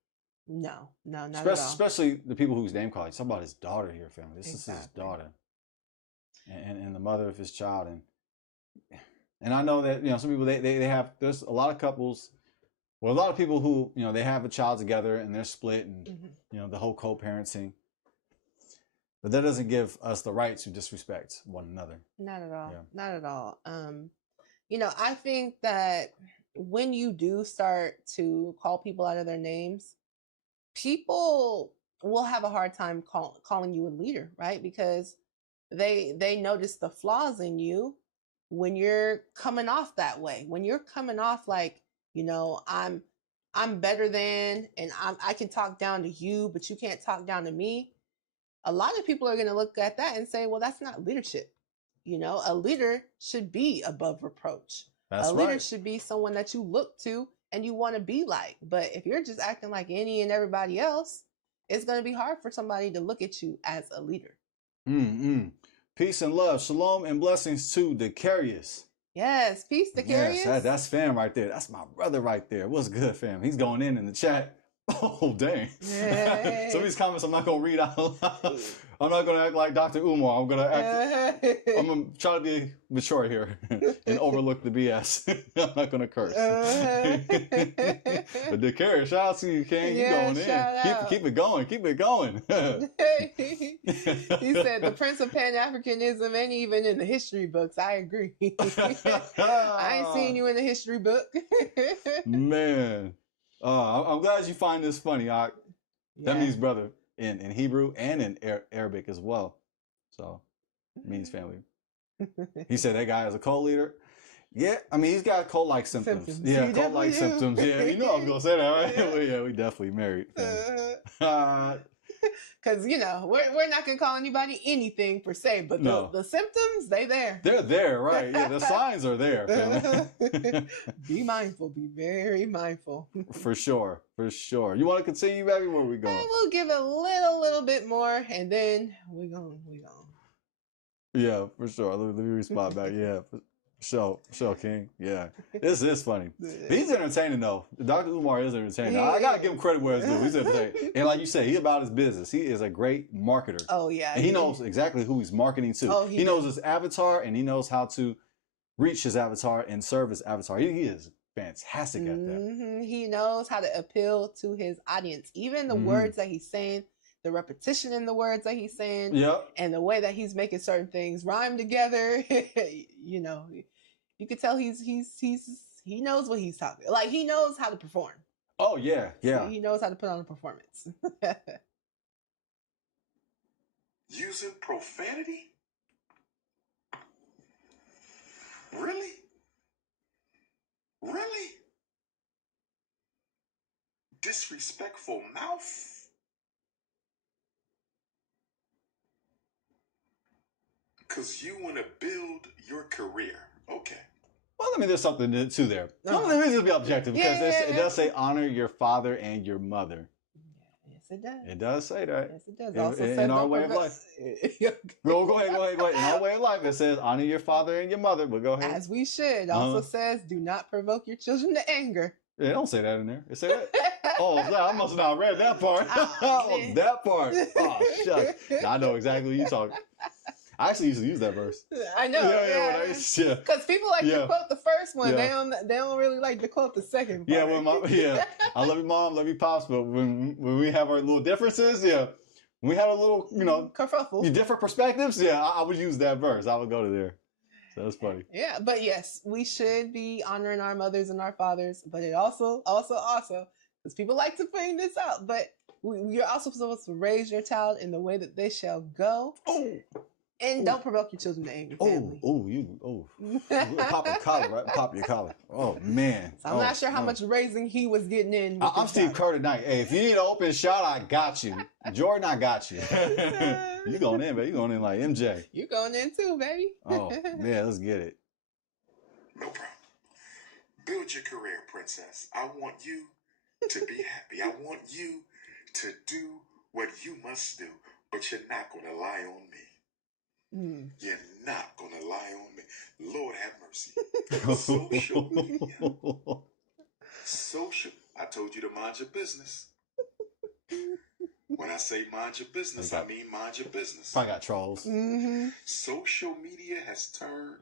No, not at all. Especially the people who's name calling. Talk about his daughter here, family. This is his daughter. and the mother of his child. And I know that, some people, they have, there's a lot of couples, well, a lot of people who, they have a child together and they're split and, the whole co-parenting. But that doesn't give us the right to disrespect one another. Not at all. Yeah. Not at all. I think that when you do start to call people out of their names, people will have a hard time calling you a leader, right? Because they notice the flaws in you when you're coming off that way. When you're coming off like, I'm better than, and I can talk down to you, but you can't talk down to me. A lot of people are going to look at that and say, well, that's not leadership. A leader should be above reproach. That's a leader right. should be someone that you look to and you want to be like. But if you're just acting like any and everybody else, it's going to be hard for somebody to look at you as a leader. Peace and love. Shalom and blessings to Decarius. Yes, peace, Decarius. Yes, that's fam right there. That's my brother right there. What's good, fam? He's going in the chat. Oh, dang. Hey. Some of these comments I'm not going to read out loud. I'm not going to act like Dr. Umar. I'm going to try to be mature here and overlook the BS. I'm not going to curse. But Decarius, shout out to you, King. You going in. Keep it going. Keep it going. He said the Prince of Pan-Africanism ain't even in the history books. I agree. I ain't seen you in the history book. Man. I'm glad you find this funny. That means brother in Hebrew and in Arabic as well. So it means family. He said that guy is a cult leader. Yeah, I mean, he's got cult-like symptoms. Yeah, cult-like symptoms. Yeah, I was going to say that, right? Well, yeah, we definitely married. Because, we're not going to call anybody anything per se, but the symptoms, they there. They're there, right? Yeah, the signs are there. Be mindful. Be very mindful. For sure. You want to continue, baby? Where are we going? We'll give it a little bit more, and then we're going. Yeah, for sure. Let me respond back. Yeah, Show King. Yeah. This is funny. He's entertaining though. Dr. Umar is entertaining. I gotta give him credit where it's due. He's entertaining. And like you say, he's about his business. He is a great marketer. Oh yeah. And he knows exactly who he's marketing to. Oh, he knows his avatar and he knows how to reach his avatar and serve his avatar. He is fantastic at that. He knows how to appeal to his audience. Even the words that he's saying, the repetition in the words that he's saying, and the way that he's making certain things rhyme together. You could tell he knows what he's talking. Like he knows how to perform. Oh yeah. He knows how to put on a performance. Using profanity? Really? Disrespectful mouth? Because you want to build your career. Okay. Well, I mean, there's something to there. Let me just be objective because it does say honor your father and your mother. Yes, it does. It does say that. Yes, it does. Also in our way of life. Go ahead. In our way of life, it says honor your father and your mother. But go ahead. As we should. Also says do not provoke your children to anger. Yeah, don't say that in there. It say that. Oh, I must have not read that part. That part. Oh, shucks. I know exactly what you're talking. I actually used to use that verse. I know. Yeah. Because people like to quote the first one. Yeah. They don't really like to quote the second part. I love you, mom, love you, pops. But when we have our little differences, when we have a little, kerfuffle, different perspectives, I would use that verse. I would go to there. So that's funny. Yeah, but yes, we should be honoring our mothers and our fathers. But it also, because people like to point this out, but you're also supposed to raise your child in the way that they shall go. Oh. And don't provoke your children to anger. You pop a collar, right? Pop your collar. Oh man. So I'm not sure how much raising he was getting in. I'm Steve Kerr tonight. Hey, if you need an open shot, I got you. Jordan, I got you. You going in, baby? You going in like MJ? You going in too, baby? Oh yeah, let's get it. No problem. Build your career, princess. I want you to be happy. I want you to do what you must do, but you're not going to lie on me. You're not going to lie on me. Lord have mercy. Social media. I told you to mind your business. When I say mind your business, I mean mind your business. Probably got trolls. Mm-hmm. Social media has turned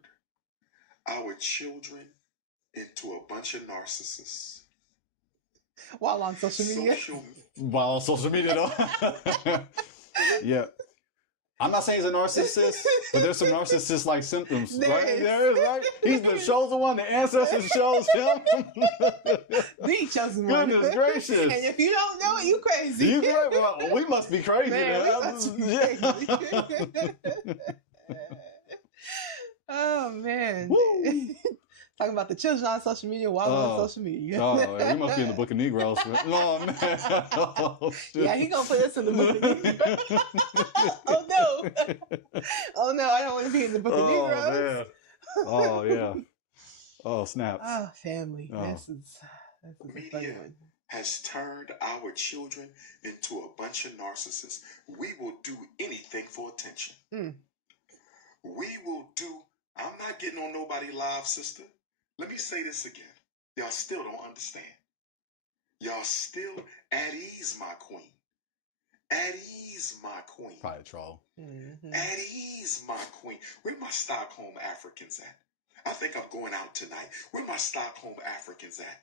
our children into a bunch of narcissists. While on social media. While on social media, though. Yeah. I'm not saying he's a narcissist, but there's some narcissist-like symptoms. There is, right? He's the chosen one. The ancestors chose him. The chosen one. Goodness gracious. And if you don't know it, you crazy. Well, we must be crazy. Man, we must be crazy. Oh, man. Talking about the children on social media while on social media. We must be in the Book of Negroes. Oh, man. Oh, yeah, he gonna put us in the Book of Negroes. Oh, no. Oh, no, I don't want to be in the Book of Negroes. Man. Oh, yeah. Oh, snaps. Oh, family. This is a funny one. Has turned our children into a bunch of narcissists. We will do anything for attention. We will do... I'm not getting on nobody live, sister. Let me say this again. Y'all still don't understand. Y'all still at ease, my queen. At ease, my queen. Probably a troll. Mm-hmm. At ease, my queen. Where my Stockholm Africans at? I think I'm going out tonight. Where my Stockholm Africans at?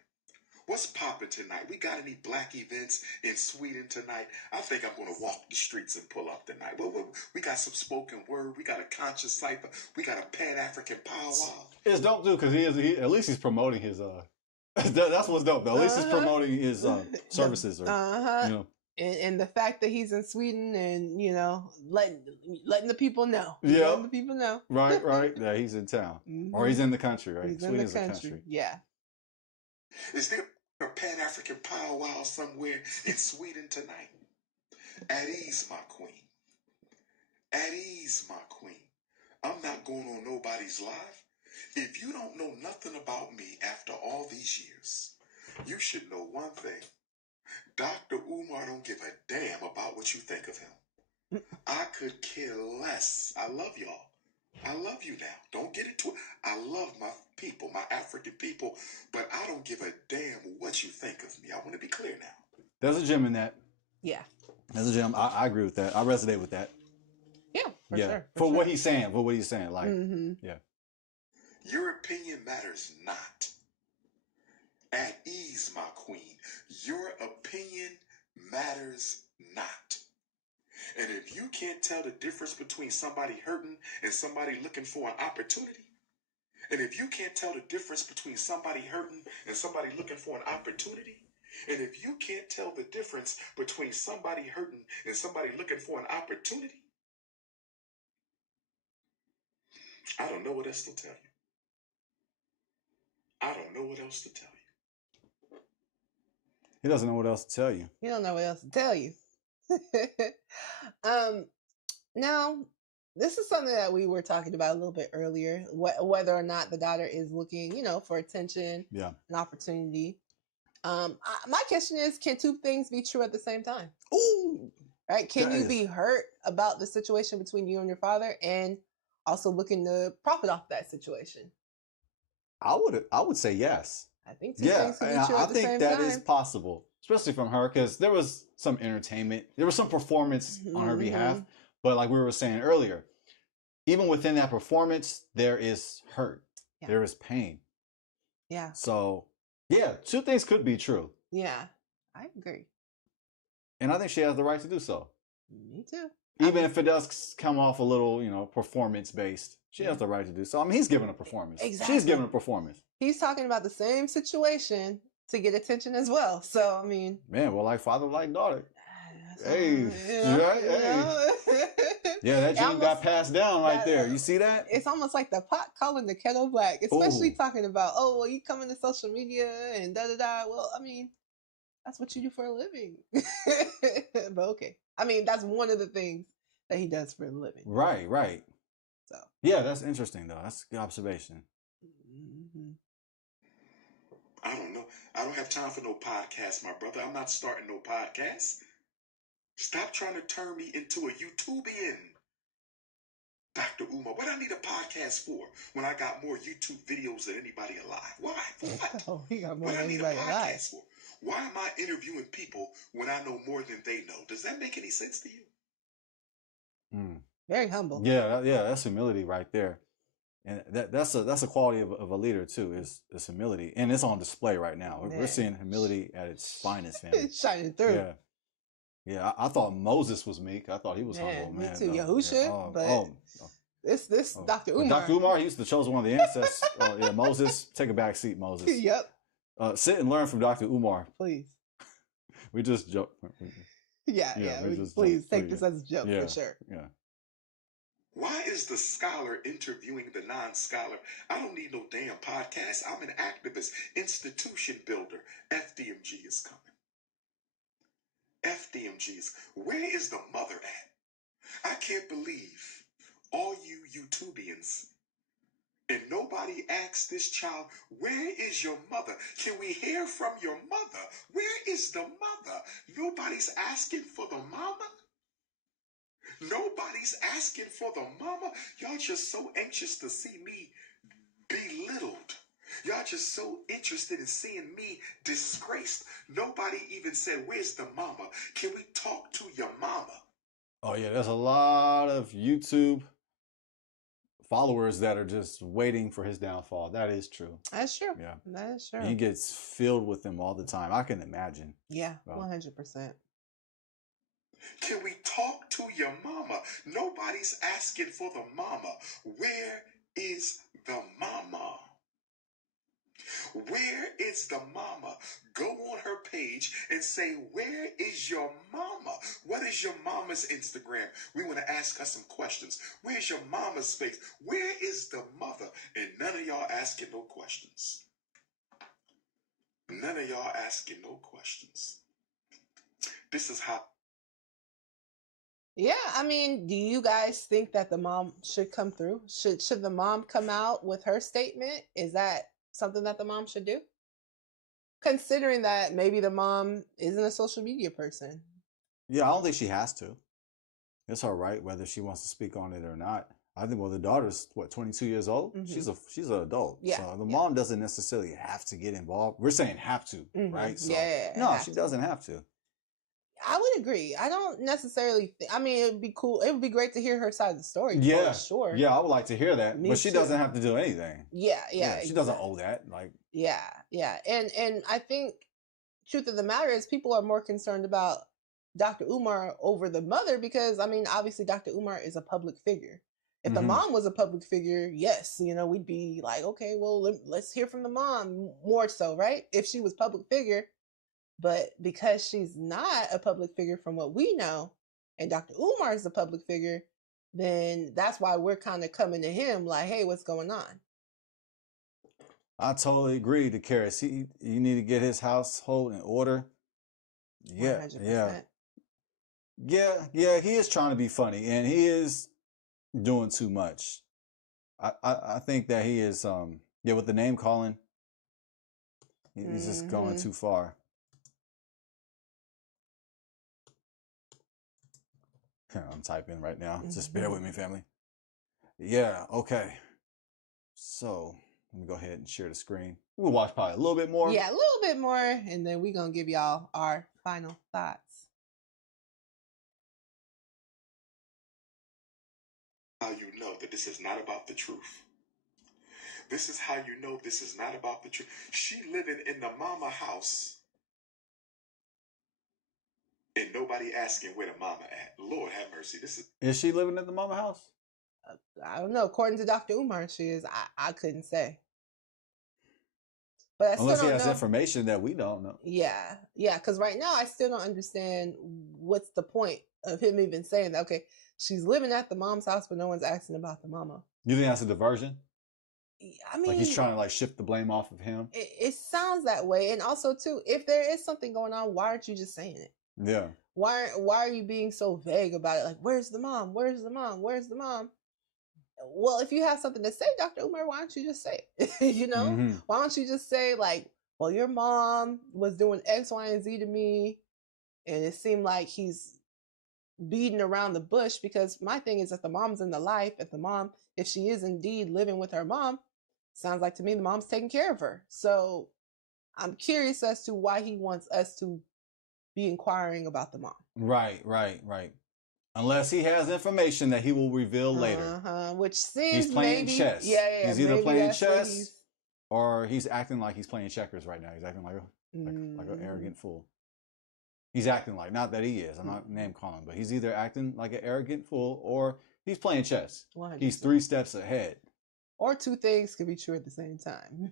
What's popping tonight? We got any black events in Sweden tonight? I think I'm going to walk the streets and pull up tonight. Well, we got some spoken word. We got a conscious cipher. We got a Pan-African powwow. It's dope, too, because at least he's promoting his... that's what's dope, though. At least he's promoting his services. Or, you know. And the fact that he's in Sweden and, you know, letting the people know. Yeah. Letting the people know. Right. Yeah, he's in town. Mm-hmm. Or he's in the country, right? He's in the country. Yeah. Is there a Pan-African powwow somewhere in Sweden tonight? At ease, my queen. At ease, my queen. I'm not going on nobody's live. If you don't know nothing about me after all these years, you should know one thing. Dr. Umar don't give a damn about what you think of him. I could care less. I love y'all. I love you now. Don't get it twisted. I love my people, my African people, but I don't give a damn what you think of me. I want to be clear now. There's a gem in that. Yeah. There's a gem. I agree with that. I resonate with that. Yeah, for sure. For what he's saying. For what he's saying. Like, yeah. Your opinion matters not. At ease, my queen. Your opinion matters not. And if you can't tell the difference between somebody hurting and somebody looking for an opportunity, and if you can't tell the difference between somebody hurting and somebody looking for an opportunity, and if you can't tell the difference between somebody hurting and somebody looking for an opportunity, I don't know what else to tell you. I don't know what else to tell you. He doesn't know what else to tell you. He don't know what else to tell you. Now, this is something that we were talking about a little bit earlier, whether or not the daughter is looking, you know, for attention, an opportunity. My question is, can two things be true at the same time? Ooh, right? Can you be hurt about the situation between you and your father and also looking to profit off that situation? I would say yes. I think two things can be true at the same time. I think that is possible, especially from her, because there was some entertainment, there was some performance on her behalf. But like we were saying earlier, even within that performance, there is hurt, there is pain. Yeah. So yeah, two things could be true. Yeah, I agree. And I think she has the right to do so. Me too. Even if it does come off a little, you know, performance based, she has the right to do so. I mean, he's giving a performance. Exactly. She's giving a performance. He's talking about the same situation to get attention as well. So, I mean. Man, well, like father, like daughter. Hey. Yeah, that gene got passed down right there. You see that? It's almost like the pot calling the kettle black, especially talking about, oh, well, you come into social media and da-da-da. Well, I mean, that's what you do for a living. But okay. I mean, that's one of the things that he does for a living. Right. So. Yeah, that's interesting, though. That's a good observation. I don't know. I don't have time for no podcast, my brother. I'm not starting no podcast. Stop trying to turn me into a YouTubian. Dr. Umar, what I need a podcast for when I got more YouTube videos than anybody alive? Why? For what? Oh, he got more what than I need anybody a podcast alive. for? Why am I interviewing people when I know more than they know? Does that make any sense to you? Very humble. Yeah, that's humility right there. And that's a quality of a leader too, is humility. And it's on display right now. We're seeing humility at its finest, family. It's shining through. Yeah. Yeah, I thought Moses was meek. I thought he was humble, man. Me too, Yahusha, but this Dr. Umar. Dr. Umar, he used to choose one of the ancestors. Yeah, Moses, take a back seat, Moses. Yep. Sit and learn from Dr. Umar. Please. We just joke. Please take this as a joke for sure. Yeah. Why is the scholar interviewing the non-scholar? I don't need no damn podcast. I'm an activist, institution builder. FDMG is coming. FDMGs. Where is the mother at? I can't believe all you YouTubians and nobody asked this child, where is your mother? Can we hear from your mother? Where is the mother? Nobody's asking for the mama. Nobody's asking for the mama. Y'all just so anxious to see me belittled. Y'all just so interested in seeing me disgraced. Nobody even said, where's the mama? Can we talk to your mama? Oh, yeah, there's a lot of YouTube followers that are just waiting for his downfall. That is true. That's true. Yeah. That is true. And he gets filled with them all the time. I can imagine. Yeah, 100%. Can we talk to your mama? Nobody's asking for the mama. Where is the mama? Where is the mama? Go on her page and say, where is your mama? What is your mama's Instagram? We want to ask her some questions. Where's your mama's face? Where is the mother? And none of y'all asking no questions. None of y'all asking no questions. This is how. Yeah, I mean, do you guys think that the mom should come through? Should the mom come out with her statement? Is that something that the mom should do? Considering that maybe the mom isn't a social media person. Yeah, I don't think she has to. It's her right whether she wants to speak on it or not. I think, well, the daughter's, 22 years old? Mm-hmm. She's an adult. Yeah. So the mom doesn't necessarily have to get involved. We're saying have to, right? So, no, she doesn't have to. I would agree. I don't necessarily I mean, it would be cool. It would be great to hear her side of the story. Yeah. For sure. Yeah, I would like to hear that. But she doesn't have to do anything. Yeah. She doesn't owe that. Yeah. And I think truth of the matter is people are more concerned about Dr. Umar over the mother because, I mean, obviously Dr. Umar is a public figure. If the mom was a public figure, yes, we'd be like, okay, well, let's hear from the mom more so, right? If she was public figure. But because she's not a public figure from what we know, and Dr. Umar is a public figure, then that's why we're kind of coming to him like, hey, what's going on? I totally agree, DeCaris. You need to get his household in order. Yeah, 100%. Yeah, he is trying to be funny, and he is doing too much. I think that he is, with the name calling, he's just going too far. I'm typing right now. Just bear with me, family. Yeah, okay. So, let me go ahead and share the screen. We'll watch probably a little bit more. Yeah, a little bit more, and then we're going to give y'all our final thoughts. How you know that this is not about the truth. This is how you know this is not about the truth. She living in the mama house. And nobody asking where the mama at. Lord have mercy. Is she living at the mama house? I don't know. According to Dr. Umar, she is. I couldn't say. But unless he has information that we don't know. Yeah. Because right now, I still don't understand what's the point of him even saying that. Okay, she's living at the mom's house, but no one's asking about the mama. You think that's a diversion? I mean, like he's trying to shift the blame off of him. It sounds that way, and also too, if there is something going on, why aren't you just saying it? Yeah. Why are you being so vague about it? Like, where's the mom? Where's the mom? Where's the mom? Well, if you have something to say, Dr. Umar, why don't you just say it? Why don't you just say like, well, your mom was doing X, Y, and Z to me, and it seemed like he's beating around the bush, because my thing is that the mom's in the life. If she is indeed living with her mom, sounds like to me the mom's taking care of her. So I'm curious as to why he wants us to be inquiring about the mom. Right. Unless he has information that he will reveal later. Which seems he's playing maybe, chess. Yeah. He's either maybe playing chess or he's acting like he's playing checkers right now. He's acting like an arrogant fool. He's acting like, not that he is. I'm not name calling, but he's either acting like an arrogant fool or he's playing chess. 100%. He's 3 steps ahead. Or 2 things could be true at the same time.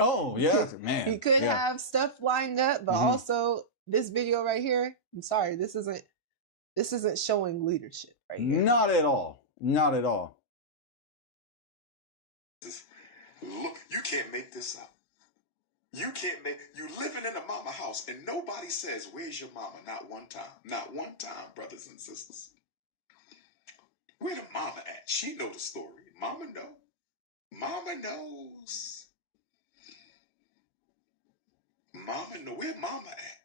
Oh, yeah, man. He could have stuff lined up, but also this video right here, I'm sorry, this isn't showing leadership right here. Not at all. Not at all. Look, you can't make this up. You living in a mama house and nobody says, where's your mama? Not one time. Not one time, brothers and sisters. Where the mama at? She know the story. Mama know. Mama knows. Mama know. Where mama at?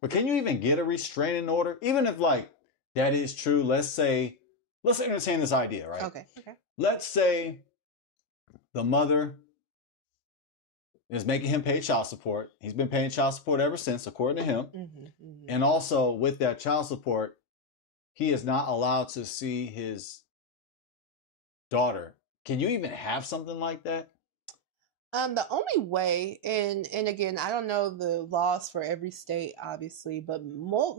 But can you even get a restraining order? Even if, like, that is true, let's entertain this idea, right? Okay. Let's say the mother is making him pay child support. He's been paying child support ever since, according to him. And also, with that child support, he is not allowed to see his daughter. Can you even have something like that? The only way, and again, I don't know the laws for every state, obviously, but more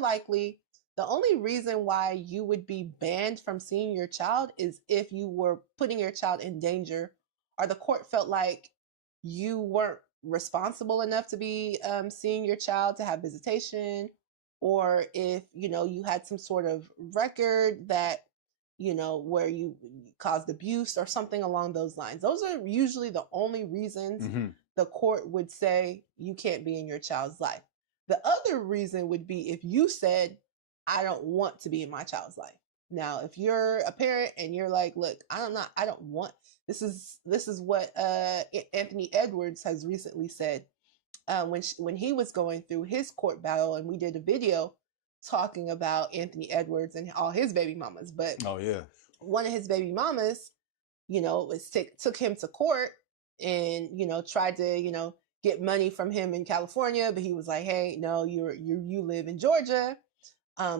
likely, the only reason why you would be banned from seeing your child is if you were putting your child in danger, or the court felt like you weren't responsible enough to be seeing your child, to have visitation, or if you had some sort of record that where you caused abuse or something along those lines. Those are usually the only reasons the court would say you can't be in your child's life. The other reason would be if you said, I don't want to be in my child's life. Now, if you're a parent and you're like, look, I don't want, this is what Anthony Edwards has recently said when he was going through his court battle, and we did a video talking about Anthony Edwards and all his baby mamas. But one of his baby mamas, took him to court and tried to get money from him in California, but he was like, hey, no, you live in Georgia,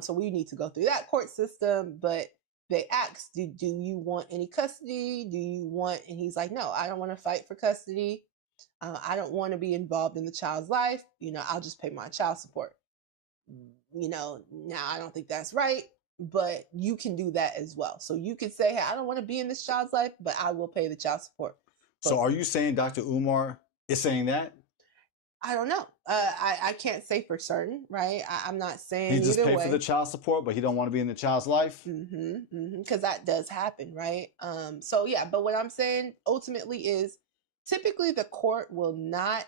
so we need to go through that court system. But they asked, do you want any custody? And he's like, no, I don't want to fight for custody. I don't want to be involved in the child's life. I'll just pay my child support. Now I don't think that's right, but you can do that as well. So you could say, hey, I don't want to be in this child's life, but I will pay the child support. So are you saying Dr. Umar is saying that? I don't know. I can't say for certain, right? I'm not saying he just paid for the child support, but he don't want to be in the child's life? Because that does happen, right? So yeah, but what I'm saying ultimately is typically the court will not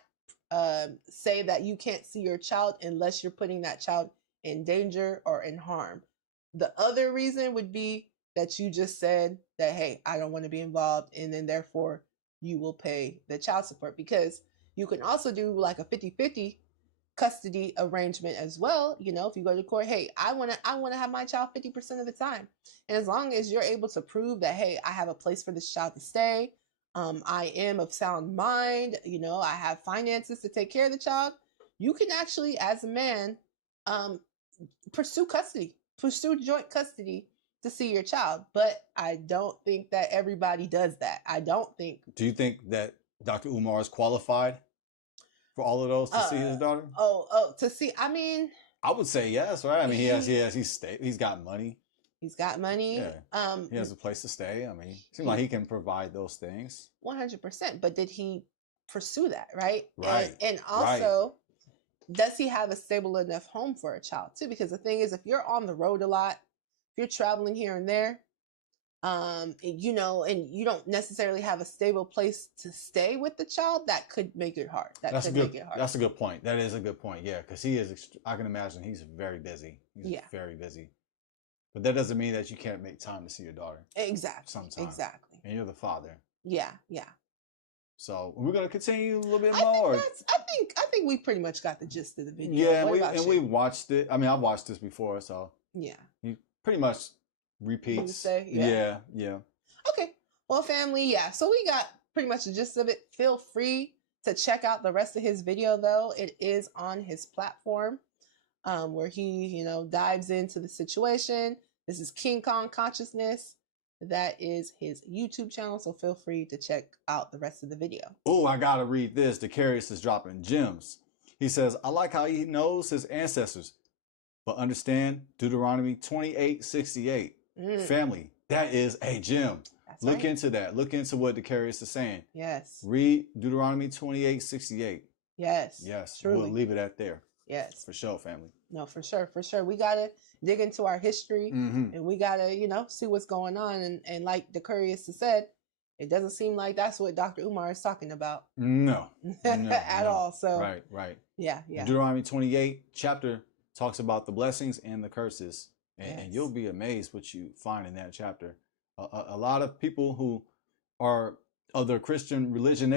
say that you can't see your child unless you're putting that child in danger or in harm. The other reason would be that you just said that, hey, I don't want to be involved, and then therefore you will pay the child support. Because you can also do like a 50-50 custody arrangement as well. If you go to court, hey, I want to have my child 50% of the time. And as long as you're able to prove that, hey, I have a place for this child to stay, I am of sound mind, I have finances to take care of the child, you can actually, as a man, pursue joint custody to see your child. But I don't think that everybody does that. Do you think that Dr. Umar is qualified for all of those to see his daughter? To see, I mean, I would say yes, right? I mean, he's got money. He's got money. Yeah. He has a place to stay. I mean, it seems like he can provide those things. 100%. But did he pursue that, right? Right. And also, does he have a stable enough home for a child too? Because the thing is, if you're on the road a lot, if you're traveling here and there, and you don't necessarily have a stable place to stay with the child, that could make it hard. That's a good point. That is a good point. Yeah, because I can imagine he's very busy. He's very busy. But that doesn't mean that you can't make time to see your daughter. Exactly. Sometimes. Exactly. And you're the father. Yeah. So we're gonna continue a little bit more. I think we pretty much got the gist of the video. Yeah, we watched it. I mean, I've watched this before, so yeah. He pretty much repeats. Yeah. Yeah. Okay. Well, family, yeah. So we got pretty much the gist of it. Feel free to check out the rest of his video, though. It is on his platform, where he, dives into the situation. This is King Kong Consciousness. That is his YouTube channel, so feel free to check out the rest of the video. Oh, I gotta read this. Decarius is dropping gems. He says, I like how he knows his ancestors, but understand Deuteronomy 28:68. Family, that is a gem. Look into that. Look into what Decarius is saying. Yes. Read Deuteronomy 28:68. Yes. Yes. Truly. We'll leave it at there. Yes. For sure, family. No, for sure. For sure. We got to dig into our history and we got to, see what's going on. And like Decarius has said, it doesn't seem like that's what Dr. Umar is talking about. No. At all. So Right. Yeah. Deuteronomy 28 chapter talks about the blessings and the curses. And you'll be amazed what you find in that chapter. A lot of people who are of the Christian religion,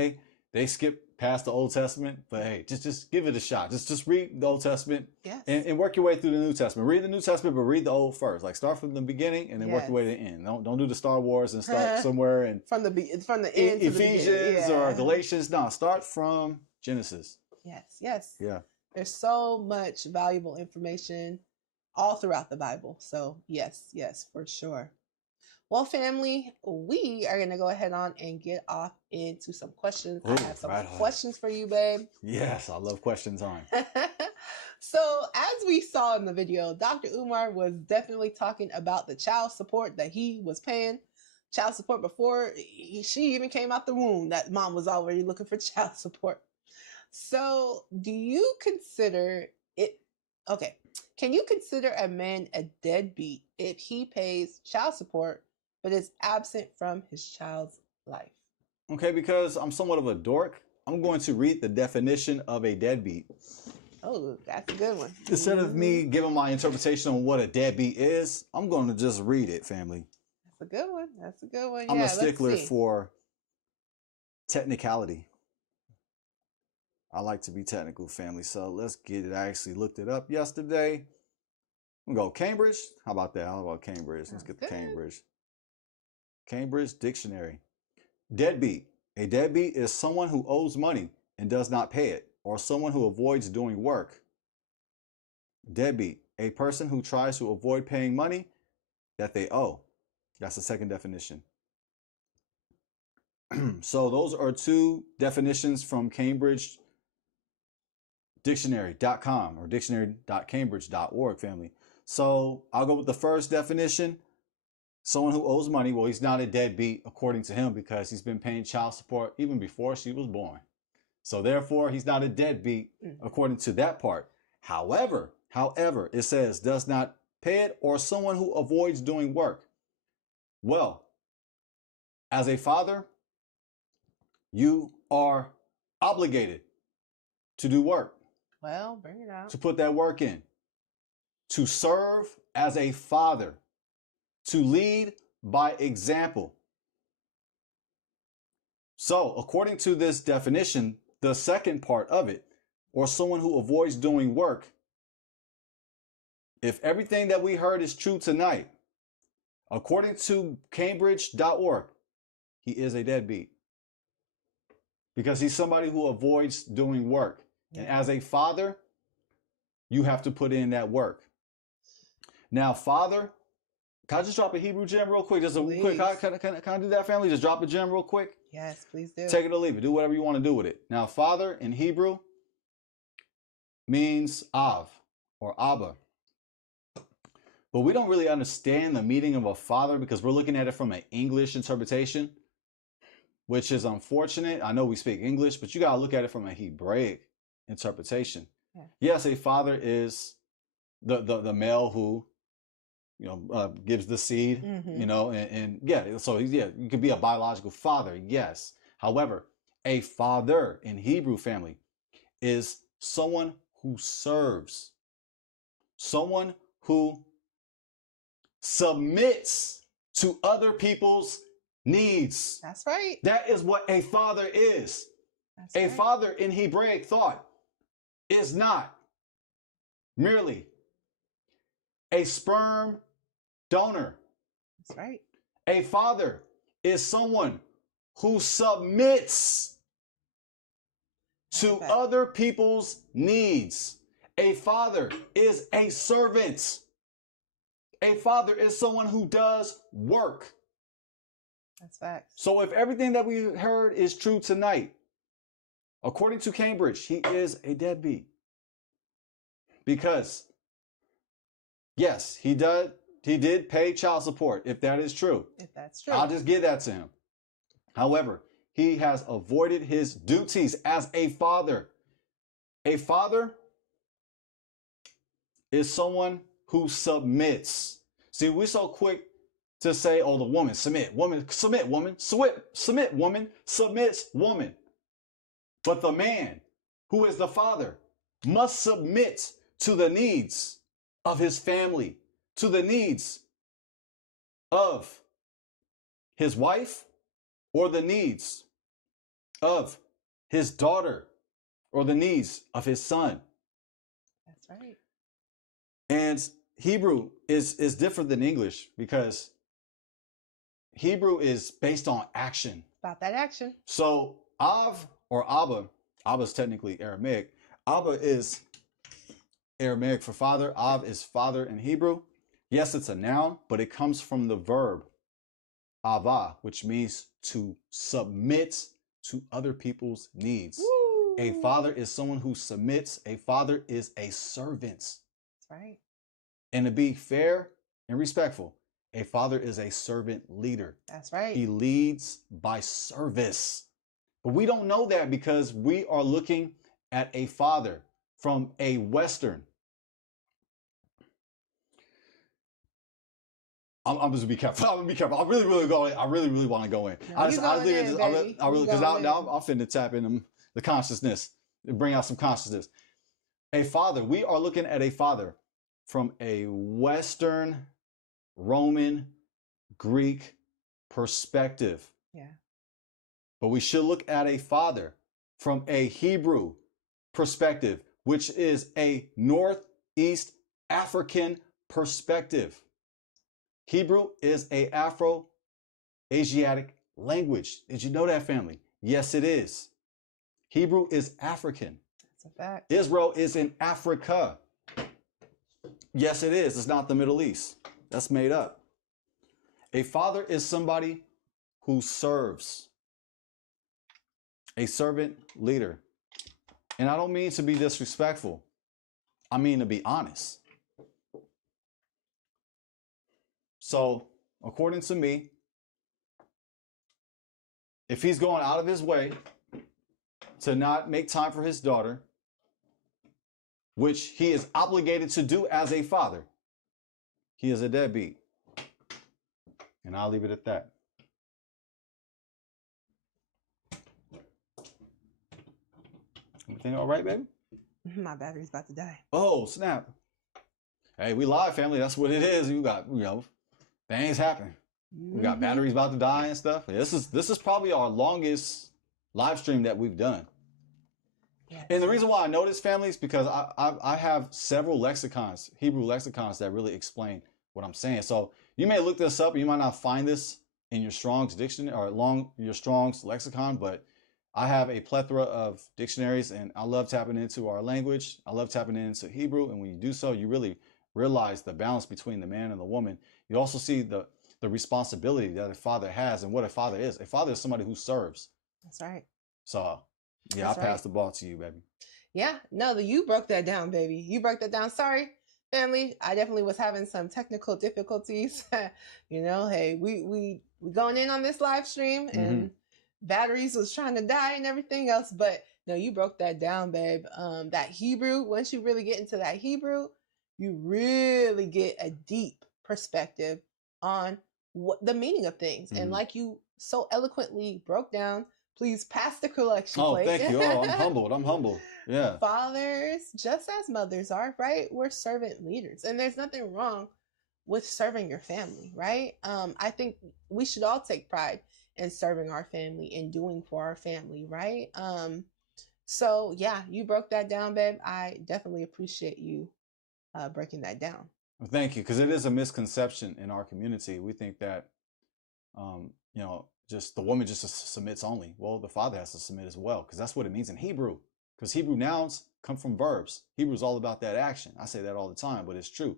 they skip past the Old Testament, but hey, just give it a shot. Just read the Old Testament and work your way through the New Testament. Read the New Testament, but read the Old first. Like start from the beginning and then work your way to the end. Don't do the Star Wars and start somewhere and from the end Ephesians or Galatians. No, start from Genesis. Yes. Yeah. There's so much valuable information all throughout the Bible. So yes, for sure. Well, family, we are going to go ahead on and get off into some questions. I have some questions for you, babe. Yes, I love questions on. So as we saw in the video, Dr. Umar was definitely talking about the child support that he was paying. Child support before she even came out the womb, that mom was already looking for child support. So do you consider it, can you consider a man a deadbeat if he pays child support but is absent from his child's life? Okay, because I'm somewhat of a dork, I'm going to read the definition of a deadbeat. Oh, that's a good one. Instead of me giving my interpretation on what a deadbeat is, I'm going to just read it, family. That's a good one. I'm a stickler for technicality. I like to be technical, family. So let's get it. I actually looked it up yesterday. I'm going to go Cambridge. How about that? How about Cambridge? Let's get the Cambridge. Cambridge Dictionary. Deadbeat. A deadbeat is someone who owes money and does not pay it, or someone who avoids doing work. Deadbeat. A person who tries to avoid paying money that they owe. That's the second definition. So those are two definitions from Cambridge Dictionary.com or dictionary.cambridge.org, family. So I'll go with the first definition. Someone who owes money. Well, he's not a deadbeat according to him because he's been paying child support even before she was born. So therefore, he's not a deadbeat according to that part. However, it says does not pay it or someone who avoids doing work. Well, as a father, you are obligated to do work. Well, bring it out. To put that work in. To serve as a father. To lead by example. So, according to this definition, the second part of it, or someone who avoids doing work, if everything that we heard is true tonight, according to Cambridge.org, he is a deadbeat. Because he's somebody who avoids doing work. Yeah. And as a father, you have to put in that work. Now, father, can I just drop a Hebrew gem real quick? Just a quick, can I do that, family? Just drop a gem real quick? Yes, please do. Take it or leave it. Do whatever you want to do with it. Now, father in Hebrew means Av or Abba. But we don't really understand the meaning of a father because we're looking at it from an English interpretation, which is unfortunate. I know we speak English, but you got to look at it from a Hebraic interpretation. Yeah. Yes, a father is the male who, gives the seed, and so you could be a biological father, yes. However, a father in Hebrew, family, is someone who serves, someone who submits to other people's needs. That's right. That is what a father is. That's right. Father in Hebraic thought is not merely a sperm donor. That's right. A father is someone who submits to other people's needs. A father is a servant. A father is someone who does work. That's facts. So if everything that we heard is true tonight, according to Cambridge, he is a deadbeat. Because, yes, he did pay child support, if that is true. If that's true. I'll just give that to him. However, he has avoided his duties as a father. A father is someone who submits. See, we're so quick to say, oh, the woman, submit, woman, submit, woman, submit, woman, submits, woman. But the man, who is the father, must submit to the needs of his family, to the needs of his wife, or the needs of his daughter, or the needs of his son. That's right. And Hebrew is different than English because Hebrew is based on action. About that action. So Av or Abba is technically Aramaic. Abba is Aramaic for father. Av is father in Hebrew. Yes, it's a noun, but it comes from the verb ava, which means to submit to other people's needs. Woo. A father is someone who submits. A father is a servant. That's right. And to be fair and respectful, a father is a servant leader. That's right. He leads by service. But we don't know that because we are looking at a father from a Western. I'm just be careful. I'm gonna be careful. I really want to go in. No, because now I'm finna tap into the consciousness and bring out some consciousness. A father. We are looking at a father from a Western, Roman, Greek perspective. Yeah. But we should look at a father from a Hebrew perspective, which is a Northeast African perspective. Hebrew is an Afro-Asiatic language. Did you know that, family? Yes, it is. Hebrew is African. That's a fact. Israel is in Africa. Yes, it is. It's not the Middle East. That's made up. A father is somebody who serves. A servant leader. And I don't mean to be disrespectful. I mean to be honest. So, according to me, if he's going out of his way to not make time for his daughter, which he is obligated to do as a father, he is a deadbeat. And I'll leave it at that. Everything all right, baby? My battery's about to die. Oh, snap. Hey, we live, family. That's what it is. You got, things happen. We got batteries about to die and stuff. This is probably our longest live stream that we've done. Yes. And the reason why I know this, family, is because I have several lexicons, Hebrew lexicons, that really explain what I'm saying. So you may look this up and you might not find this in your Strong's dictionary or your Strong's lexicon, but I have a plethora of dictionaries and I love tapping into our language. I love tapping into Hebrew. And when you do so, you really realize the balance between the man and the woman. You also see the responsibility that a father has and what a father is. A father is somebody who serves. That's right. So, yeah, That's I pass the ball to you, baby. Yeah, no, you broke that down, baby. You broke that down. Sorry, family. I definitely was having some technical difficulties. Hey, we going in on this live stream and batteries was trying to die and everything else. But no, you broke that down, babe. That Hebrew, once you really get into that Hebrew, you really get a deep perspective on what the meaning of things. And like you so eloquently broke down, please pass the collection plate. Oh, thank you. Oh, I'm humbled. I'm humbled. Yeah. Fathers, just as mothers are, right? We're servant leaders. And there's nothing wrong with serving your family, right? I think we should all take pride in serving our family and doing for our family, right? So yeah, you broke that down, babe. I definitely appreciate you breaking that down. Well, thank you, because it is a misconception in our community. We think that, just the woman just submits only. Well, the father has to submit as well, because that's what it means in Hebrew. Because Hebrew nouns come from verbs. Hebrew is all about that action. I say that all the time, but it's true.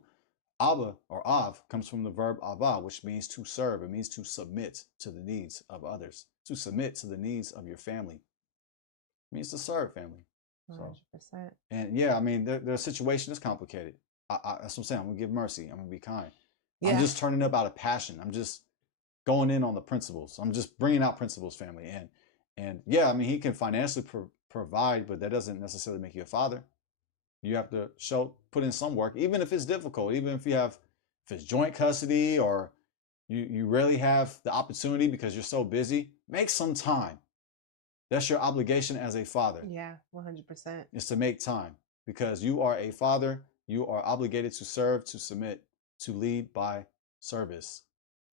Abba or Av comes from the verb ava, which means to serve. It means to submit to the needs of others, to submit to the needs of your family. It means to serve family. 100%. And yeah, I mean, their situation is complicated. That's what I'm saying. I'm going to give mercy. I'm going to be kind. Yeah. I'm just turning up out of passion. I'm just going in on the principles. I'm just bringing out principles, family. And yeah, I mean, he can financially provide, but that doesn't necessarily make you a father. You have to put in some work, even if it's difficult, even if it's joint custody or you rarely have the opportunity because you're so busy, make some time. That's your obligation as a father. Yeah, 100%. Is to make time, because you are a father. You are obligated to serve, to submit, to lead by service.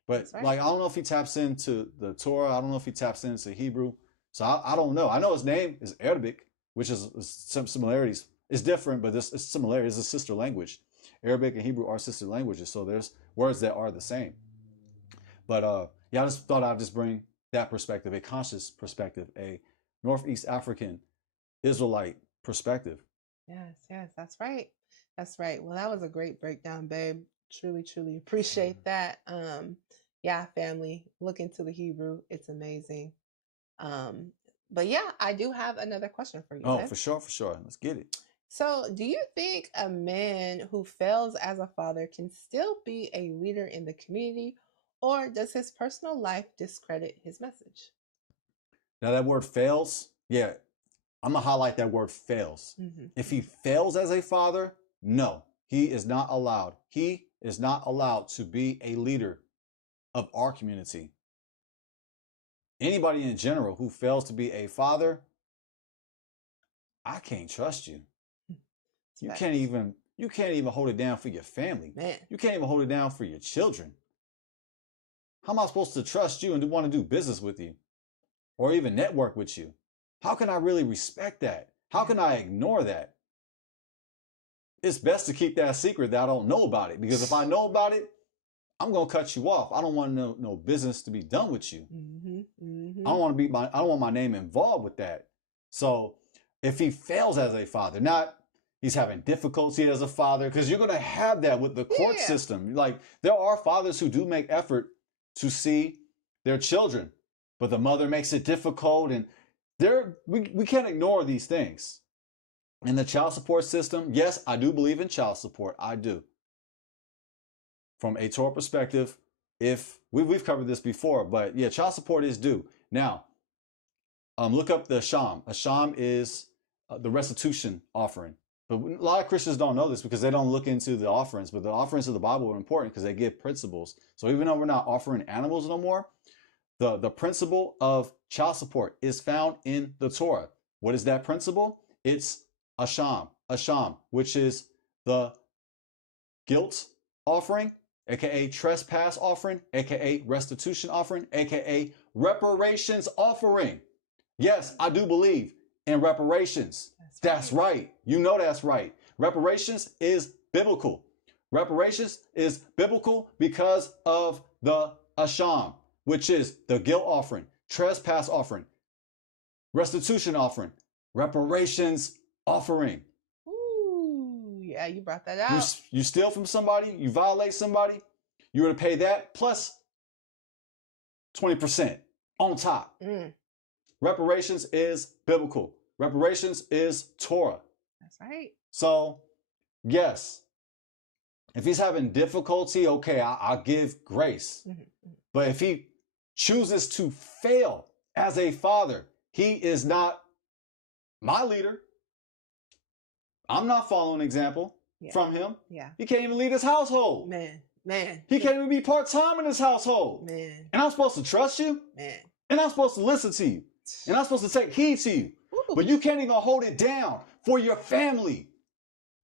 But right. like, I don't know if he taps into the Torah. I don't know if he taps into Hebrew. So I don't know. I know his name is Arabic, which is some similarities. It's different, but it's similarities. It's a sister language. Arabic and Hebrew are sister languages. So there's words that are the same. But yeah, I just thought I'd just bring that perspective, a conscious perspective, a Northeast African Israelite perspective. Yes, that's right. That's right. Well, that was a great breakdown, babe. Truly, truly appreciate that. Yeah, family, look into the Hebrew. It's amazing. But yeah, I do have another question for you. Oh, babe. for sure. Let's get it. So, do you think a man who fails as a father can still be a leader in the community, or does his personal life discredit his message? Now, that word fails, yeah, I'm going to highlight that word fails. Mm-hmm. If he fails as a father, no, he is not allowed. He is not allowed to be a leader of our community. Anybody in general who fails to be a father, I can't trust you. You can't even hold it down for your family. Man. You can't even hold it down for your children. How am I supposed to trust you and want to do business with you or even network with you? How can I really respect that? How can I ignore that? It's best to keep that secret that I don't know about it, because if I know about it, I'm going to cut you off. I don't want no business to be done with you. Mm-hmm. Mm-hmm. I don't want my name involved with that. So if he fails as a father, not he's having difficulty as a father, because you're going to have that with the court system. Like, there are fathers who do make effort to see their children, but the mother makes it difficult, and we can't ignore these things. In the child support system, yes, I do believe in child support. I do. From a Torah perspective, if we've covered this before, but yeah, child support is due. Now, look up the Asham. Asham is the restitution offering. But a lot of Christians don't know this because they don't look into the offerings. But the offerings of the Bible are important because they give principles. So even though we're not offering animals no more, the principle of child support is found in the Torah. What is that principle? It's Asham, which is the guilt offering, aka trespass offering, aka restitution offering, aka reparations offering. Yes, I do believe in reparations. That's right. You know that's right. Reparations is biblical. Reparations is biblical because of the Asham, which is the guilt offering, trespass offering, restitution offering, reparations offering. Ooh, yeah, you brought that out. You steal from somebody, you violate somebody, you're going to pay that plus 20% on top. Reparations is biblical. Reparations is Torah. That's right. So, yes, if he's having difficulty, okay, I'll give grace. Mm-hmm. But if he chooses to fail as a father, he is not my leader. I'm not following example from him. Yeah. He can't even lead his household. Man. He can't even be part-time in his household. Man. And I'm supposed to trust you? Man. And I'm supposed to listen to you. And I'm supposed to take heed to you. Ooh. But you can't even hold it down for your family.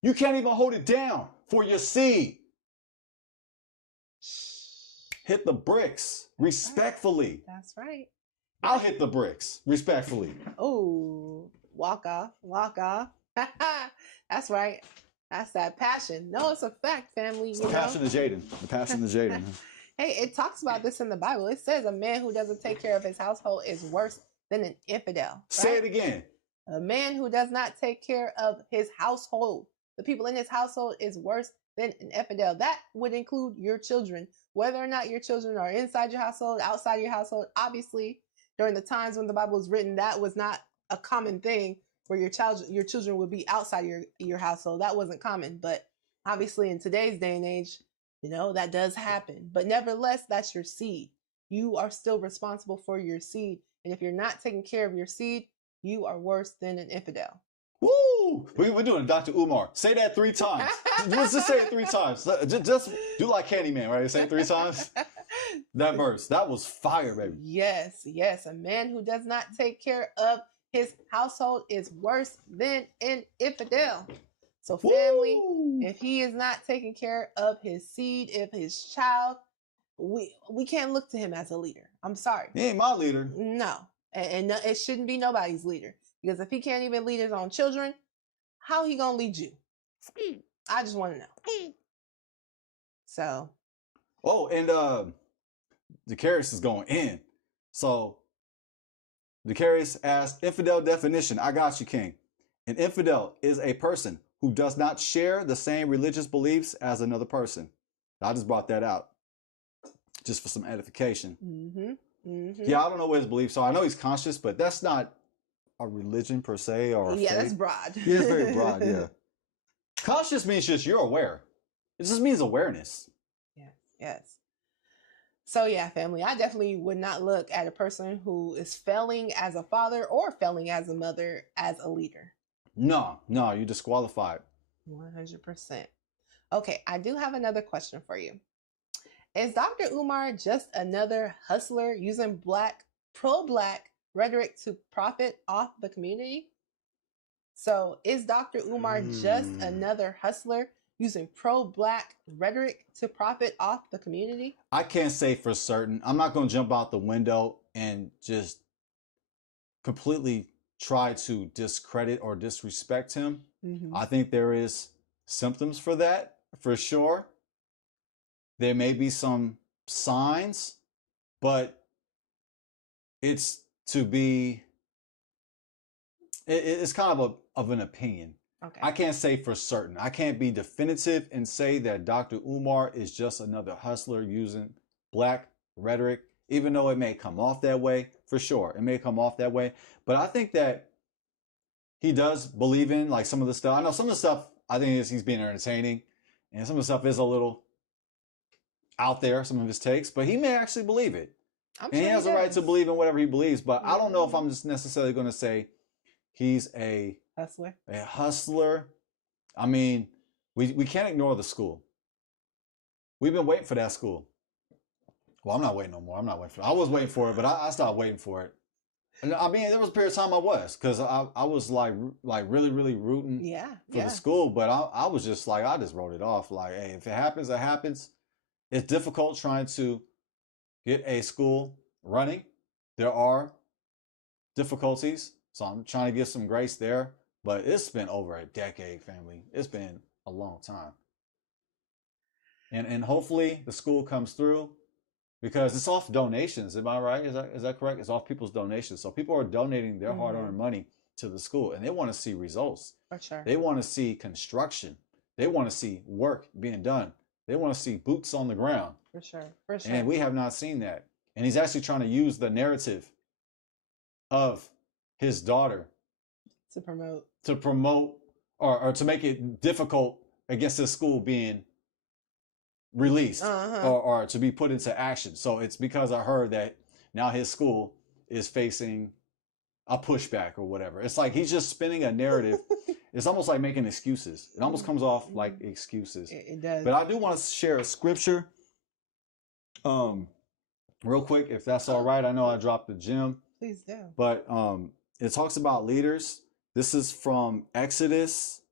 You can't even hold it down for your seed. Hit the bricks respectfully. That's right. I'll hit the bricks respectfully. Oh, walk off. That's right. That's that passion. No, it's a fact, family. It's the passion of Jaden. The passion of Jaden. Hey, it talks about this in the Bible. It says a man who doesn't take care of his household is worse than an infidel. Say right? it again. A man who does not take care of his household, the people in his household, is worse than an infidel. That would include your children, whether or not your children are inside your household, outside your household. Obviously, during the times when the Bible was written, that was not a common thing where your children would be outside your household. That wasn't common, but obviously in today's day and age, that does happen. But nevertheless, that's your seed. You are still responsible for your seed. And if you're not taking care of your seed, you are worse than an infidel. Woo! We're doing Dr. Umar. Say that 3 times. Just say it 3 times. Just do like Candyman, right? Say it 3 times. That verse. That was fire, baby. Yes, yes. A man who does not take care of his household is worse than an infidel. So family, if he is not taking care of his seed, if his child, we can't look to him as a leader. I'm sorry. He ain't my leader. No. And it shouldn't be nobody's leader. Because if he can't even lead his own children, how he gonna lead you? I just want to know. So. Oh, and Decarius is going in. So Decarius asked, infidel definition. I got you, King. An infidel is a person who does not share the same religious beliefs as another person. I just brought that out just for some edification. Yeah, I don't know what his beliefs are. I know he's conscious, but that's not a religion per se or a faith. That's broad. Yeah, it's very broad, yeah. Conscious means just you're aware. It just means awareness. Yes. So yeah, family, I definitely would not look at a person who is failing as a father or failing as a mother as a leader. No, you're disqualified. 100%. Okay, I do have another question for you. Is Dr. Umar just another hustler using pro-black rhetoric to profit off the community? So is Dr. Umar just another hustler using pro-black rhetoric to profit off the community? I can't say for certain. I'm not going to jump out the window and just completely try to discredit or disrespect him. I think there is symptoms for that, for sure. There may be some signs, but it's kind of an opinion. Okay. I can't say for certain. I can't be definitive and say that Dr. Umar is just another hustler using black rhetoric, even though it may come off that way. For sure, it may come off that way. But I think that he does believe in like some of the stuff. I know some of the stuff I think he's being entertaining, and some of the stuff is a little out there, some of his takes, but he may actually believe it. And he has a right to believe in whatever he believes, but I don't know if I'm just necessarily going to say he's a hustler. I mean, we can't ignore the school. We've been waiting for that school. Well, I'm not waiting no more. I'm not waiting for it. I was waiting for it, but I stopped waiting for it. And I mean, there was a period of time I was, because I was like really, really rooting for the school, but I was just like, I just wrote it off. Like, hey, if it happens, it happens. It's difficult trying to get a school running. There are difficulties, so I'm trying to give some grace there. But it's been over a decade, family. It's been a long time. And hopefully the school comes through, because it's off donations. Am I right? Is that correct? It's off people's donations. So people are donating their hard-earned money to the school, and they want to see results. For sure. They want to see construction. They want to see work being done. They want to see boots on the ground. For sure. And we have not seen that. And he's actually trying to use the narrative of his daughter to promote or to make it difficult against his school being released or to be put into action. So it's because I heard that now his school is facing a pushback or whatever. It's like he's just spinning a narrative. It's almost like making excuses. It almost comes off like excuses. It does. But I do want to share a scripture real quick, if that's all right. I know I dropped the gem. Please do. But it talks about leaders. This is from Exodus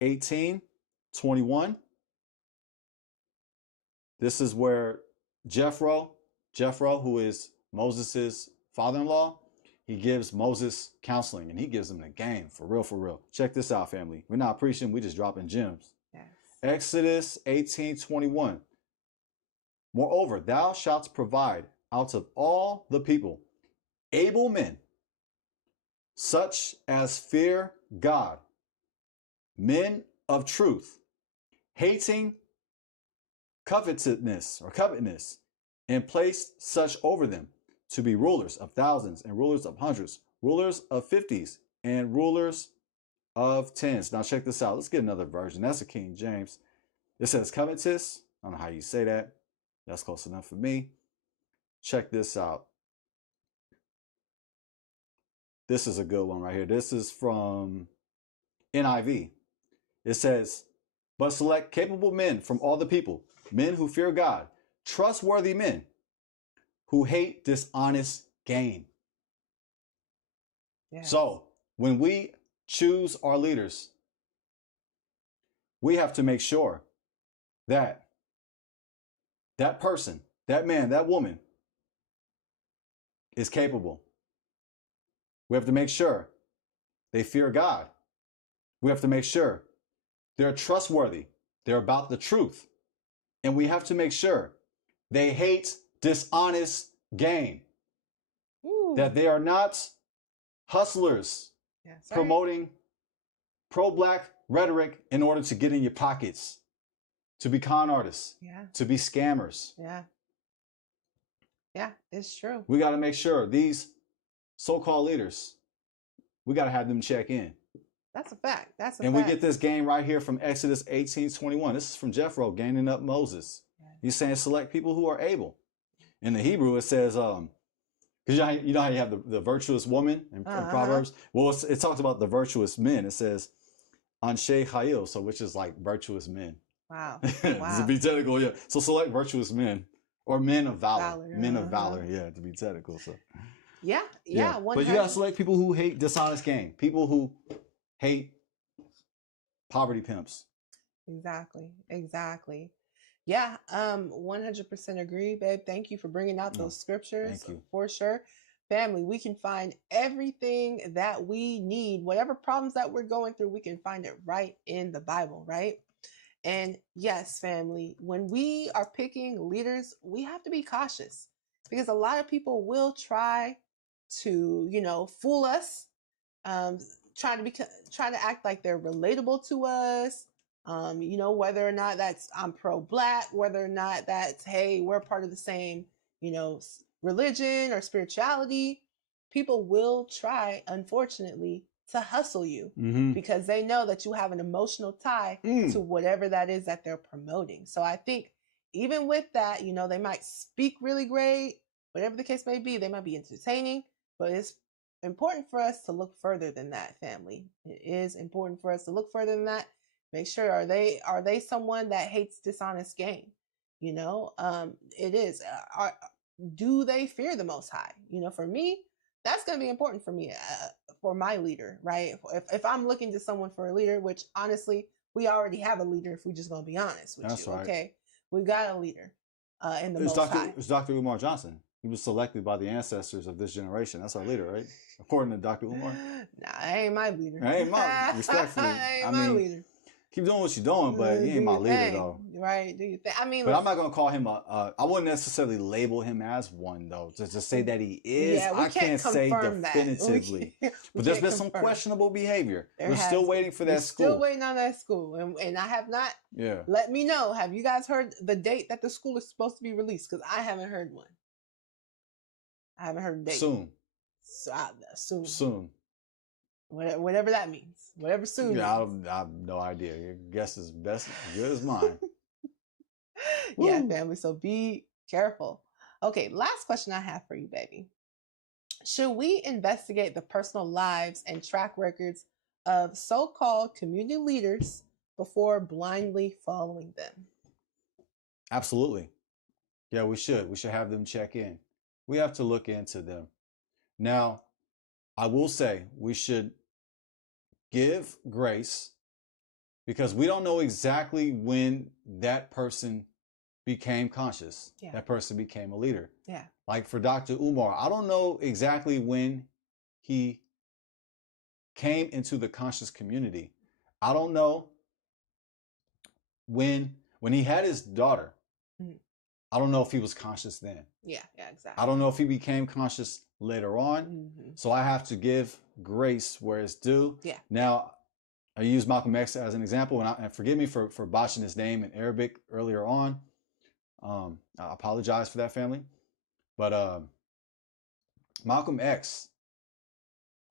18:21. This is where Jethro, who is Moses' father-in-law, he gives Moses counseling, and he gives him the game, for real, for real. Check this out, family. We're not preaching, we're just dropping gems. Yes. Exodus 18:21. Moreover, thou shalt provide out of all the people able men, such as fear God, men of truth, hating covetousness, and place such over them to be rulers of thousands and rulers of hundreds, rulers of fifties and rulers of tens. Now check this out. Let's get another version. That's a King James. It says covetous. I don't know how you say that. That's close enough for me. Check this out. This is a good one right here. This is from NIV. It says, but select capable men from all the people, men who fear God, trustworthy men who hate dishonest gain. Yeah. So when we choose our leaders, we have to make sure that that person, that man, that woman is capable. We have to make sure they fear God. We have to make sure they're trustworthy. They're about the truth. And we have to make sure they hate dishonest gain. Ooh. That they are not hustlers promoting pro-black rhetoric in order to get in your pockets, to be con artists, to be scammers. Yeah, it's true. We got to make sure these so-called leaders, we got to have them check in. That's a fact. That's a fact. And we get this game right here from Exodus 18:21. This is from Jethro gaining up Moses. He's saying select people who are able. In the Hebrew, it says, because you know how you have the virtuous woman in Proverbs? Well, it talks about the virtuous men. It says, Anshe Chayil, so which is like virtuous men. Wow. To be technical, yeah. So select virtuous men or men of valor. Men of valor, yeah, to be technical. So yeah. But you gotta select people who hate dishonest gain, people who hate poverty pimps. Exactly. Yeah, 100% agree, babe. Thank you for bringing out those scriptures. Thank you. For sure. Family, we can find everything that we need. Whatever problems that we're going through, we can find it right in the Bible, right? And yes, family, when we are picking leaders, we have to be cautious because a lot of people will try to, fool us, try to act like they're relatable to us. Whether or not that's I'm pro-black, whether or not that's, hey, we're part of the same, religion or spirituality, people will try, unfortunately, to hustle you because they know that you have an emotional tie to whatever that is that they're promoting. So I think even with that, they might speak really great, whatever the case may be, they might be entertaining, but it's important for us to look further than that, family. It is important for us to look further than that. Make sure, are they someone that hates dishonest gain? It is. Do they fear the Most High? For me, that's going to be important for me, for my leader, right? If I'm looking to someone for a leader, which honestly, we already have a leader if we're just going to be honest with that's you, right. Okay? We got a leader in the Most High. It's Dr. Umar Johnson. He was selected by the ancestors of this generation. That's our leader, right? According to Dr. Umar. Nah, I ain't my leader. I ain't my, respectfully. I ain't my leader. Keep doing what you're doing, but he ain't my leader, though. Right, do you think? But I'm not going to call him I wouldn't necessarily label him as one, though. To say that he is, I can't say definitively. But there's been some questionable behavior. We're still waiting for that school. Still waiting on that school. And I have not. Yeah. Let me know. Have you guys heard the date that the school is supposed to be released? Because I haven't heard one. I haven't heard a date. Soon. Soon. Whatever that means. Whatever soon. Yeah, I have no idea. Your guess is best as good as mine. Yeah, family. So be careful. Okay, last question I have for you, baby. Should we investigate the personal lives and track records of so-called community leaders before blindly following them? Absolutely. Yeah, we should. We should have them check in. We have to look into them. Now, I will say we should give grace because we don't know exactly when that person became conscious. Yeah. That person became a leader. Yeah. Like for Dr. Umar, I don't know exactly when he came into the conscious community. I don't know when he had his daughter. I don't know if he was conscious then. Yeah, exactly. I don't know if he became conscious later on. Mm-hmm. So I have to give grace where it's due. Yeah. Now, I use Malcolm X as an example, and forgive me for botching his name in Arabic earlier on. I apologize for that, family. But Malcolm X,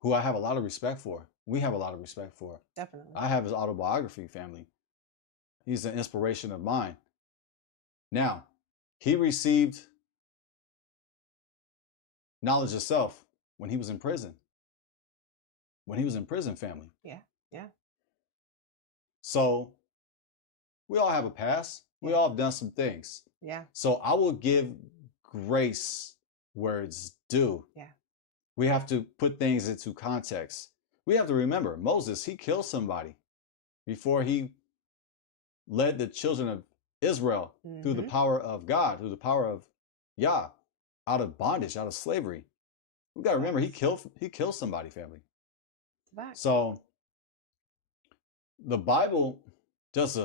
who I have a lot of respect for, we have a lot of respect for. Definitely. I have his autobiography, family. He's an inspiration of mine. Now, he received knowledge of self when he was in prison. When he was in prison, family. Yeah, yeah. So we all have a past. We all have done some things. Yeah. So I will give grace where it's due. Yeah. We have to put things into context. We have to remember Moses, he killed somebody before he led the children of Israel through the power of God, through the power of Yah, out of bondage, out of slavery. We got to remember he killed somebody, family. Back. So the Bible just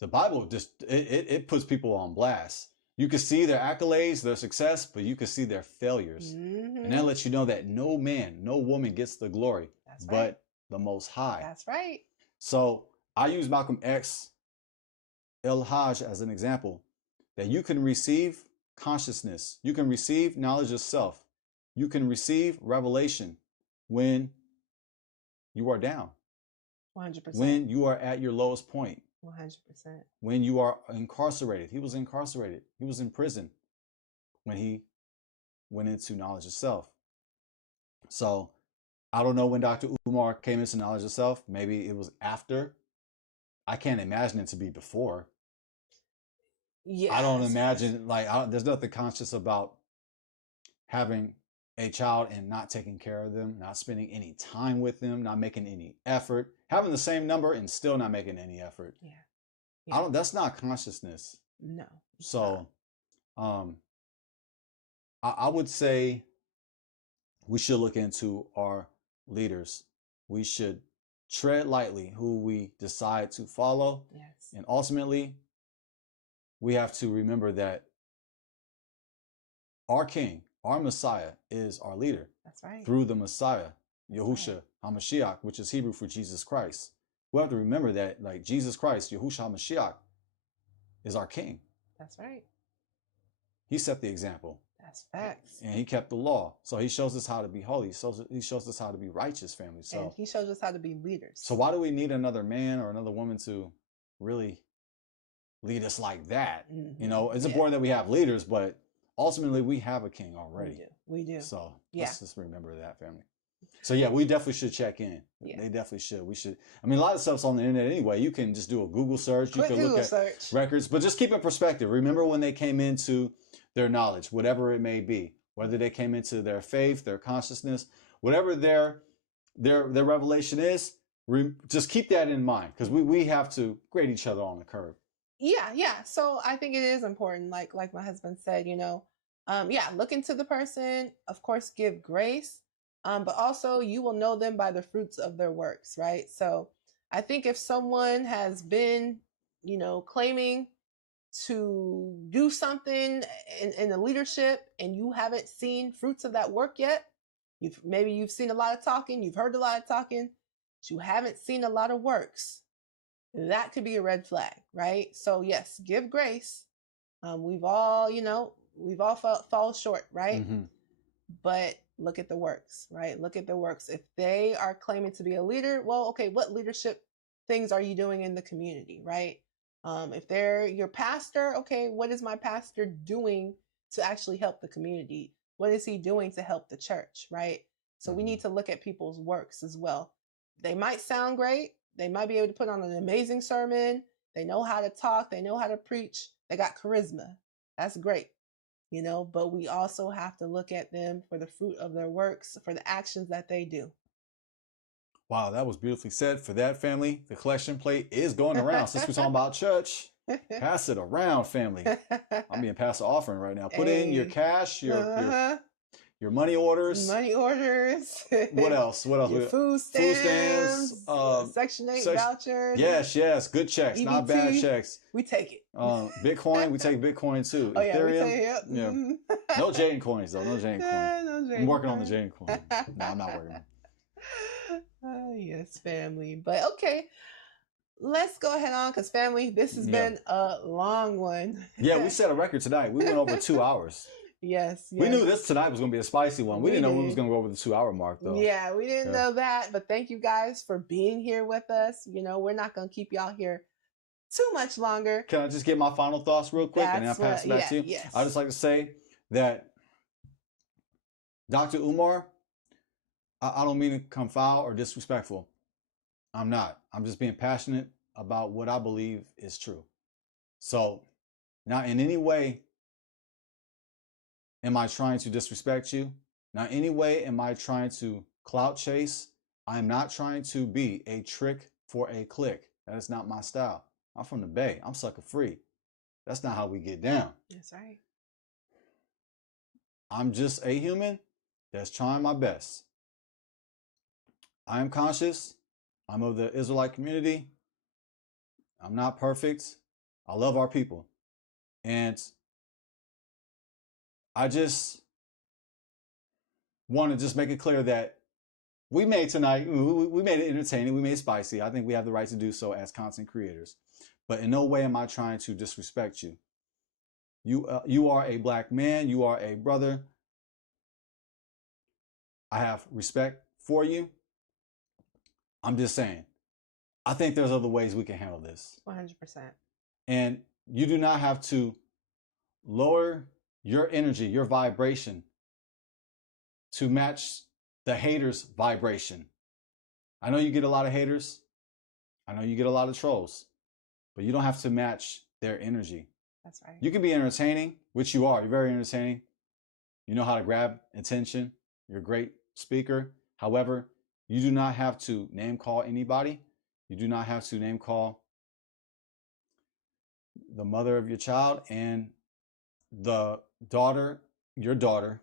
it puts people on blast. You can see their accolades, their success, but you can see their failures. Mm-hmm. And that lets you know that no man, no woman gets the glory, That's right. but the Most High. That's right. So I use Malcolm X, El Hajj as an example, that you can receive consciousness, you can receive knowledge of self, you can receive revelation when you are down, 100%. when you are at your lowest point, 100%. when you are incarcerated. He was incarcerated. He was in prison when he went into knowledge of self. So I don't know when Dr. Umar came into knowledge of self. Maybe it was after. I can't imagine it to be before. Yeah, I don't imagine, there's nothing conscious about having a child and not taking care of them, not spending any time with them, not making any effort, having the same number and still not making any effort. Yeah. That's not consciousness. No. So, I would say we should look into our leaders. We should tread lightly who we decide to follow. Yes. And ultimately, we have to remember that our King, our Messiah, is our leader. That's right. Through the Messiah, Yahushua HaMashiach, which is Hebrew for Jesus Christ. We have to remember that, like, Jesus Christ, Yahushua HaMashiach, is our King. That's right. He set the example. That's facts. And he kept the law. So he shows us how to be holy. He shows us how to be righteous, family. So and he shows us how to be leaders. So why do we need another man or another woman to really lead us like that? Mm-hmm. You know, it's important that we have leaders, but ultimately we have a king already. We do. So let's just remember that, family. So yeah, we definitely should check in. Yeah. They definitely should. We should. I mean, a lot of stuff's on the internet anyway. You can just do a Google search. You can look at records, but just keep in perspective. Remember when they came into their knowledge, whatever it may be, whether they came into their faith, their consciousness, whatever their revelation is, just keep that in mind, because we have to grade each other on the curve. Yeah. So I think it is important, like my husband said, look into the person, of course, give grace, but also you will know them by the fruits of their works, right? So I think if someone has been, claiming to do something in the leadership and you haven't seen fruits of that work yet, you've seen a lot of talking, you've heard a lot of talking, but you haven't seen a lot of works, that could be a red flag, right? So yes, give grace. We've all fall short, right? Mm-hmm. But look at the works, right? Look at the works. If they are claiming to be a leader, well, okay, what leadership things are you doing in the community, right? If they're your pastor, okay, what is my pastor doing to actually help the community? What is he doing to help the church, right? So we need to look at people's works as well. They might sound great. They might be able to put on an amazing sermon. They know how to talk. They know how to preach. They got charisma. That's great, but we also have to look at them for the fruit of their works, for the actions that they do. Wow, that was beautifully said. For that, family, the collection plate is going around. Since we're talking about church, pass it around, family. I'm being passed the offering right now. Put in your cash, your your money orders. Money orders. What else? What else? Your food stamps. Section 8 vouchers. Yes. Good checks, EBT, not bad checks. We take it. Bitcoin, we take Bitcoin too. Oh, Ethereum. Yeah, we take it. Yeah. No Jane coins though. No Jane coin. No Jane I'm working on coin. the Jane coin. No, I'm not working on. Yes, family. But okay, let's go ahead on because family, this has been a long one. Yeah, we set a record tonight. We went over 2 hours. Yes. We knew this tonight was going to be a spicy one. We didn't know we was going to go over the 2 hour mark though. Yeah, we didn't know that. But thank you guys for being here with us. You know, we're not going to keep y'all here too much longer. Can I just get my final thoughts real quick and then I'll pass it back to you? Yes. I'd just like to say that Dr. Umar, I don't mean to come foul or disrespectful. I'm not. I'm just being passionate about what I believe is true. So, not in any way am I trying to disrespect you. Not in any way am I trying to clout chase. I'm not trying to be a trick for a click. That is not my style. I'm from the Bay. I'm sucker free. That's not how we get down. That's right. I'm just a human that's trying my best. I am conscious. I'm of the Israelite community. I'm not perfect. I love our people. And I just want to just make it clear that we made tonight, we made it entertaining, we made it spicy. I think we have the right to do so as content creators. But in no way am I trying to disrespect you. You are a black man. You are a brother. I have respect for you. I'm just saying, I think there's other ways we can handle this. 100%. And you do not have to lower your energy, your vibration to match the haters' vibration. I know you get a lot of haters. I know you get a lot of trolls, but you don't have to match their energy. That's right. You can be entertaining, which you are. You're very entertaining. You know how to grab attention. You're a great speaker. However, you do not have to name call anybody. You do not have to name call the mother of your child and the daughter, your daughter,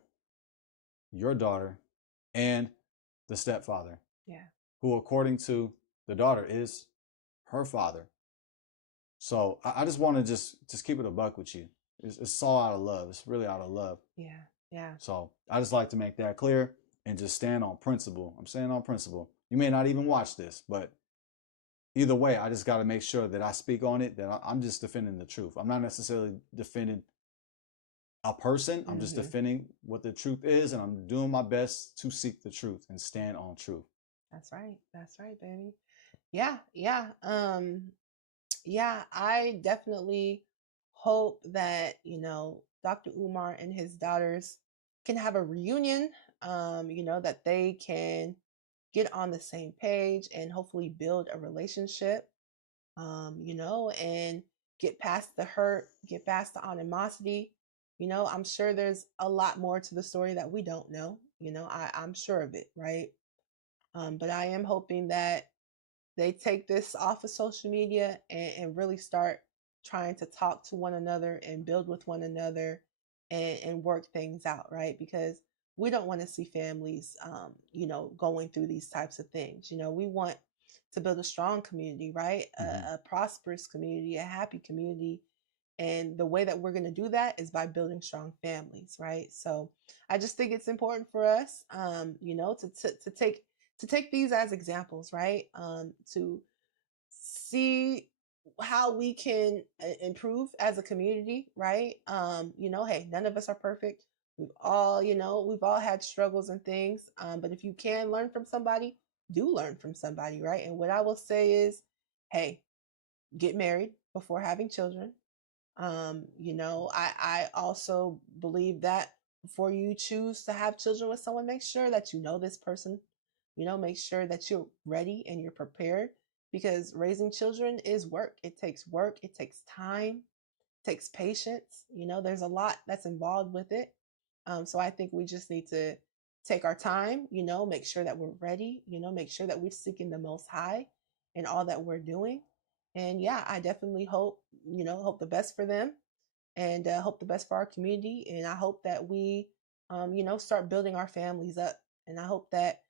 and the stepfather. Yeah. Who, according to the daughter, is her father. So I just want to just keep it a buck with you. It's all out of love. It's really out of love. Yeah. So I just like to make that clear and just stand on principle. I'm saying on principle. You may not even watch this, but either way, I just got to make sure that I speak on it, that I'm just defending the truth. I'm not necessarily defending a person. I'm just defending what the truth is, and I'm doing my best to seek the truth and stand on truth. That's right. That's right, baby. Yeah. I definitely hope that, Dr. Umar and his daughters can have a reunion, that they can get on the same page and hopefully build a relationship, and get past the hurt, get past the animosity. I'm sure there's a lot more to the story that we don't know. I'm sure of it, right? But I am hoping that they take this off of social media and really start trying to talk to one another and build with one another and work things out, right? Because we don't want to see families, going through these types of things. We want to build a strong community, right? A prosperous community, a happy community. And the way that we're going to do that is by building strong families, right? So I just think it's important for us, to take these as examples, right? To see how we can improve as a community, right? Hey, none of us are perfect. We've all had struggles and things. But if you can learn from somebody, do learn from somebody, right? And what I will say is, hey, get married before having children. I also believe that before you choose to have children with someone, make sure that you know this person, make sure that you're ready and you're prepared, because raising children is work. It takes time, it takes patience. There's a lot that's involved with it. So I think we just need to take our time, make sure that we're ready, make sure that we're seeking the Most High in all that we're doing. And yeah, I definitely hope the best for them, and hope the best for our community. And I hope that we start building our families up. And I hope that,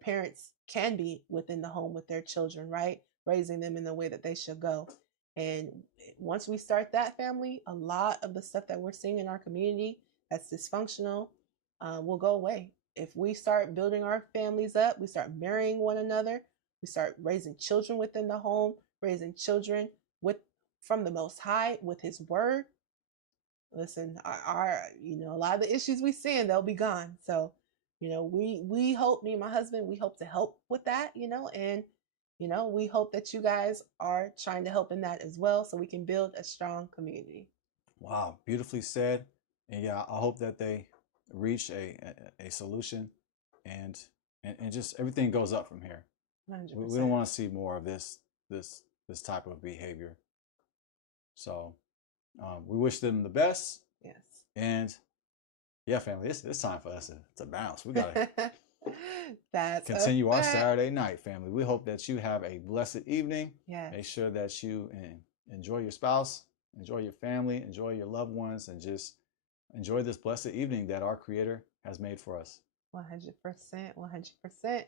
parents can be within the home with their children, right? Raising them in the way that they should go. And once we start that family, a lot of the stuff that we're seeing in our community that's dysfunctional will go away. If we start building our families up, we start marrying one another, we start raising children within the home, raising children from the Most High with His Word. Listen, our a lot of the issues we see, they'll be gone. So, we hope, me and my husband, we hope to help with that, and we hope that you guys are trying to help in that as well, so we can build a strong community. Wow, beautifully said. And yeah, I hope that they reach a solution, and just everything goes up from here. 100%. We don't want to see more of this type of behavior. So we wish them the best. Yes. And yeah, family, it's time for us to bounce. We gotta continue our Saturday night, family. We hope that you have a blessed evening. Yes. Make sure that you enjoy your spouse, enjoy your family, enjoy your loved ones, and just enjoy this blessed evening that our Creator has made for us. 100%. 100%.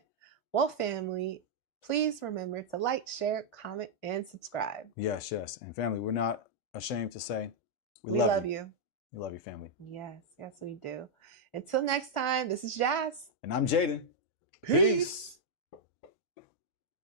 Well, family, please remember to like, share, comment, and subscribe. Yes. And family, we're not ashamed to say we love you. We love you, family. Yes, we do. Until next time, this is Jazz. And I'm Jaden. Peace.